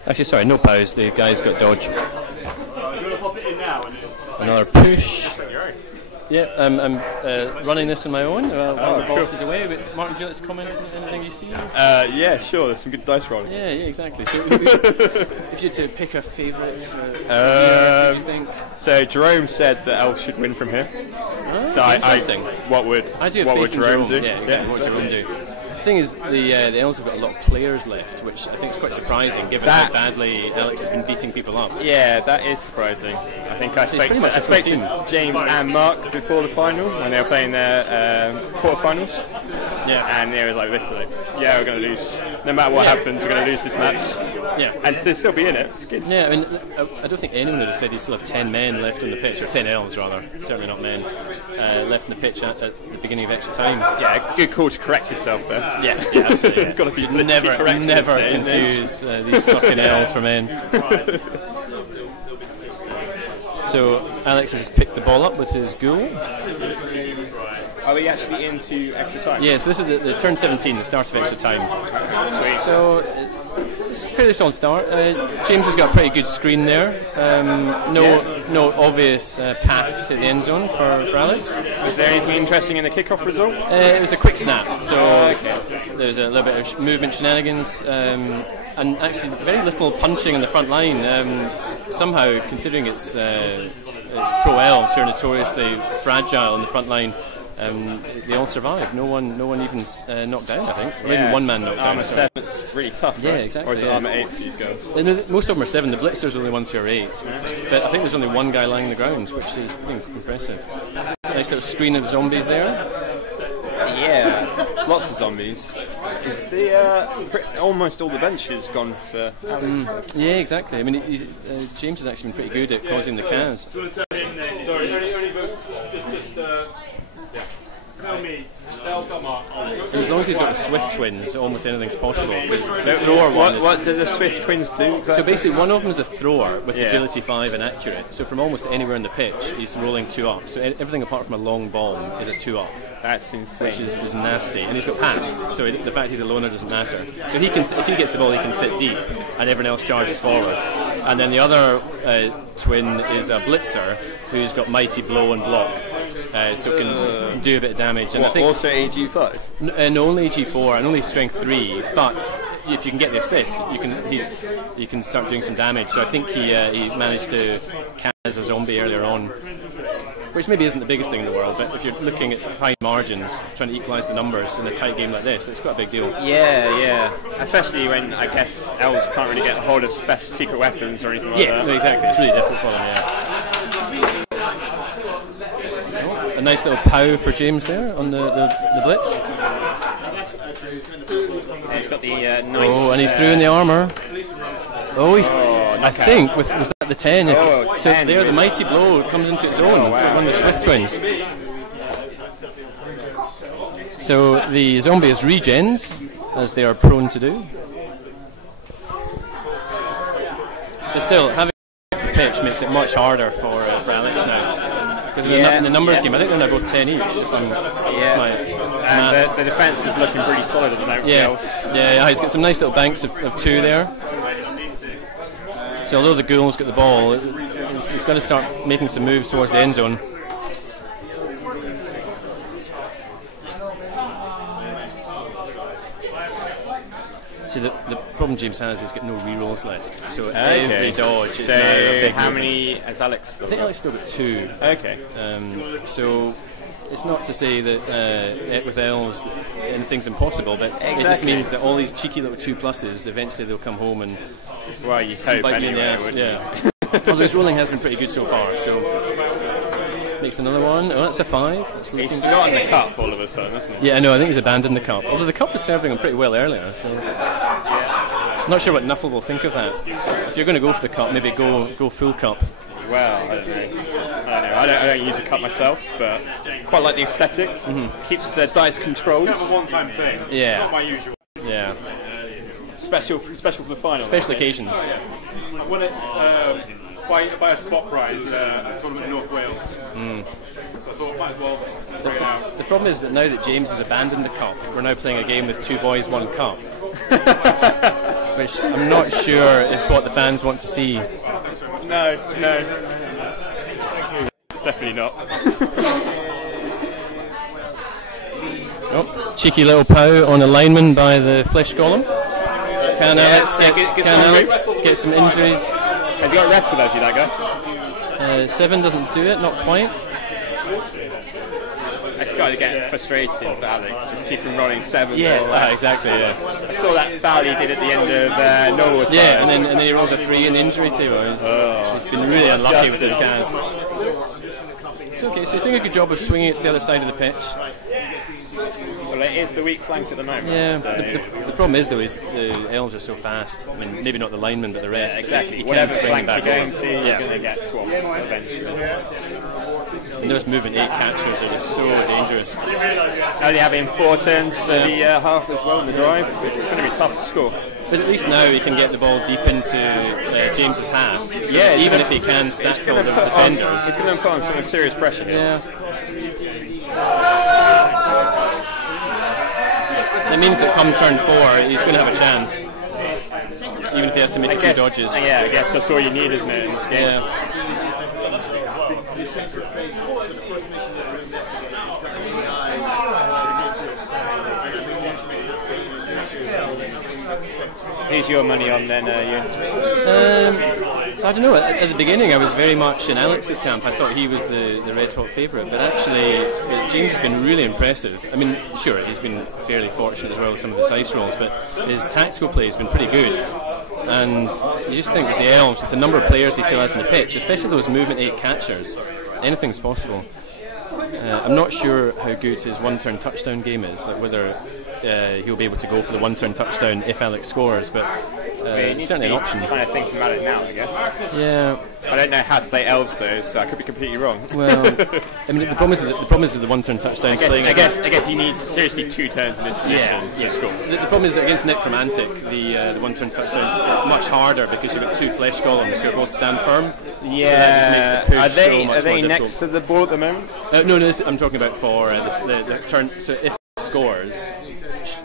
Actually, sorry, no pows. The guy's got dodge. Another push. Yeah, I'm running this on my own while the boss is away. But Martin, do you like to comment on anything you see? Yeah, sure. There's some good dice rolling. Yeah, exactly. So, if you had to pick a favourite, what do you think? So Jerome said that Elves should win from here. So interesting. What would Jerome do? Yeah, exactly. What would Jerome do? The thing is, the Elves have got a lot of players left, which I think is quite surprising, given how badly Alex has been beating people up. Yeah, that is surprising. I think I spoke to James and Mark before the final when they were playing their quarterfinals. Yeah, and they were like, literally, yeah, we're going to lose. No matter what happens, we're going to lose this match. Yeah, and to still be in it, it's good. Yeah, I mean, I don't think anyone would have said he still have 10 men left on the pitch, or 10 Elves rather, certainly not men, left on the pitch at the beginning of extra time. Yeah, good call to correct yourself there. Yeah, absolutely. Got to be never confuse these fucking L's for men. So Alex has picked the ball up with his ghoul. Are we actually into extra time? Yeah, so this is the turn 17, the start of extra time. Sweet. So it's a fairly solid start. James has got a pretty good screen there. No obvious path to the end zone for Alex. Was there anything interesting in the kickoff result? It was a quick snap, so there was a little bit of movement shenanigans, and actually very little punching on the front line. Somehow, considering it's pro Elves who are notoriously fragile on the front line, they all survived. No one even knocked down, I think. Or even one man knocked down. Armour 7, it's really tough. Yeah, right? exactly. Or is it Armour 8 for these guys? Most of them are 7. The Blitzers are the only ones who are 8. But I think there's only one guy lying on the ground, which is impressive. Nice little screen of zombies there. Yeah, lots of zombies. Is almost all the benches gone for Alex? Yeah, exactly. I mean, James has actually been pretty good at causing the Kaz. Sorry, only just tell me. And as long as he's got the Swift twins, almost anything's possible. What do the Swift twins do exactly? So basically, one of them is a thrower with agility 5 and accurate. So from almost anywhere on the pitch, he's rolling 2 up. So everything apart from a long bomb is a 2 up. That's insane. Which is nasty. And he's got pass, so the fact he's a loner doesn't matter. So he can, if he gets the ball, he can sit deep, and everyone else charges forward. And then the other twin is a blitzer who's got mighty blow and block. So can do a bit of damage. And I think also AG5? No, only AG4 and only strength 3. But if you can get the assist, you can start doing some damage. So I think he managed to Kaz a zombie earlier on, which maybe isn't the biggest thing in the world. But if you're looking at fine margins, trying to equalise the numbers in a tight game like this, it's quite a big deal. Yeah. Especially when I guess Elves can't really get a hold of secret weapons or anything like that. Yeah, exactly. It's really difficult for them. Yeah. A nice little pow for James there on the blitz. Yeah, he's got the nice. Oh, and he's through in the armour. Oh, I think was that the 10? So 10, there, the mighty blow comes into its own for one of the Swift twins. So the zombie is regens, as they are prone to do. But still, having the pitch makes it much harder for Alex now. Because in the numbers game, I think they're now both 10 each. And the defence is looking pretty solid at the moment. Yeah, he's got some nice little banks of 2 there. So although the Ghoul's got the ball, he's got to start making some moves towards the end zone. See, the problem James has is he's got no rerolls left. So every dodge is now a big how many has Alex? I think Alex still got 2. Okay. So it's not to say that with Elves anything's impossible, but it just means that all these cheeky little 2+s, eventually they'll come home and Well, you'd hope bite you in the anyway, ass, wouldn't yeah. Although his rolling has been pretty good so far, so makes another one. Oh, that's a 5. That's He's forgotten the cup all of a sudden, hasn't he? Yeah, I know. I think he's abandoned the cup. Although the cup was serving him pretty well earlier, so I'm not sure what Nuffle will think of that. If you're going to go for the cup, maybe go full cup. Well, I don't know. I don't use a cup myself, but quite like the aesthetic. Keeps the dice controlled. It's a one-time thing. Yeah. It's not my usual. Yeah. Special for the final. Special occasions. I won it by a spot prize at a tournament in North Wales. So I thought might as well bring it out. The problem is that now that James has abandoned the cup, we're now playing a game with 2 boys, 1 cup. Which I'm not sure is what the fans want to see. No. Definitely not. Oh, cheeky little pow on a lineman by the Flesh Golem. Can Alex get some injuries? Has he got rest without you, that guy? 7 doesn't do it, not quite. It's got to get frustrating for Alex, just keep him rolling 7. Yeah, exactly. Yeah. I saw that foul he did at the end of Norwood. Yeah, and then he rolls a 3 in injury too. He's been really unlucky with his cans. It's okay, so he's doing a good job of swinging it to the other side of the pitch. Well, it is the weak flank at the moment. Yeah, so. the problem is though is the elves are so fast. I mean, maybe not the linemen, but the rest. Yeah, exactly. You Whatever can't swing flank back you're going over. to, you're going to get swamped eventually. And those movement 8 catchers are just so dangerous. Now they have him 4 turns for the half as well in the drive. It's going to be tough to score. But at least now he can get the ball deep into James's half. So yeah, even if he can stack all the defenders. It's going to put on some serious pressure here. Yeah. That means that come turn 4, he's going to have a chance. Even if he has to make 2 dodges. Yeah, I guess that's all you need, isn't it, in this game? Yeah. Who's your money on then, So I don't know, at the beginning I was very much in Alex's camp. I thought he was the red hot favourite, but actually James has been really impressive. I mean, sure, he's been fairly fortunate as well with some of his dice rolls, but his tactical play has been pretty good. And you just think with the elves, with the number of players he still has in the pitch, especially those movement 8 catchers, anything's possible. I'm not sure how good his 1-turn touchdown game is, like whether he'll be able to go for the 1-turn touchdown if Alex scores, but it's certainly an option. Kind of thinking about it now, I guess. Yeah. I don't know how to play elves though, so I could be completely wrong. Well, I mean, the problem is with the 1-turn touchdowns. I guess you need seriously 2 turns in this position to score. The problem is against Necromantic, the 1-turn touchdowns are much harder because you've got 2 flesh golems who both stand firm. Yeah. So that just makes the push so much are they more next to the ball at the moment? No, I'm talking about for the turn. So if he scores,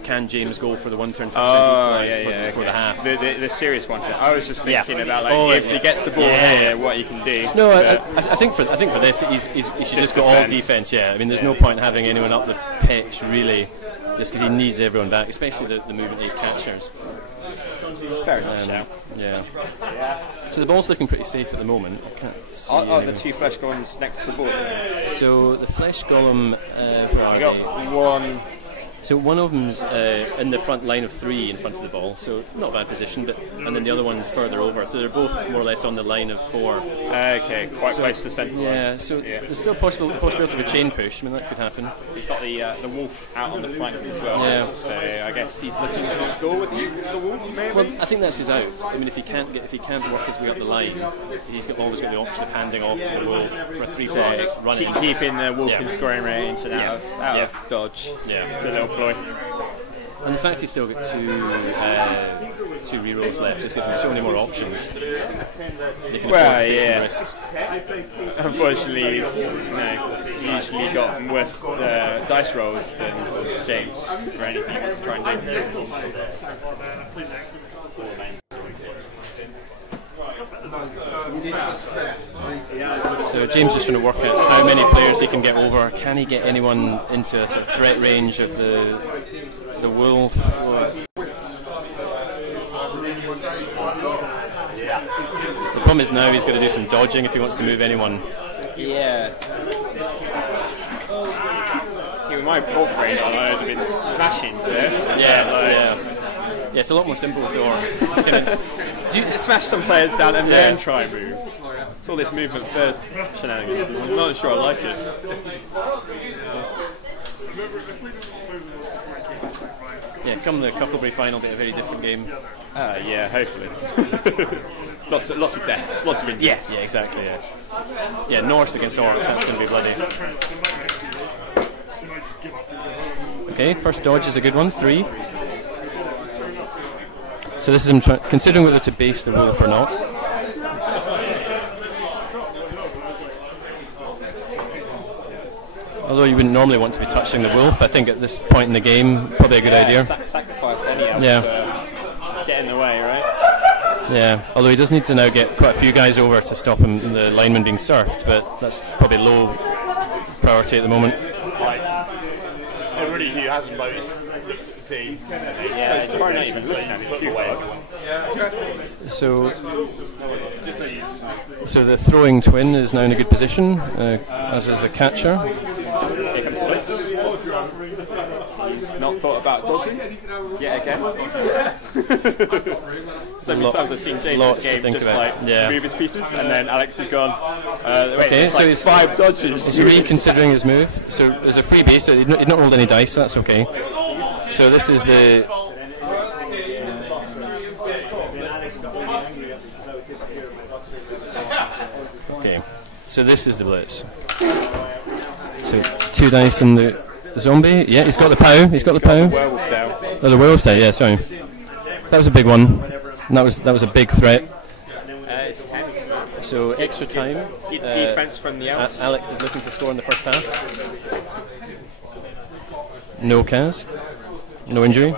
can James go for the 1-turn touchdown for the half? The serious one. I was just thinking about if he gets the ball here, what he can do. No, I think for this, he should just go all defence. Yeah, I mean, there's no point having anyone up the pitch really, just because he needs everyone back, especially the movement 8 catchers. Fair enough. Yeah. So the ball's looking pretty safe at the moment. I can't see. Are the 2 flesh golems next to the ball? So the flesh golem. I got 1. So one of them's in the front line of 3 in front of the ball, so not a bad position, and then the other one's further over, so they're both more or less on the line of 4. Okay, quite close to the centre line. Yeah, so there's still possibility of a chain push. I mean, that could happen. He's got the wolf out on the flank as well. Yeah. So I guess he's looking to score with the wolf, maybe. Well, I think that's his out. I mean, if he can't work his way up the line, he's always got the option of handing off to the wolf for a 3-pass, running, keeping the wolf in scoring range and out of dodge. Yeah. Good little ploy. And the fact he's still got 2 rerolls left just gives him so many more options. They can afford to take some risks. Unfortunately, he's usually got worse dice rolls than James for anything he wants to try and do. So James is trying to work out how many players he can get over. Can he get anyone into a sort of threat range of the wolf? The problem is now he's got to do some dodging if he wants to move anyone. Yeah. See, with my ball brain on, I would have been smashing first. Yeah. Yeah, it's a lot more simple with the orcs. Do you smash some players down and then try and move? It's all this movement first shenanigans. I'm not sure I like it. Yeah, come the Cuckleberry final, be a very different game. Yeah, hopefully. lots of deaths, lots of injuries. Yes, yeah, exactly. Yeah, Norse against orcs. That's going to be bloody. Okay, first dodge is a good one. 3. So this is him considering whether to base the wolf or not. Although you wouldn't normally want to be touching the wolf, I think at this point in the game, probably a good idea. Sacrifice any elf get in the way, right? Yeah, although he does need to now get quite a few guys over to stop him, the lineman being surfed, but that's probably low priority at the moment. Everybody who hasn't voted looked at the team. Yeah, it's probably not even looking at it too far. So the throwing twin is now in a good position, as is the catcher. Here comes the blitz. Not thought about dodging yet again. So many times I've seen James' game just like move his pieces, and then Alex has gone. Okay, so he's 5 dodges. He's reconsidering his move. So there's a freebie, so he's not rolled any dice, so that's okay. So this is the. Okay, so this is the blitz. So 2 dice on the zombie. Yeah, he's got the POW. He's got the POW. Werewolf down. Oh, the werewolf there. Yeah, sorry. That was a big one. And that was a big threat. It's 10. So extra time. Defense from the elves. Alex is looking to score in the first half. No Kaz. No injury.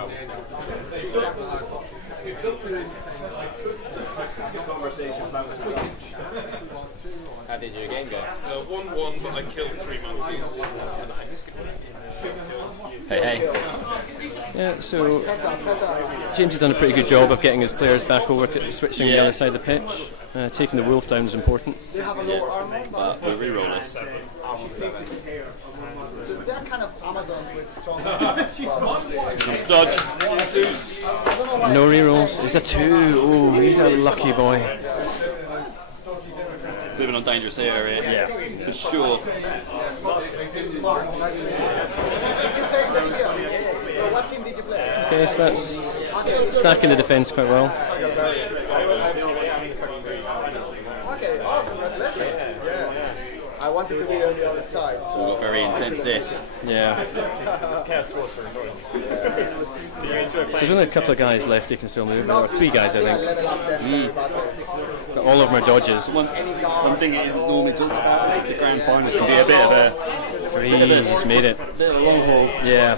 How did your game go? 1-1, but I killed 3 monkeys. Hey. Yeah, so James has done a pretty good job of getting his players back over to switching the other side of the pitch. Taking the wolf down is important. But we'll reroll this. So they're kind of Amazons with strong. Dodge. No rerolls. It's a 2. Oh, he's a lucky boy. Living on dangerous area. Yeah, for sure. What team did you play? Okay, so that's stacking the defence quite well. Okay, congratulations. Yeah. I wanted to be on the other side. So we've got very intense this. Yeah. So there's only a couple of guys left who can still move. There are 3 guys, I think. But all of them are dodges. One thing that isn't normally talked about is that the grand finals can be a bit of a 3. He's made it. bit of a long haul. Yeah.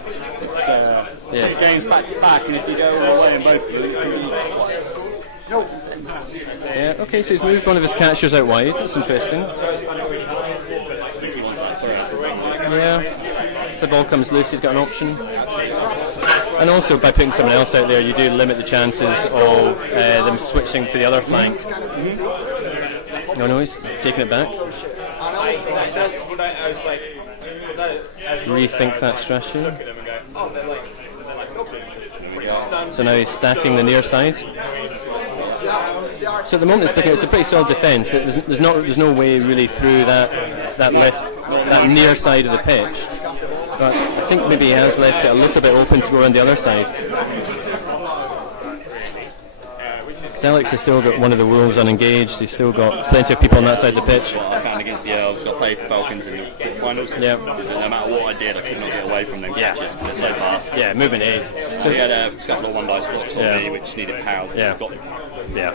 It's 2 games back to back, and if you go all the way in both of them, it can be intense. Yeah, okay, so he's moved one of his catchers out wide. That's interesting. Yeah. If the ball comes loose, he's got an option. And also, by putting someone else out there, you do limit the chances of them switching to the other flank. Oh no, he's taking it back. Rethink that strategy. So now he's stacking the near side. So at the moment it's a pretty solid defence. There's no way really through that near side of the pitch. But I think maybe he has left it a little bit open to go around the other side. Because Alex has still got one of the wolves unengaged. He's still got plenty of people on that side of the pitch. What I found against the elves, I played Falcons in the finals. Yeah. Is that no matter what I did, I could not get away from them catches because they're so fast. Yeah, movement aid. So he had a couple of 1 dice blocks on me, which needed POWs. Yeah. Got them. Yeah.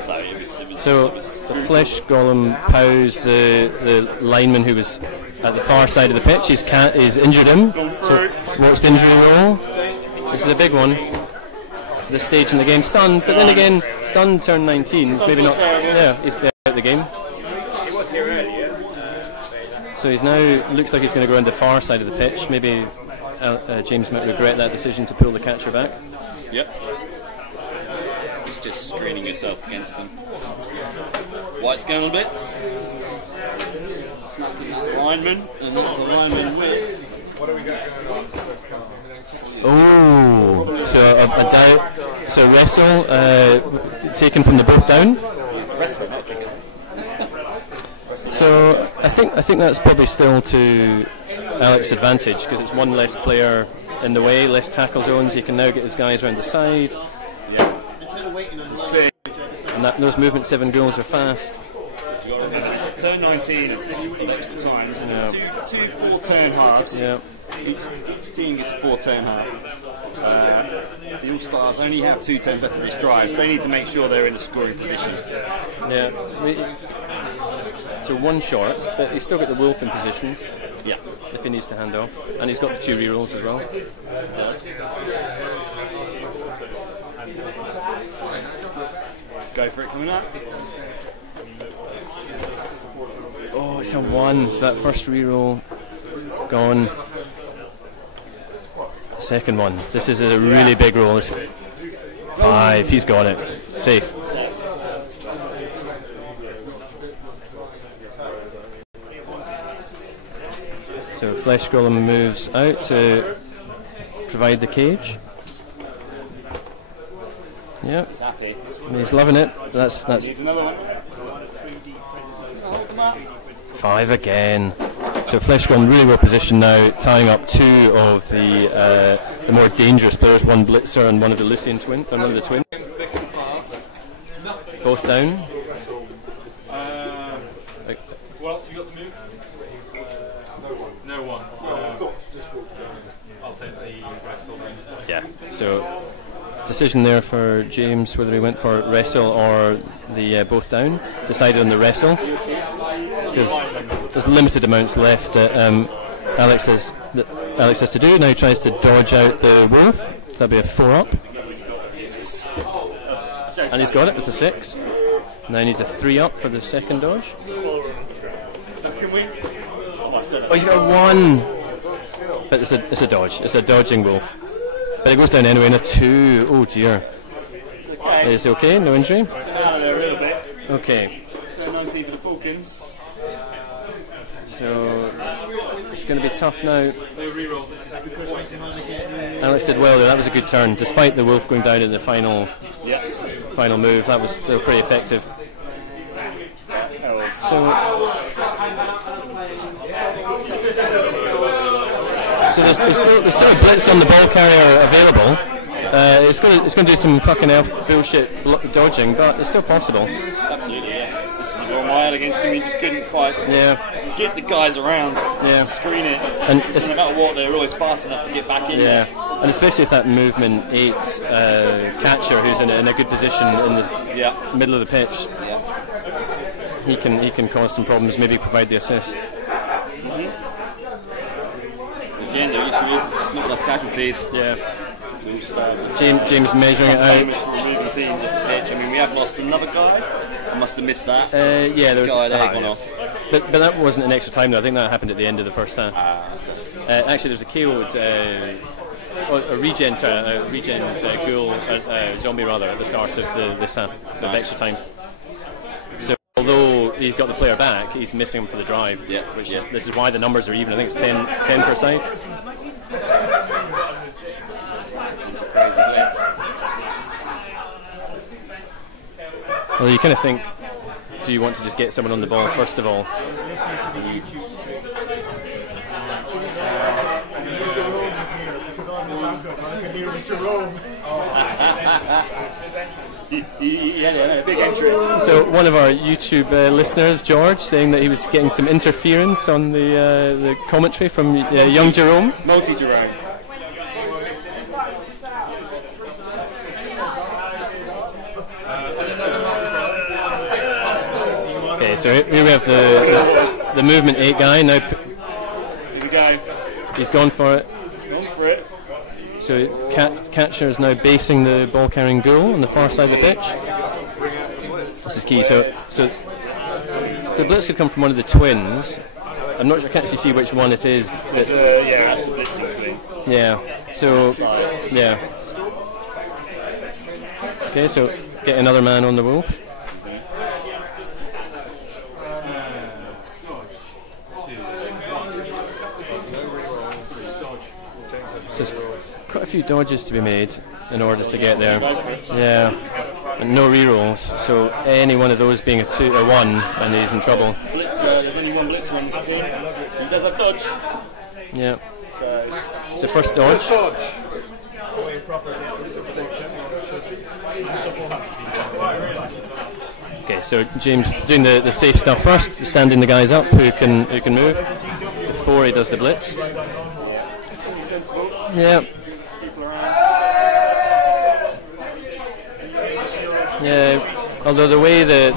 So it was The flesh golem POWs the lineman who was at the far side of the pitch. He's injured him. So what's the injury roll? This is a big one. This stage in the game, stunned, but then again, stunned turned 19. It's maybe not. Yeah, he's out of the game. So he's now looks like he's going to go around the far side of the pitch. Maybe James might regret that decision to pull the catcher back. Yep. He's just screening yourself against them. White's going on blitz. Smacking that lineman, and that's a lineman with. What do we got? Oh, so so wrestle taken from the both down. So I think that's probably still to Alex's advantage because it's one less player in the way, less tackle zones. He can now get his guys around the side. And those movement 7 goals are fast. It's turn 19 extra times. Yeah. Two 4-turn halves. Yeah. Each team gets a 4-turn half. The All-Stars only have 2 turns after each drive, so they need to make sure they're in a scoring position. Yeah. So 1 short, but he's still got the Wolf in position. Yeah. If he needs to hand off. And he's got the 2 rerolls as well. Go for it coming up. Oh, it's a 1, so that first reroll gone. Second one. This is a really big roll. It's 5, he's got it. Safe. So Flesh Golem moves out to provide the cage. Yep. He's loving it. That's 5 again. So Flesh Golem really well positioned now, tying up 2 of the more dangerous players, 1 Blitzer and 1 of the Lucian twins, and 1 of the twins. Both down. What else have you got to move? No one. I'll take the wrestle then. Yeah. So decision there for James whether he went for wrestle or the both down. Decided on the wrestle because there's limited amounts left that Alex has to do. Now he tries to dodge out the wolf. So that'll be a 4-up, and he's got it with a 6. Now he needs a 3-up for the second dodge. Oh, he's got a 1, but it's a dodge. It's a dodging wolf, but it goes down anyway in a 2. Oh dear. Is it okay? No injury. Okay. So it's going to be tough now. Alex did well there. That was a good turn, despite the wolf going down in the final move. That was still pretty effective. So there's still a blitz on the ball carrier available. It's going to do some fucking elf bullshit dodging, but it's still possible. Absolutely, yeah. This is a mile against him. He just couldn't quite get the guys around to screen it. And no matter what, they're always fast enough to get back in. Yeah, and especially if that movement 8 catcher who's in a good position in the middle of the pitch, he can cause some problems. Maybe provide the assist. Again, the issue is there's not enough casualties. Yeah. James measuring it out. Removing teams off the pitch. I mean, we have lost another guy. I must have missed that. Yeah, there was guy there gone off. But that wasn't an extra time though. I think that happened at the end of the first half. Actually, there's a KO'd a regen ghoul zombie rather at the start of this half of extra time. So although he's got the player back, he's missing him for the drive. This is why the numbers are even. I think it's 10 per side. Well, you kind of think, do you want to just get someone on the ball first of all? Big entrance. So one of our YouTube listeners, George, saying that he was getting some interference on the commentary from young Jerome. Multi-Jerome. Okay, so here we have the movement 8 guy now. He's gone for it. So catcher is now basing the ball carrying goal on the far side of the pitch. This is key. So the blitz could come from one of the twins. I'm not sure. I can't actually see which one it is. That's the blitzing twin. Yeah. So yeah. Okay. So get another man on the wolf. quite a few dodges to be made in order to get there. Yeah, and no rerolls. So any one of those being a 2 or 1, and he's in trouble. There's only one blitzer on this team. He does a dodge. Yeah. So it's the first dodge. Okay, so James doing the safe stuff first, standing the guys up who can move before he does the blitz. Yeah. Yeah. Although the way the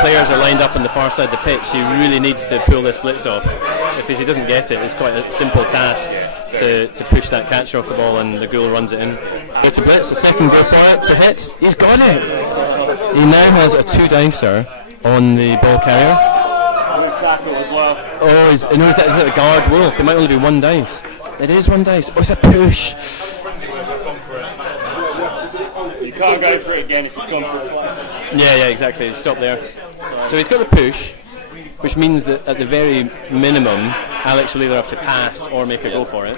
players are lined up on the far side of the pitch, he really needs to pull this blitz off. If he doesn't get it, it's quite a simple task to push that catcher off the ball, and the ghoul runs it in. Go to blitz, a second go for it to hit. He's got it. He now has a 2-dicer on the ball carrier. Tackle as well. Oh, is it a guard wolf? It might only be 1 dice. It is 1 dice. Oh, it's a push. You can't go for it again if you've gone for it twice. Yeah, exactly. Stop there. So he's got the push, which means that at the very minimum, Alex will either have to pass or make a go for it.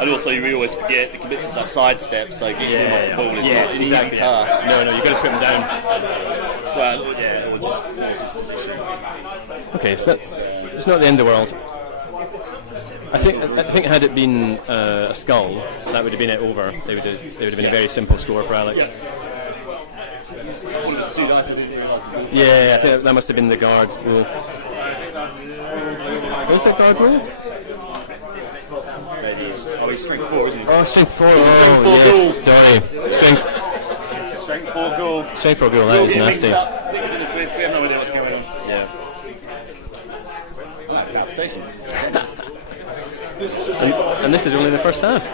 And also, we always forget the Kibitzers have sidestep, so getting them off the ball is not an easy task. No, you've got to put them down. Well, yeah, or just force his position. Okay, so it's not the end of the world. I think had it been a skull, that would have been it over. It would have been a very simple score for Alex. Yeah, I think that must have been the guard wolf. Was that guard wolf? Oh, he's strength 4, isn't he? Oh, strength 4. Oh, yes. Sorry. Strength 4 goal. Strength 4 goal, that is nasty. I think it's in a twist, we have no idea what's going on. Yeah. Palpitations. And this is only the first half.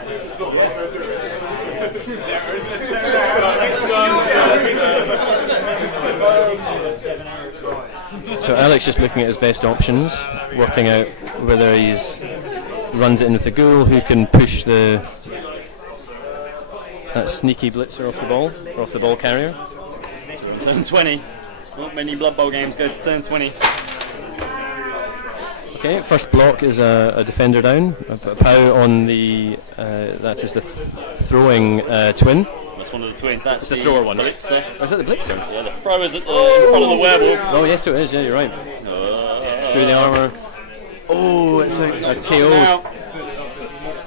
So Alex just looking at his best options, working out whether he's runs it in with the ghoul who can push that sneaky blitzer off the ball, or off the ball carrier. Turn 20. Not many Blood Bowl games go to turn 20. Okay, first block is a defender down. A pow on the that is the throwing twin. That's one of the twins. That's the thrower one. Blitzer. Oh, is that the blitzer? Yeah, the thrower's in front of the werewolf. Oh yes, it is. Yeah, you're right. Through the armour. Oh, it's a KO.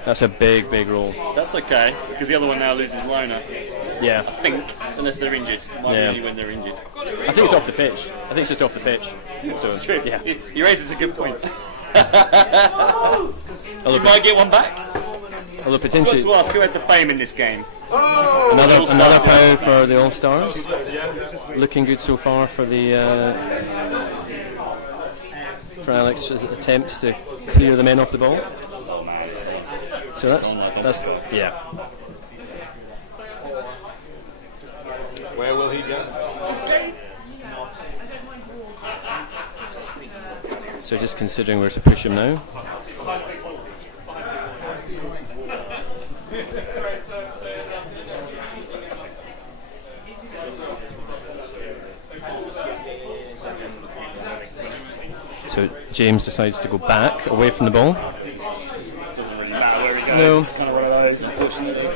That's a big roll. That's okay, because the other one now loses loner. Yeah. I think, unless they're injured. Might be only when they're injured. I think it's off the pitch. I think it's just off the pitch. So it's true. Yeah. He raises a good point. You might get one back. Although potentially. I've got to ask who has the fame in this game. Another power for the All Stars. Looking good so far for the for Alex's attempts to clear the men off the ball. So that's yeah. Where will he go? So just considering where to push him now. So James decides to go back away from the ball. Doesn't really matter where he goes. No. It's kind of one of those, unfortunately.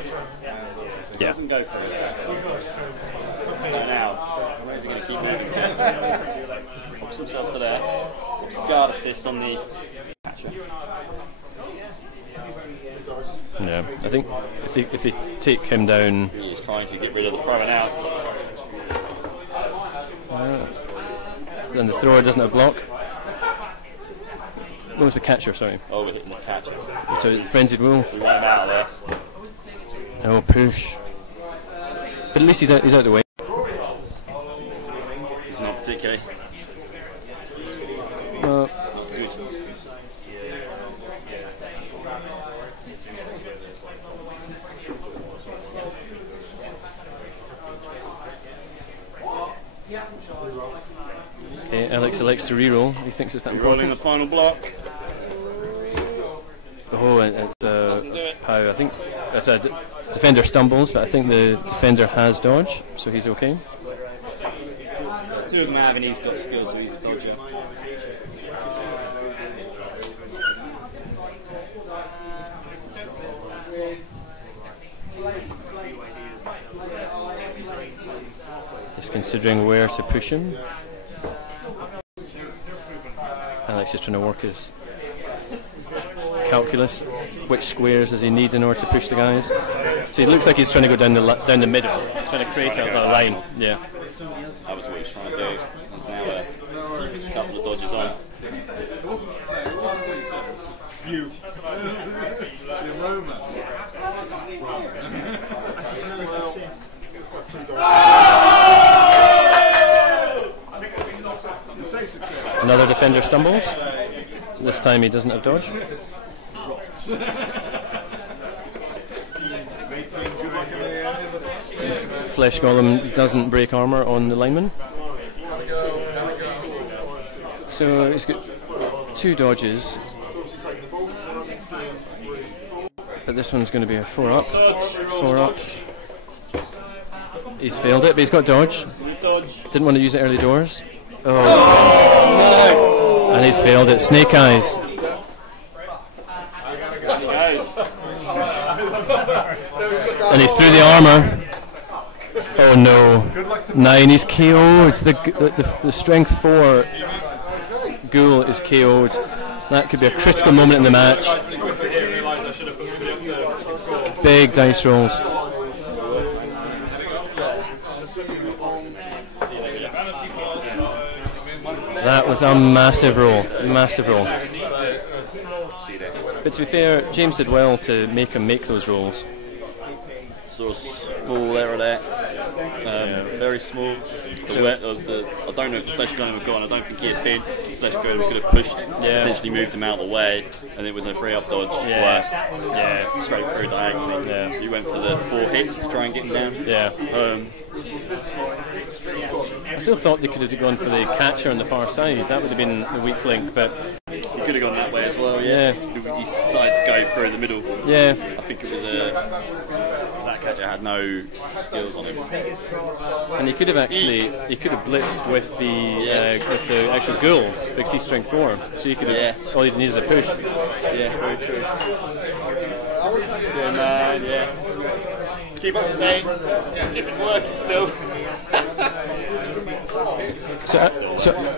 Yeah. Doesn't go for it. So now, where's he going to keep moving to? Pops himself to there. Pops a guard assist on the catcher. Yeah, I think if they take him down. He's trying to get rid of the throwing out. Then the thrower doesn't have block. What was the catcher, sorry? Oh, we're hitting the catcher. So frenzied wolf. We want him out of there. Oh, push. But at least he's out the way. He's not particularly. Good. Okay, Alex elects to reroll. He thinks it's that Rolling important. the final block. Oh, it's Pow. I think that's a defender stumbles, but I think the defender has dodge, so he's okay. Two of them have, and he's got skills, so he's dodging. considering where to push him. Alex is trying to work his calculus. Which squares does he need in order to push the guys? So it looks like he's trying to go down the middle, trying to create a line. Yeah. That was what he was trying to do. There's now a couple of dodges on. Another defender stumbles. This time he doesn't have dodge. Flesh Golem doesn't break armor on the lineman. So he's got 2 dodges. But this one's going to be a 4 up. 4 up. He's failed it, but he's got dodge. Didn't want to use it early doors. Oh, no. And he's failed it. Snake eyes. And he's through the armor. Oh no. 9, he's KO'd. The strength 4 ghoul is KO'd. That could be a critical moment in the match. Big dice rolls. That was a massive roll. Massive roll. But to be fair, James did well to make him make those rolls. Sort of small error there. Very small. I don't know if the Flesh Golem had gone. I don't think he had been. The Flesh Golem could have pushed, potentially moved him out of the way, and it was a 3 up dodge. Worst. Yeah, straight through diagonally. Yeah. He went for the 4 hits to try and get him down. Yeah. I still thought they could have gone for the catcher on the far side. That would have been the weak link, but he could have gone that way as well. Yeah. He decided to go through the middle. Yeah. I think it was that catcher had no skills on him. And he could have blitzed with the actual ghoul because he's strength 4. So you could have all he needs is a push. Yeah, very true. So man, keep up to date if it's working still.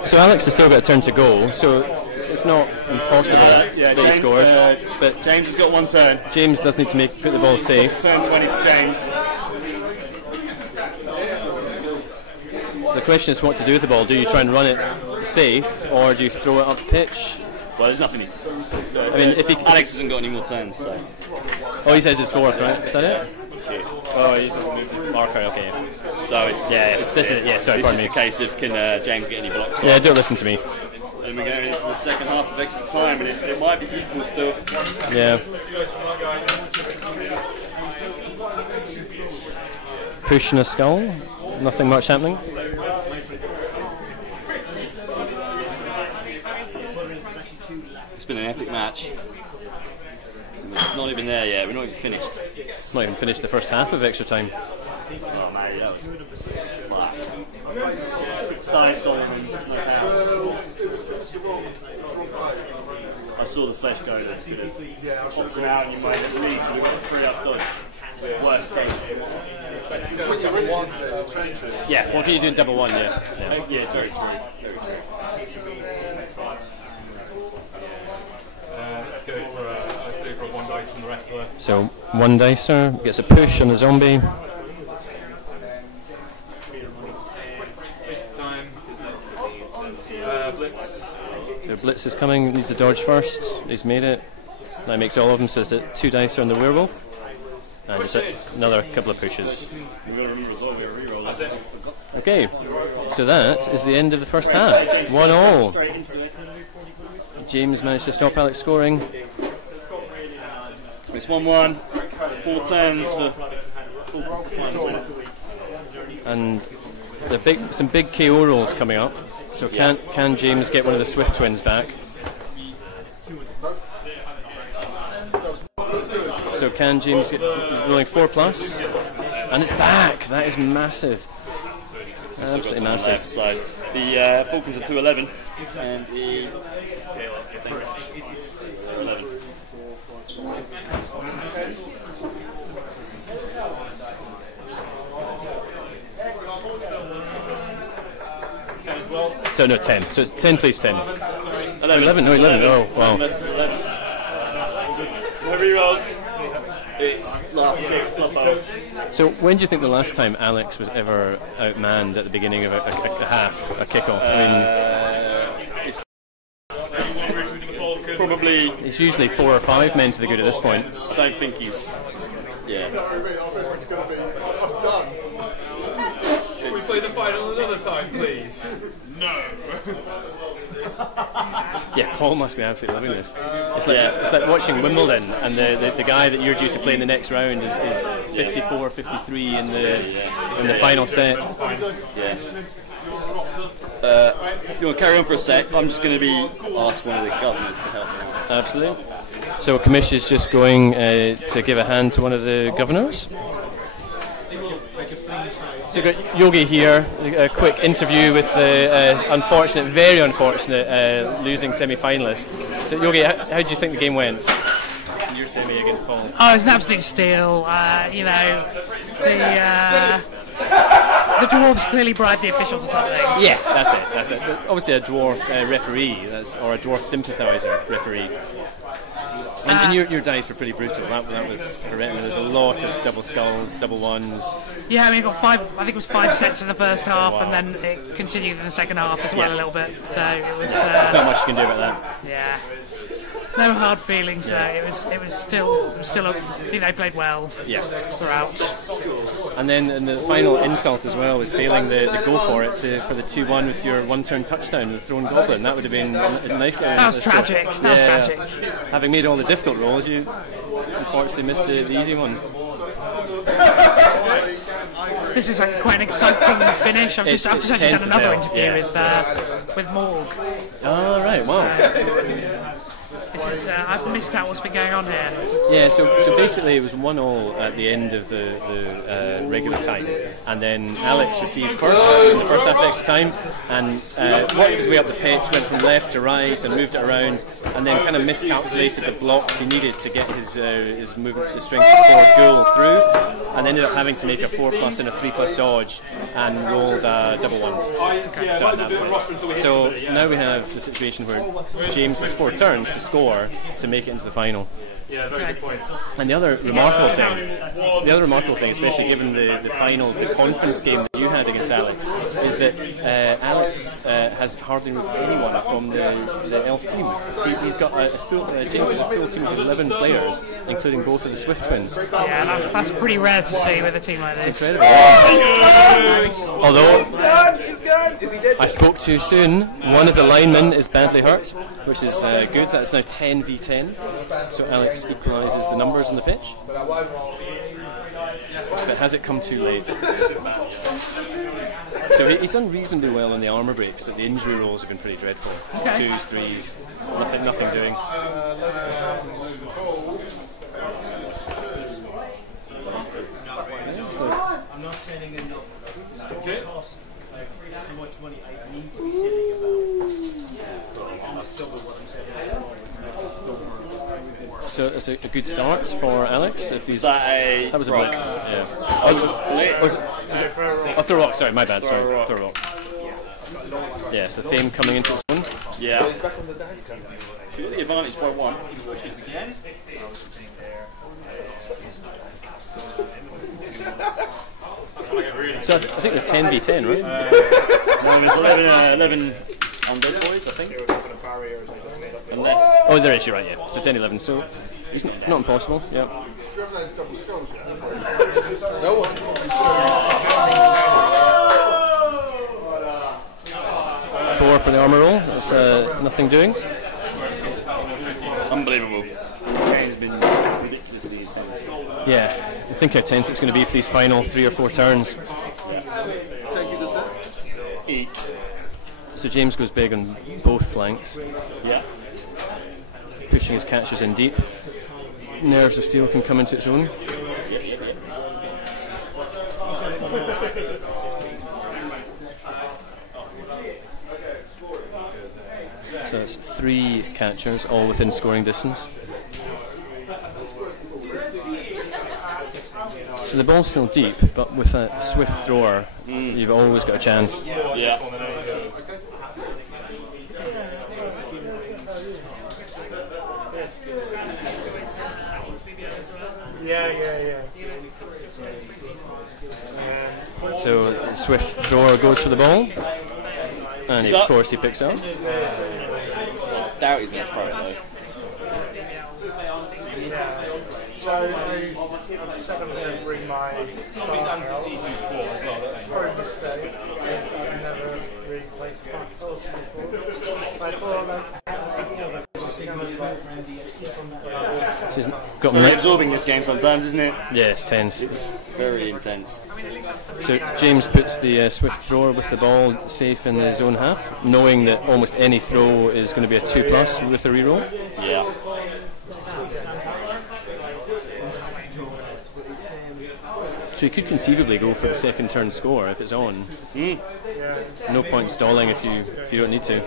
So Alex has still got a turn to go. So it's not impossible that he scores. But James has got 1 turn. James does need to put the ball safe. Turn 20 for James. So the question is what to do with the ball. Do you try and run it safe, or do you throw it up pitch? Well, there's nothing. So, I mean, if Alex hasn't got any more turns, so. Oh, he says it's 4th, right? Is that it? Cheers. Oh, he's moved his marker. Okay. So it's sorry, pardon me. It's a case of can James get any blocks? Yeah, don't listen to me. And we're going into the second half of extra time, and it might be equal still. Yeah. Pushing a skull. Nothing much happening. It's been an epic match. It's not even there yet. We're not even finished. Not even finished the first half of extra time. Oh mate, that was flat. 6 dice on and no power. I saw the Flesh go there. Popped it out and you might at least we've got 3 up dodge. Worst case. Yeah, what can you do in double 1? Yeah, very true. Let's go for 1 dice from the wrestler. So 1 dicer gets a push on the zombie. Time. Blitz. The blitz is coming. Needs to dodge first. He's made it. That makes all of them. So it's a 2 dicer on the werewolf. And just another couple of pushes. Okay, so that is the end of the first half. 1-all. James managed to stop Alex scoring. It's 1-1. 4 turns for and some big KO rolls coming up. So can James get one of the Swift twins back? So can James get rolling 4+? And it's back. That is massive. Absolutely massive. Left side. The Falcons are 2-11 and the 11. as well. So no, 10. So it's 10 plays 10. 11. No, 11. Oh, wow. Whoever he was, it's last kick. So when do you think the last time Alex was ever outmanned at the beginning of a half, a kickoff? It's probably. It's usually 4 or 5 men to the good at this point. I don't think he's. Yeah. Can we play the final another time, please? No. Yeah, Paul must be absolutely loving this. It's like watching Wimbledon, and the guy that you're due to play in the next round is 54-53 in the final set. Yeah. You want to carry on for a sec? I'm just going to be asked one of the governors to help me. Absolutely. So Commish is just going to give a hand to one of the governors. So we've got Yogi here, a quick interview with the very unfortunate losing semi-finalist. So Yogi, how do you think the game went? Your semi against Paul. Oh, it was an absolute steal. You know, the dwarves clearly bribed the officials or something. Yeah, that's it. Obviously a dwarf referee, or a dwarf sympathiser referee. And your dice were pretty brutal. That was horrendous. There was a lot of double skulls, double ones. Yeah, I mean, got 5. I think it was 5 sets in the first half, and then it continued in the second half as well a little bit. So it was. There's not much you can do about that. Yeah. No hard feelings there. It was still they played well throughout. And then in the final insult as well was failing the go for it for the 2-1 with your one-turn touchdown with thrown goblin. That would have been a nice little. That was tragic. That was tragic. Having made all the difficult rolls, you unfortunately missed the easy one. This is quite an exciting finish. I've just actually done another interview with Morg. Oh right, wow. I've missed out what's been going on here. Yeah, so basically it was 1-1 at the end of the regular time, and then Alex received first in the first half extra time, and worked his way up the pitch, went from left to right and moved it around, and then kind of miscalculated the blocks he needed to get his movement, the strength forward goal through, and ended up having to make a 4+ and a 3+ dodge, and rolled double ones. Okay. So now we have the situation where James has 4 turns to score to make it into the final. Yeah, very good point. And the other remarkable thing, especially given the final, the conference game that you had against Alex, is that Alex has hardly moved anyone from the elf team. He's got James has a full team of 11 players, including both of the Swift twins. Yeah, that's pretty rare to see with a team like this. It's incredible. Although I spoke too soon, one of the linemen is badly hurt, which is good. That's now 10v10. So Alex equalises the numbers on the pitch. But has it come too late? So he's done reasonably well on the armour breaks, but the injury rolls have been pretty dreadful. 2s, 3s, nothing doing. I'm not sending enough. Okay. How much money I need to be sending about. Almost double what I'm sending. So it's a good start for Alex. If he's that was a blitz. Yeah. Throw rock. Sorry, my bad. Sorry, throw rock. Yeah. So Fame coming into this one. Yeah. She's got the advantage by 1. So I think they're 10v10, right? There's 11 undead boys, I think. Unless. Oh, there is. You're right. Yeah. So 10-11. So it's not impossible. Yeah. 4 for the armour roll. That's nothing doing. Unbelievable. This game's been ridiculously intense. Yeah, I think how tense it's going to be for these final 3 or 4 turns. So James goes big on both flanks. Yeah. Pushing his catchers in deep. Nerves of Steel can come into its own. So it's 3 catchers, all within scoring distance. So the ball's still deep, but with a swift thrower, you've always got a chance. Yeah. So the swift thrower goes for the ball, and of course he picks up. So I doubt he's going to throw it though. So I said I'm going to bring my starter out. It's probably a mistake. I've never really played Cuckles before. I thought She's got very absorbing this game sometimes, isn't it? Yeah, it's tense. It's very intense. So James puts the swift thrower with the ball safe in his own half, knowing that almost any throw is going to be a 2+ with a reroll. Yeah. So you could conceivably go for the second turn score if it's on. No point stalling if you don't need to.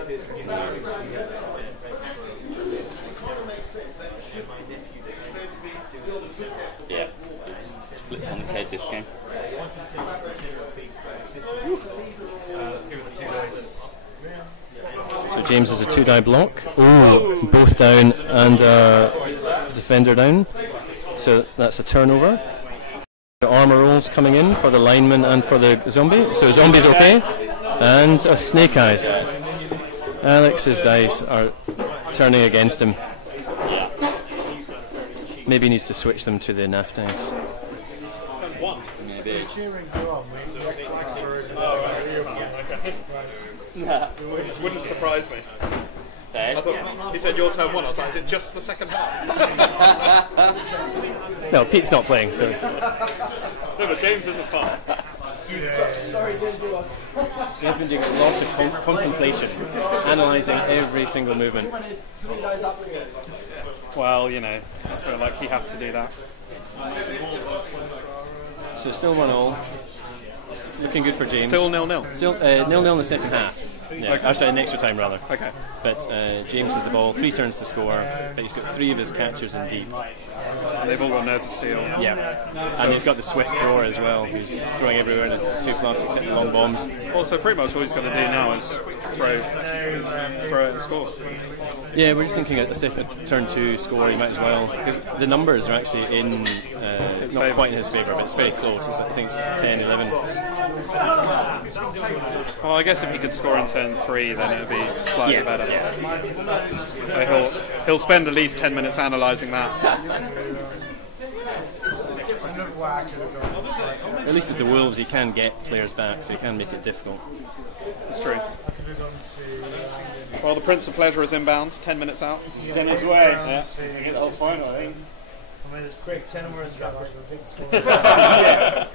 Yeah, it's flipped on its head this game. So James has a 2-die block. Oh, both down and defender down. So that's a turnover. The armour rolls coming in for the lineman and for the zombie. So zombie's okay. And snake eyes. Alex's dice are turning against him. Maybe he needs to switch them to the NAF dice. Maybe. Wouldn't surprise me. I thought he said your turn 1. I was like, is it just the second half? No, Pete's not playing, so. No, but James isn't fast. He's been doing lots of contemplation, analysing every single movement. Well, you know, I feel like he has to do that. So still 1-1. Looking good for James. Still 0-0. Still 0-0 in the second half. Yeah, Okay. actually, in extra time rather. Okay. But James has the ball, 3 turns to score, but he's got 3 of his catchers in deep. And they've all got nerve to steal. Yeah. And he's got the swift thrower as well, who's throwing everywhere in a 2+ except the long bombs. Also, pretty much all he's got to do now is throw it and score. Yeah, we're just thinking a second turn 2 score, he might as well, because the numbers are actually in, not quite in his favour, but it's very close. I think it's 10, 11. Well, I guess if he could score in turn 3, then it would be slightly better. Yeah. So he'll spend at least 10 minutes analysing that. At least at the Wolves, he can get players back, so he can make it difficult. That's true. Well, the Prince of Pleasure is inbound, 10 minutes out. 10 minutes away. Yeah. We get the whole final, I think. I mean, it's quick 10 words draft like a big score. Yeah.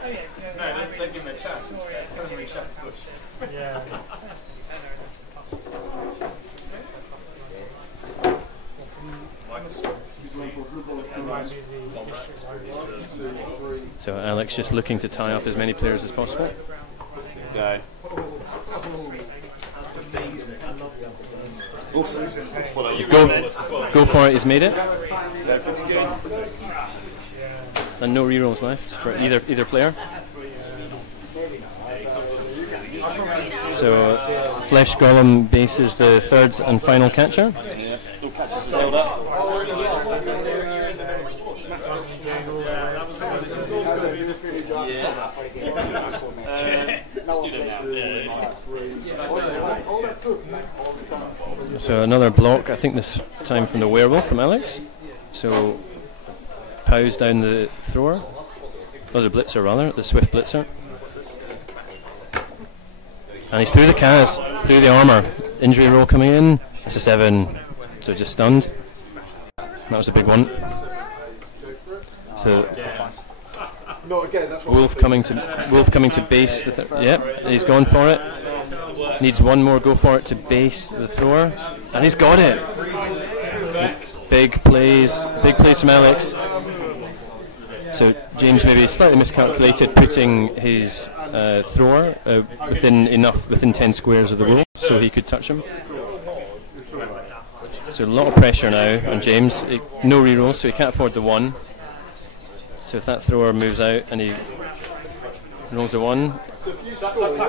No, they give him a chance. Yeah. So Alex just looking to tie up as many players as possible. Okay. Go for it, he's made it. And no rerolls left for either player. So Flesh Golem base is the third and final catcher. So another block, I think this time from the werewolf from Alex. So Pow's down the thrower, or the blitzer rather, the swift blitzer. And he's through the Kaz, through the armour. Injury roll coming in, that's a 7, so just stunned. That was a big one. So Wolf coming to base the yep, he's gone for it. Needs one more go for it to base the thrower, and he's got it. Big plays from Alex. So James maybe slightly miscalculated putting his thrower within 10 squares of the wolf, so he could touch him. So a lot of pressure now on James. No reroll, so he can't afford the 1. So if that thrower moves out and he rolls a 1,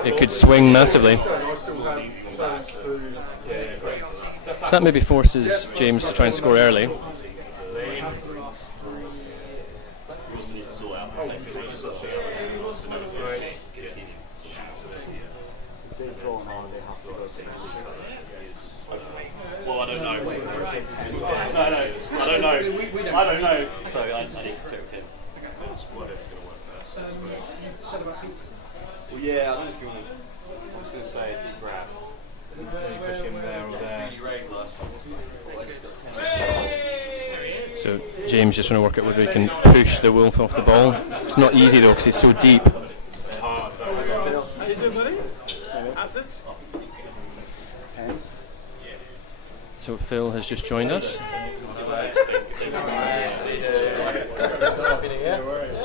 it could swing massively. So that maybe forces James to try and score early. Well, I don't know. No, I don't know. I don't know. So I need to check with him. Well, yeah, I don't know if you want to. I was going to say if you grab, then you push him there or there. So James just trying to work out whether he can push the wolf off the ball. It's not easy though because it's so deep. It's hard. So Phil has just joined us.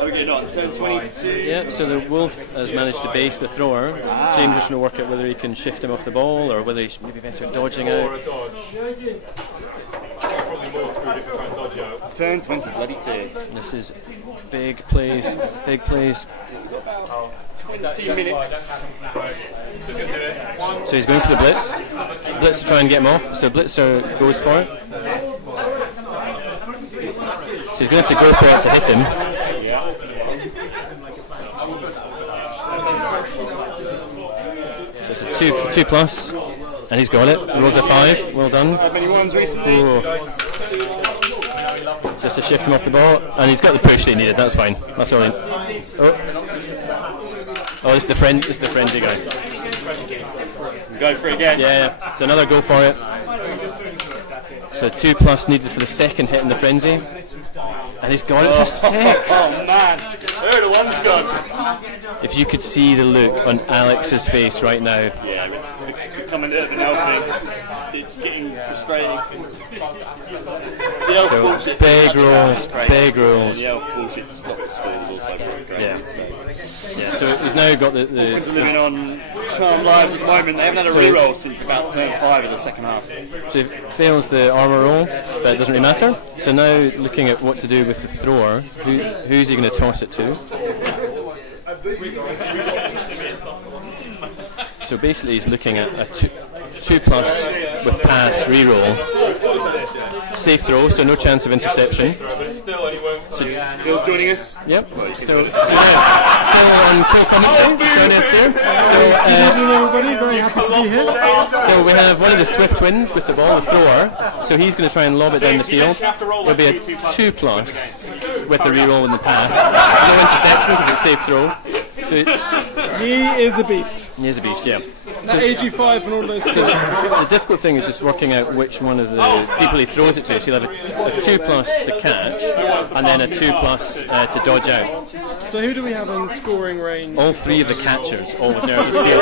Okay, no, turn 22. Yeah, so the wolf has managed to base the thrower. James is trying to work out whether he can shift him off the ball or whether he's maybe better at dodging out. Or a dodge. Probably more screwed if you try and dodge out. Turn 20, bloody 2. This is big plays, big plays. 20 minutes. So he's going for the blitz. Blitz to try and get him off. So Blitzer goes for it. So he's going to have to go for it to hit him. So it's a 2 plus, and he's got it. Rolls a 5. Well done. How many ones recently? Just to shift him off the ball, and he's got the push that he needed. That's fine. That's all. Oh, this is the frenzy guy. Go for it again. Yeah. So another go for it. So 2 plus needed for the second hit in the frenzy. And he's got it for 6. Oh man, there the one's gone. If you could see the look on Alex's face right now. Yeah, it's coming to the elf thing. It's getting frustrating. The elf So bullshit. big rolls, big rolls. The elf bullshit to stop the score is also pretty crazy. Yeah. So. Yeah, so he's now got the Everyone's living on charmed lives at the moment. They haven't had a reroll since about turn 5 of the second half. So he fails the armour roll, but it doesn't really matter. So now looking at what to do with the thrower, who's he going to toss it to? So basically he's looking at a 2 plus with pass reroll. Safe throw, so no chance of interception. So Phil's joining us. Yep. So now Phil on co-commentary joining us here. So good evening everybody, very happy to be here. So we have one of the Swift twins with the ball, the thrower. So he's going to try and lob it down the field. It'll be a 2 plus with the reroll and the pass. No interception because it's safe throw. So he is a beast. He is a beast, yeah. So AG5 and all those so the difficult thing is just working out which one of the people he throws it to. So you'll have a 2 plus to catch, and then a 2 plus to dodge out. So who do we have in scoring range? All 3 of the catchers, all with nerves of steel.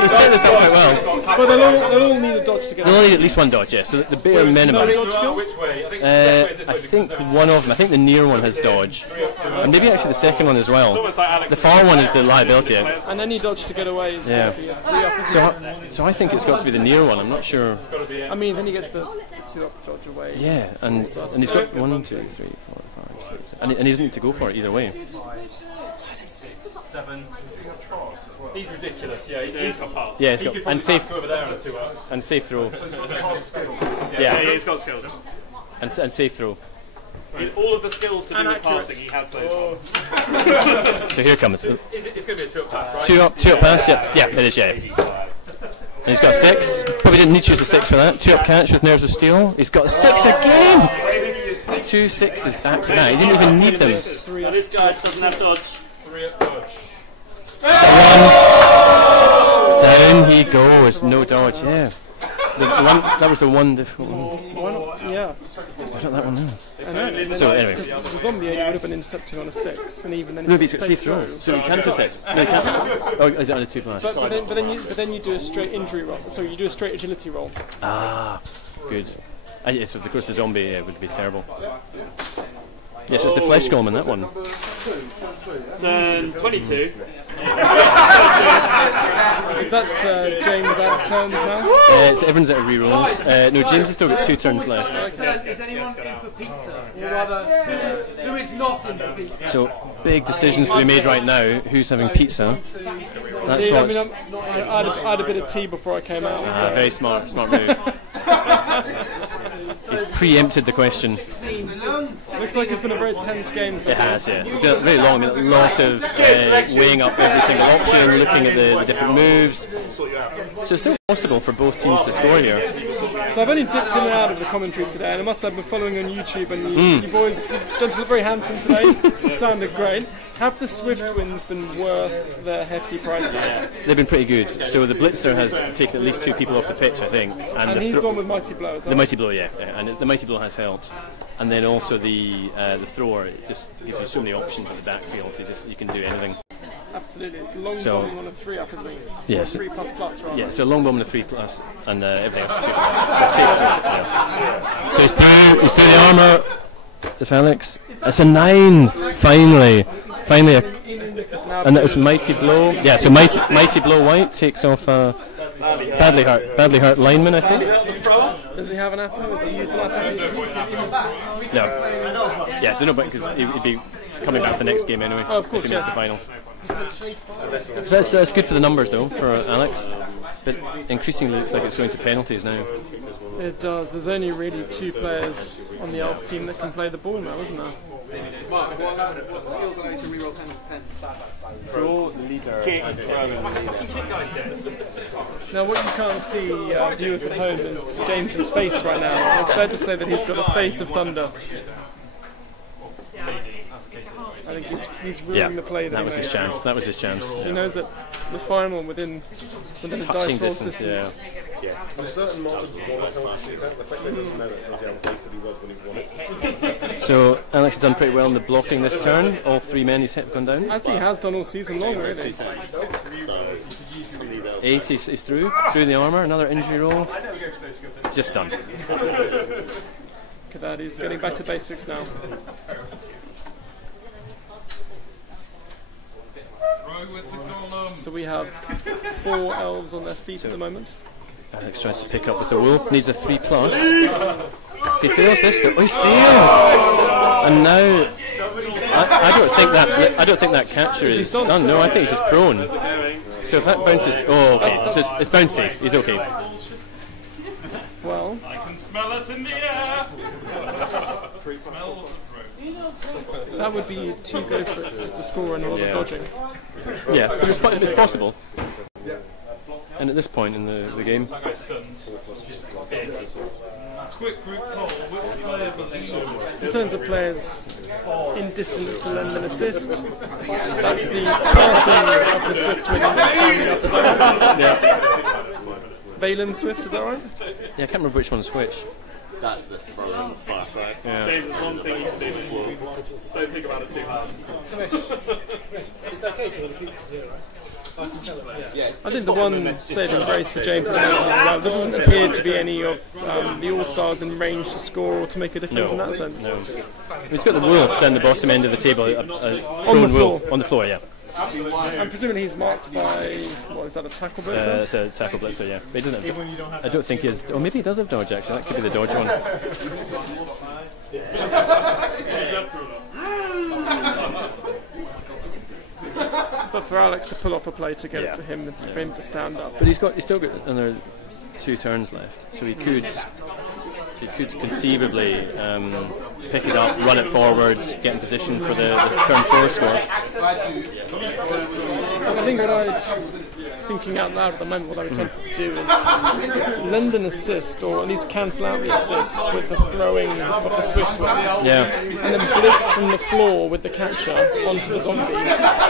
He set this up quite well. But they'll all need a dodge to get They'll all need at least 1 dodge, yeah. So the bare minimum. I think one of them, I think the near one has dodge. And maybe actually the second one as well. The far one is the liability out. And any dodge to get away is Yeah. going to be a 3 up. So I think it's got to be the near one, I'm not sure. I mean, then he gets the 2 up dodge away. Yeah, and he's got 1, 2, 3, 4, 5, 6. And he doesn't need to go for it either way. 7. He's ridiculous. Yeah, he's got pass. Yeah, he's he got could and safe over there on a 2 up. and safe throw. Yeah, he's got skills. And safe throw. In all of the skills to do with passing, he has those ones. So here comes. It's going to be a 2 up pass, right? 2 up pass. Yeah, it is. Yeah. And he's got a 6. Probably didn't need to use a 6 for that. 2 up catch with nerves of steel. He's got a 6 again. 2 6s back to back. He didn't even need them. This guy doesn't have dodge. 3 up dodge. Down he goes. No dodge. Yeah. That was the wonderful. Why not? Yeah. I don't that one now. I know. So anyway. Because the zombie would have been intercepting on a 6, and even then No, it's he's got safe safe throw. throw. So he can intercept. No, he can't. Oh, is it on a 2 plus? But then you do a straight injury roll. So you do a straight agility roll. Ah, good. Yes, of course the zombie would be terrible. Yes, it's the flesh golem in that one. Turn 22. Is that James out of turns now? So everyone's out of rerolls. No, James has still got 2 turns left. Is anyone in for pizza? Or rather, who is not in for pizza? So big decisions to be made right now. Who's having pizza? That's Indeed, what's... I had a bit of tea before I came out. So. Very smart move. He's preempted the question. Looks like it's been a very tense game. It has, yeah. It's been very long. I mean, a lot of weighing up every single option, looking at the different moves. So it's still possible for both teams to score here. So I've only dipped in and out of the commentary today, and I must say I've been following on YouTube, and you boys, gentlemen, look very handsome today. Sounded great. Have the Swift wins been worth their hefty price tag? They've been pretty good. So the Blitzer has taken at least 2 people off the pitch, I think. And he's on with Mighty Blow, is that the Mighty Blow, yeah. And the Mighty Blow has helped. And then also the thrower, it just gives you so many options in the backfield. You can do anything. Absolutely, it's long bomb on a 3-up, isn't it? Yes. 3++, rather. Yeah, so long bomb and a 3+, and everything else is 2+. Yeah. So he's through the armour. If Alex, it's a 9. Finally, and that was Mighty Blow. Yeah, so Mighty Blow White takes off a badly hurt lineman, I think. Does he have an apple? Has he used an apple? No. Yes, no, but because he'd be coming back for the next game anyway. Oh, of course, if he yes. makes the final. That's good for the numbers though, for Alex. But increasingly looks like it's going to penalties now. It does. There's only really 2 players on the elf team that can play the ball now, isn't there? Now what you can't see, viewers at home, is James's face right now. It's fair to say that he's got the face of thunder. I think he's ruining the play. That was his chance. That was his chance. He knows that the final within a dice roll's distance. Yeah. On certain models, the effect doesn't know that he was when he won it. So Alex has done pretty well in the blocking this turn. All 3 men he's gone down. As he has done all season long, really. 8 he's through the armour. Another injury roll. Just done. Look at that. He's getting back to basics now. So we have 4 elves on their feet at the moment. Alex tries to pick up with the wolf, needs a 3+. If he fails this, he's failed! And now, I don't think that catcher is stunned. No, I think he's just prone. So if that bounces, okay, so it's bouncy. He's okay. Well, I can smell it in the air. Smells. That would be 2 go-for-its to score and a lot of dodging. Yeah, but it's possible. And at this point in the game, in terms of players in distance to lend an assist, that's the passing of the Swift twins standing up, is that right? Yeah. Valen Swift, is that right? Yeah, I can't remember which one's which. That's the front on the far side. Yeah. James, there's one thing you should do before. Don't think about it too hard. It's okay to win the pizzas here, right? I think the one saving grace for James at the moment as well, there doesn't appear to be any of the All-Stars in range to score or to make a difference in that sense. No. He's got the wolf down the bottom end of the table, on the floor. Wolf, on the floor, yeah. And presumably he's marked by, what is that, a tackle blitzer? It's a tackle blitzer, yeah. But he doesn't have, I don't think he has, or maybe he does have dodge actually, that could be the dodge one. But for Alex to pull off a play to get it to him and for him to stand up. But he's still got another 2 turns left, so he could conceivably pick it up, run it forwards, get in position for the turn 4 score. I think what I was thinking out loud at the moment, what I was tempted to do is lend an assist, or at least cancel out the assist with the throwing of the Swift ones. Yeah. And then blitz from the floor with the catcher onto the zombie.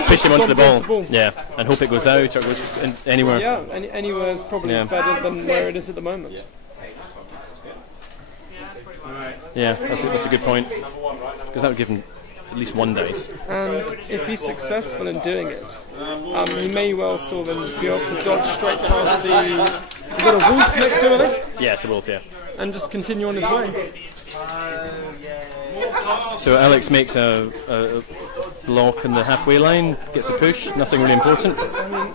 Push him onto the ball. Yeah, and hope it goes out or goes anywhere. Yeah, anywhere is probably better than where it is at the moment. Yeah, that's a good point, because that would give him at least 1 dice. And if he's successful in doing it, he may well still then be able to dodge straight past the... Is that a wolf next to him, I think? Yeah, it's a wolf, yeah. And just continue on his way. So Alex makes a block on the halfway line, gets a push, nothing really important. I mean,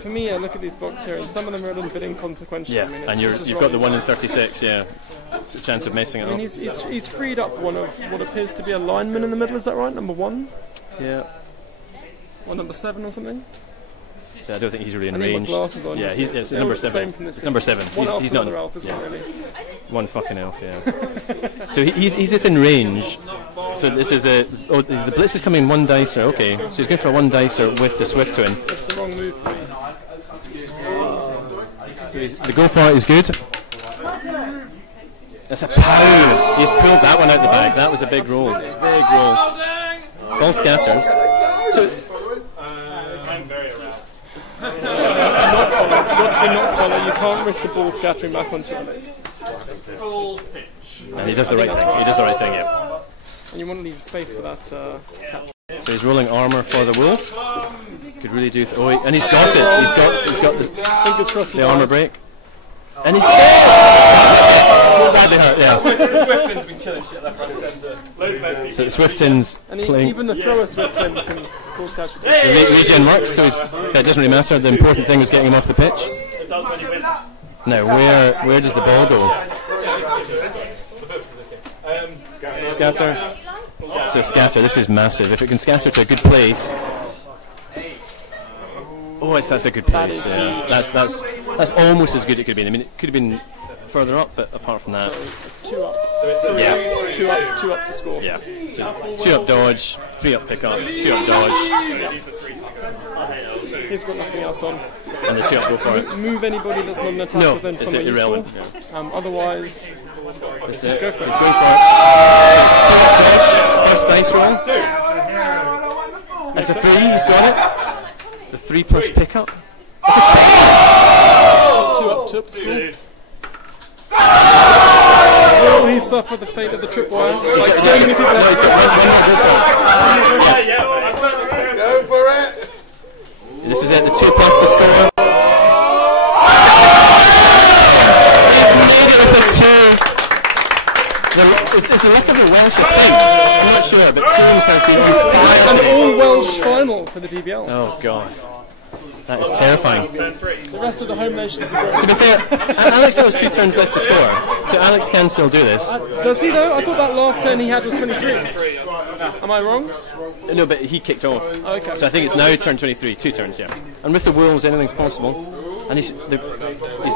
for me, I look at these blocks here, and some of them are a little bit inconsequential. Yeah, I mean, and you've got the 1 in 36, yeah. It's a chance of messing it up. He's freed up one of what appears to be a lineman in the middle, is that right? Number 1? Yeah. Or number 7 or something? Yeah, I don't think he's really in and range. Glasses on, yeah, it's so number 7. It's number 7. He's not. Elf, isn't yeah. it, really? One fucking elf, yeah. So he's within range. So this is a. Oh, the blitz is coming 1 dicer. Okay, so he's going for a 1 dicer with the Swift Twin. That's the wrong move for me. So the go for it is good. That's a pow! He's pulled that one out the bag. That was a big roll. Big roll. Ball scatters. So. I'm very aroused. Not follow. It's got to be not follow. You can't risk the ball scattering back onto your leg. And he does the right thing. He does the right thing, yeah. And you want to leave space for that catch. So he's rolling armor for the wolf. Could really do. And he's got it. He's got the. Fingers crossed. The armor break. And he's dead! Badly hurt, yeah. Swifton's been killing shit left, right, and centre. So Swifton's playing. Even the thrower Swifton can cause catch. Regen works, so it doesn't really matter. The important thing is getting him off the pitch. It does when he wins. Now, where does the ball go? Scatter. So scatter. This is massive. If it can scatter to a good place. Oh, that's a good place. Yeah. That's almost as good as it could have been. I mean, it could have been further up, but apart from that, 2 up. Yeah. 2 up to score. Yeah. So 2 up dodge, 3 up pickup, 2 up dodge. He's got nothing else on. And the 2 up go for it. Move anybody that's not an attack. No, zone it's somewhere irrelevant. useful. Otherwise, just go for it. He's going for it. 2 up dodge, first dice roll. That's a 3. He's got it. The 3 plus pickup. That's a 2 up score. Will he suffer the fate of the tripwire? Like so many people. No, he's got one more Go for it! This is it, the 2 plus to score. It's the luck of the Welsh, I think. I'm not sure, but James has been an all-Welsh final for the DBL. Oh, God. That is terrifying. The rest of the home nations are great. To be fair, Alex has 2 turns left to score, so Alex can still do this. Does he though? I thought that last turn he had was 23. Am I wrong? No, but he kicked off. Okay. So I think it's now turn 23, 2 turns, yeah. And with the Wolves, anything's possible. And he's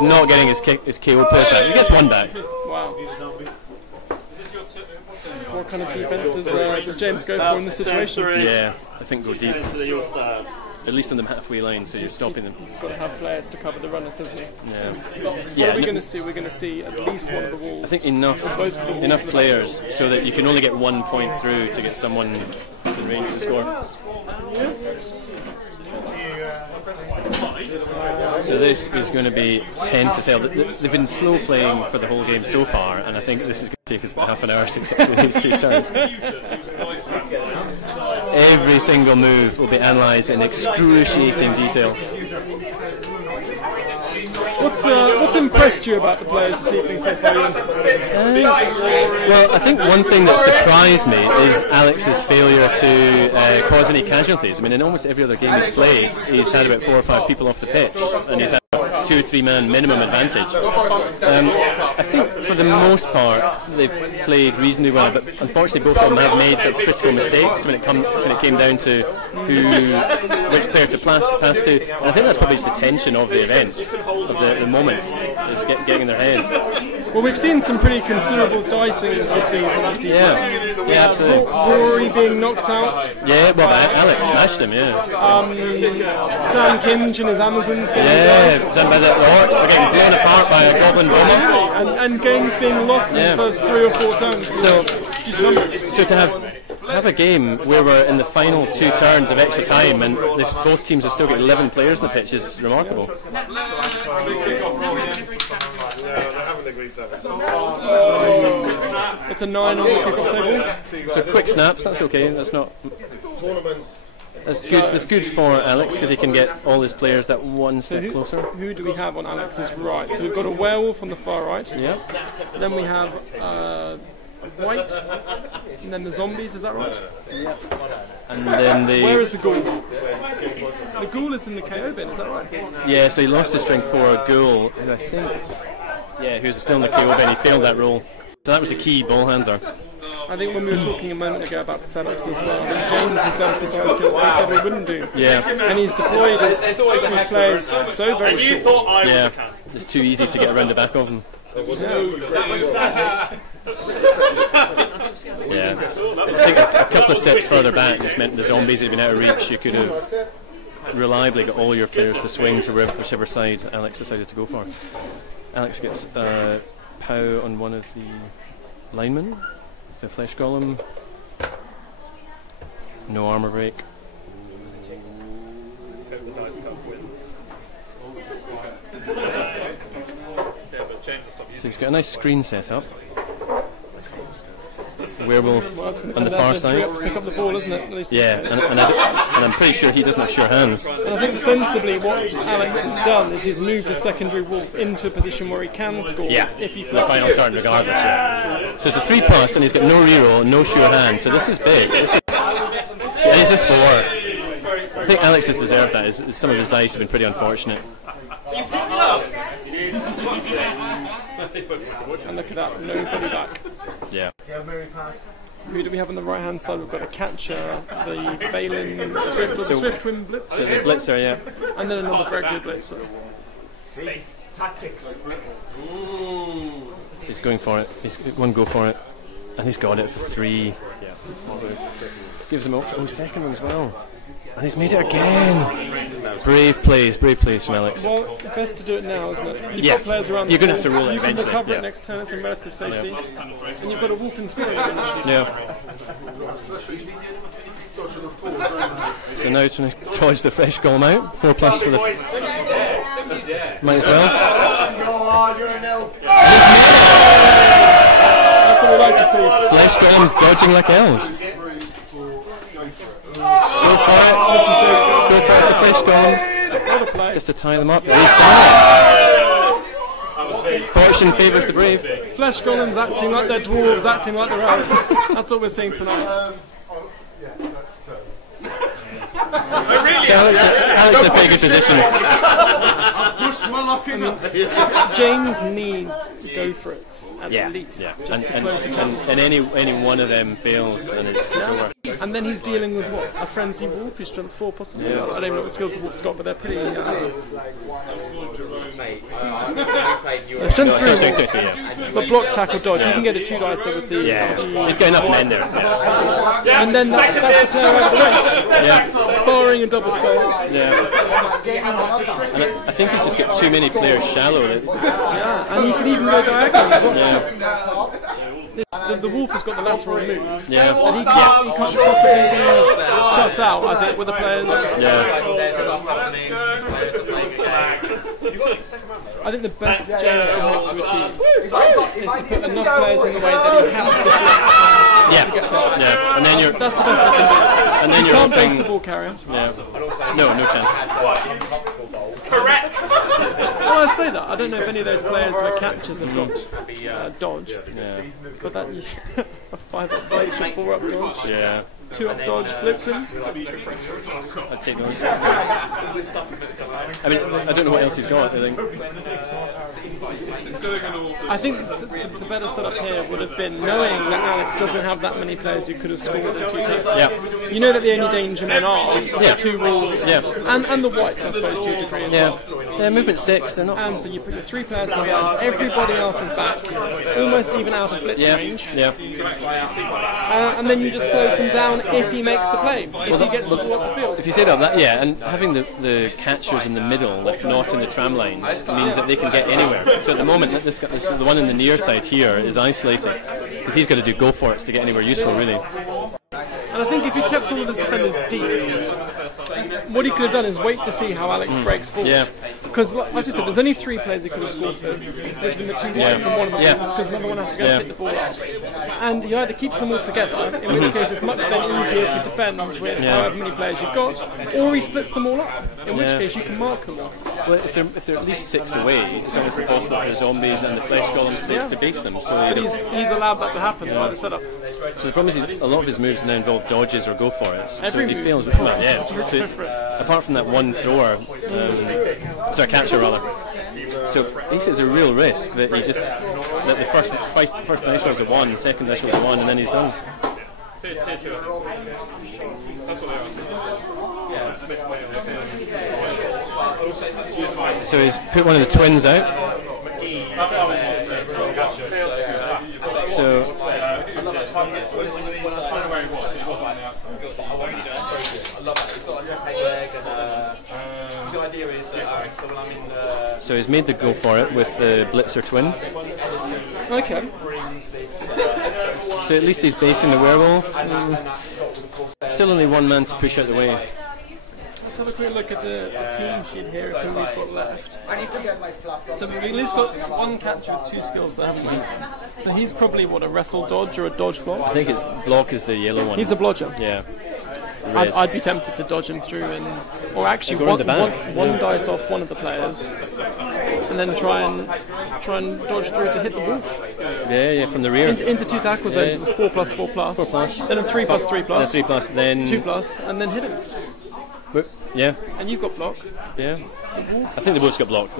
not getting his KO plays back. He gets 1 back. Wow. What kind of defense does James go for in this situation? Yeah, I think go deep. At least on the halfway line, so you're stopping them. He's got to have players to cover the runners, hasn't he? Yeah. What are we going to see? We're going to see at least one of the Wolves. I think enough players so that you can only get 1 point through to get someone in range to score. So this is going to be tense as hell. They've been slow playing for the whole game so far, and I think this is going to take us about half an hour to get through these 2 turns. Every single move will be analysed in excruciating detail. What's impressed you about the players this evening so far? Well, I think one thing that surprised me is Alex's failure to cause any casualties. I mean, in almost every other game he's played, he's had about 4 or 5 people off the pitch, and he's had 2 or 3 man minimum advantage. I think for the most part they've played reasonably well, but unfortunately both of them have made some critical mistakes when it came down to which player to pass to. And I think that's probably just the tension of the event, of the moment, is getting in their heads. Well, we've seen some pretty considerable dicings this season. Yeah, absolutely. Rory being knocked out. Yeah, well, Alex smashed him. Yeah. Sam Kinge and his Amazons getting diced. Some by the orcs are getting blown apart by a goblin bomber. And games being lost in the first 3 or 4 turns. So to have a game where we're in the final 2 turns of extra time and both teams have still got 11 players on the pitch is remarkable. It's a 9 on the kickoff table. So quick snaps, that's okay. That's not. That's good for Alex because he can get all his players that 1 step closer. Who do we have on Alex's right? So we've got a werewolf on the far right. Yeah. Then we have white, and then the zombies. Is that right? Yep. And then the... Where is the ghoul? The ghoul is in the KO bin, is that right? Yeah, so he lost his strength 4 ghoul, who I think... Yeah, who was still in the KO bin, he failed that roll. So that was the key ball handler. I think when we were talking a moment ago about the setups as well, James has done precisely what they said we wouldn't do. Yeah. And he's deployed his players so very short. Yeah, it's too easy to get around the back of them. Yeah, I think a couple of steps further back just meant the zombies had been out of reach. You could have reliably got all your players to swing to whichever side Alex decided to go for. Alex gets POW on one of the linemen, the flesh golem, no armor break. So he's got a nice screen set up. Werewolf on the far side. To pick up the ball, isn't it? Yeah, and I'm pretty sure he doesn't have sure hands. And I think sensibly what Alex has done is he's moved the secondary wolf into a position where he can score if he flips the final turn regardless. Yeah. So it's a 3+ and he's got no reroll, no sure hand, so this is big. This is a 4. I think Alex has deserved that. Some of his dice have been pretty unfortunate. And look at that, nobody back. Yeah. Who do we have on the right hand side? We've got a catcher, the Balin Swift, or the Swiftwind Blitzer. So the Blitzer, yeah. And then another regular Blitzer. Safe tactics. He's going for it. He's one go for it. And he's got it for 3. Yeah. Gives him second one as well. And he's made it again. Brave plays from Alex. Well, best to do it now, isn't it? You've got players around. You're going to have to roll it you eventually. You can recover it next turn. It's in relative safety. And you've got a wolf in scoring advantage. Yeah. So now he's trying to dodge the fresh golem out. 4+ for the... Might as well. That's what we like to see. Flesh golems dodging like elves. Go for it. This is big. Go for it, the fish golem. Just to tie them up. He's done it. Fortune favours the brave. Flesh golems acting like they're dwarves, acting like they're elves. That's what we're seeing tonight. So Alex in a pretty good position. James needs to go for it at least. Yeah. Just to close the channel. And any one of them fails and it's over. And then he's dealing with what? A frenzy wolf who's strength 4 possibly? Yeah. I don't even know what skills the wolf's got, but they're pretty... strength 3 wolves, but block, tackle, dodge. You can get a 2 dice with the... He's got enough men there. And then that's the player out of the race. Yeah. Barring and double skulls. Yeah. And I think he's just got too many players shallow. Yeah, and he can even go diagonal as well. Yeah. The wolf has got the lateral move. Yeah. And he can't possibly be shut out, I think, with the players. Yeah. I think the best James will have to achieve is to put enough players in the way that he has to blitz to get past. Yeah. And then you're... That's the best he can do. And then you you're can't hoping... base the ball carrier. Yeah. No chance. Correct! Well, I say that. I don't know if any of those players where catchers have got dodge. Yeah. But that a 5-up blade, 4-up dodge. Yeah. 2-up dodge, blitzing. I'd take those. I mean, I don't know what else he's got, I think. I think the better setup here would have been knowing that Alex doesn't have that many players who could have scored in 2 turns. Yeah. You know that the only danger men are the 2 wolves and the whites, I suppose, to a degree as well. Yeah, movement 6, they're not... And so you put your 3 players in the line, everybody else is back, almost even out of blitz range. Yeah. And then you just close them down if he makes the play, if he gets the ball up the field. If you say that, yeah, and having the catchers in the middle, like not in the tram lines, means that they can get anywhere. So at the moment, the one in the near side here is isolated, because he's got to do go for it to get anywhere useful, really. And I think if he kept all of his defenders deep, what he could have done is wait to see how Alex breaks forward. Yeah. Because, like I said, there's only 3 players he could have scored for. So there's been the 2 whites and one of the wolves, because another one has to go and pick the ball up. And he either keeps them all together, in which case it's much then easier to defend with however many players you've got, or he splits them all up, in which case you can mark them all. Well, if they're at least 6 away, it's almost impossible for the zombies and the flesh golems to base them. So but he's allowed that to happen by the setup. So the problem is a lot of his moves now involve dodges or go for it. So Every he move. fails. Well, yeah. So, apart from that one thrower, catcher rather. So this is a real risk that he just that the first dice rolls a 1, second dice rolls a 1, and then he's done. So he's put one of the twins out. So he's made the go for it with the Blitzer twin. Okay. So at least he's basing the werewolf. Still only one man to push out the way. Let's have a quick look at the team sheet here, who we've got left. So we've at least got one catcher with 2 skills that haven't been. So he's probably, what, a wrestle dodge or a dodge block? I think it's block is the yellow one. He's a blodger. Yeah. I'd be tempted to dodge him through or actually one dice off one of the players, and then try and dodge through to hit the wolf. Yeah, from the rear. Into 2 tackle zones, 4+, 4+. Then a 3+, 3+. 3+, then 2+, and then hit him. Yeah. And you've got block. Yeah. I think they both got blocked.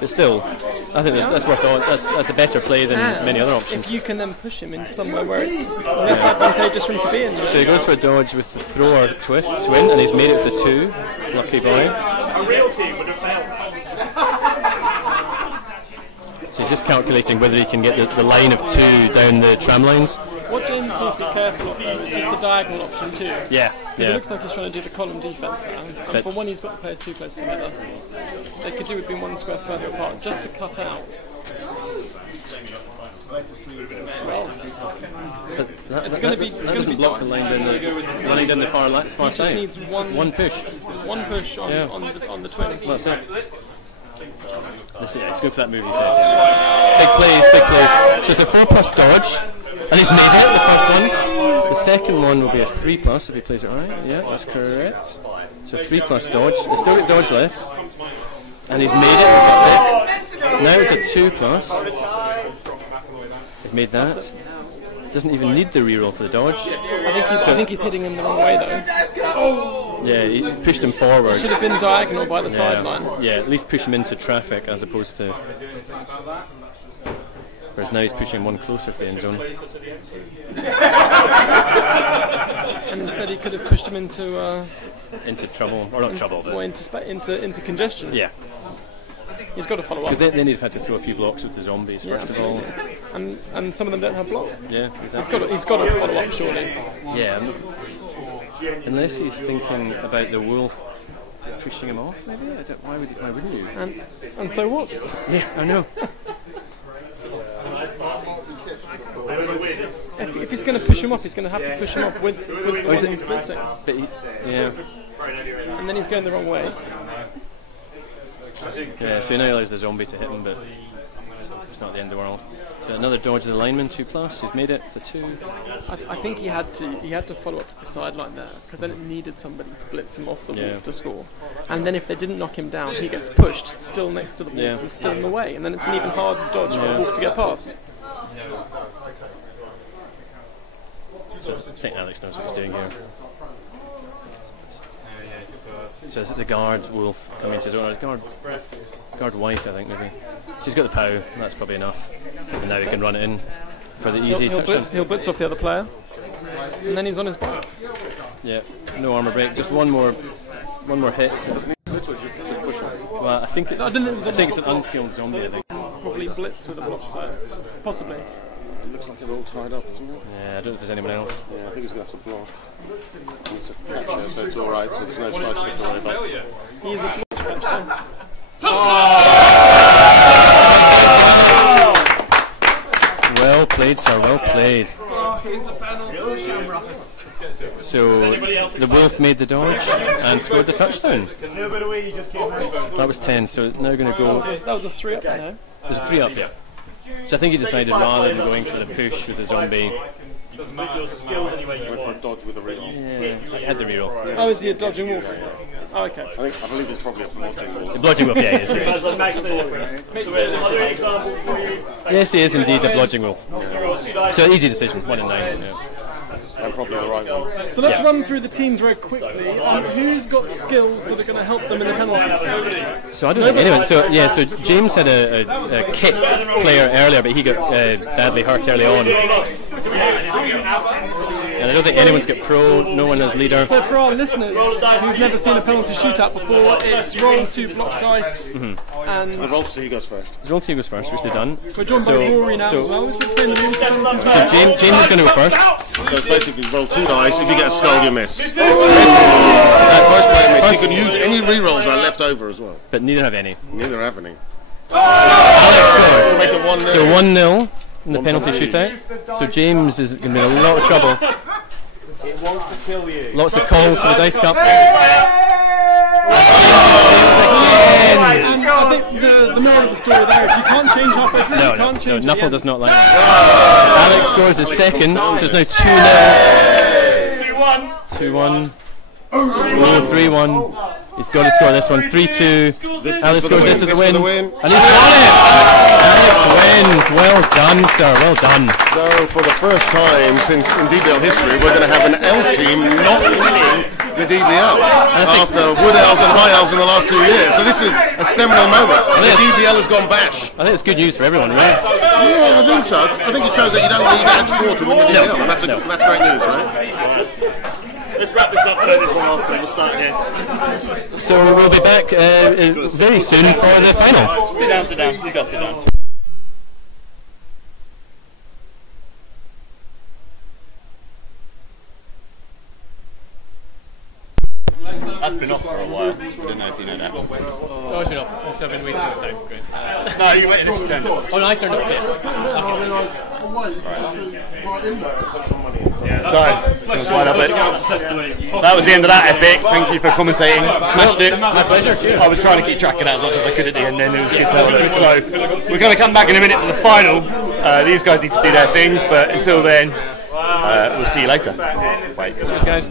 But still, I think that's worth all. That's a better play than many other options. If you can then push him into somewhere where it's less advantageous for him to be in. So he goes for a dodge with the thrower twin, and he's made it for 2. Lucky boy. A real team would have failed. So he's just calculating whether he can get the line of 2 down the tram lines. What James needs to be careful of though is just the diagonal option too. Yeah. It looks like he's trying to do the column defense now. And for one, he's got the players too close together. They could do with being 1 square further apart, just to cut out. Well, it's going to be. It's going to block the line down the far left, far side. He just needs one push. One push on the twin. Well, that's it. Let's go for that move he said. Big plays. So it's a 4+ dodge, and he's made it, the first one. The second one will be a 3+ if he plays it right. Yeah, that's correct. So 3+ dodge. There's still got dodge left, and he's made it with a 6. Now it's a 2+. They've made that. Doesn't even need the reroll for the dodge. I think he's hitting him the wrong way though. Yeah, he pushed him forward. Should have been diagonal by the sideline. Yeah, at least push him into traffic as opposed to. Whereas now he's pushing one closer to the end zone. And instead he could have pushed him into trouble, or not trouble, but into congestion. Yeah. He's got to follow up. Because then he'd have had to throw a few blocks with the zombies first of all. And some of them don't have block. Yeah, exactly. He's got to follow up surely. Yeah. Unless he's thinking about the wolf pushing him off, maybe? Why wouldn't you? And so what? Yeah, I know. If he's going to push him off, he's going to have to push him off with the one he's blitzing. Yeah. And then he's going the wrong way. Yeah, so he now allows the zombie to hit him, but it's not the end of the world. So another dodge of the lineman, 2+. He's made it for 2. I think he had to follow up to the sideline there, because then it needed somebody to blitz him off the wolf to score. And then if they didn't knock him down, he gets pushed still next to the wolf and still in the way, and then it's an even harder dodge for the wolf to get past. So I think Alex knows what he's doing here. So is it the guard wolf coming into his own? Guard white, I think maybe. So he's got the pow. That's probably enough. And now he can run it in for the easy touchdown. He'll blitz off the other player, and then he's on his back. Yeah, no armor break. Just one more hit. So. Well, I think it's an unskilled zombie. I think. Probably blitz with a block player, possibly. It looks like they're all tied up, doesn't it? Yeah, I don't know if there's anyone else. Yeah, I think he's going to have to block. It's a catcher, so it's alright. There's no side shift to worry about. He's a block catcher. Well played, sir, well played. So the wolf made the dodge and scored the touchdown. That was 10, so now going to go. That was a 3-up now. It was a 3-up, yeah. So I think he decided rather than going for the push with the zombie. Went for a dodge with a reroll. Yeah, he had the reroll. Oh, is he a dodging wolf? Oh, okay. I believe it's probably a bludgeon wolf. The bludgeon wolf, yeah, he is. Yes, he is indeed a bludgeon wolf. So easy decision, 1 in 9. Yeah. And probably the right one. So let's run through the teams very quickly. Who's got skills that are going to help them in the penalties? So I don't think anyone. So yeah, so James had a kick player earlier, but he got badly hurt early on. And I don't think anyone's got pro. No one has leader. So for our listeners who've never seen a penalty shootout before, it's roll 2 block dice, and roll to see who goes first. Roll to see who goes first, which they've done. We're joined by Rory now as well. Who's been playing the rules penalties well. So James is going to go first. So it's basically roll 2 dice. If you get a skull, you miss. First player miss. You can use any re-rolls that are left over as well. But neither have any. Neither have any. Alex scores. So make it 1-0. So 1-0 in the penalty shootout. So James is going to be in a lot of trouble. It wants to kill you. Lots of calls for the Dice Cup. And I think the moral of the story there is you can't change halfway through. No, you can't change Nuffle does not like that. Alex scores his second, so it's now 2-0. 2-1. 3-1. He's got to score this one. 3-2. Alex scores this with the win. And he's won it! Alex wins. Well done, sir. Well done. So for the first time since in DBL history, we're going to have an elf team not winning the DBL after Wood Elves and High Elves in the last 2 years. So this is a seminal moment. The DBL has gone bash. I think it's good news for everyone, right? Yeah, I think so. I think it shows that you don't need Edge 4 to win the DBL. And that's great news, right? Let's wrap this up, turn this one off, and we'll start again. So we'll be back very soon for the final. Sit down, sit down. You guys sit down. That's been off for a while. I don't know if you know that. Oh, it's been off. It's been wasting the time. Good. No, you went initial turn. Oh, no, I turned up here. Sorry, slide up it. That was the end of that epic. Thank you for commentating. Smashed it. My pleasure. Cheers. I was trying to keep track of that as much as I could at the end, and it was good to have it. So we're going to come back in a minute for the final. These guys need to do their things, but until then, we'll see you later. Bye. Cheers, guys.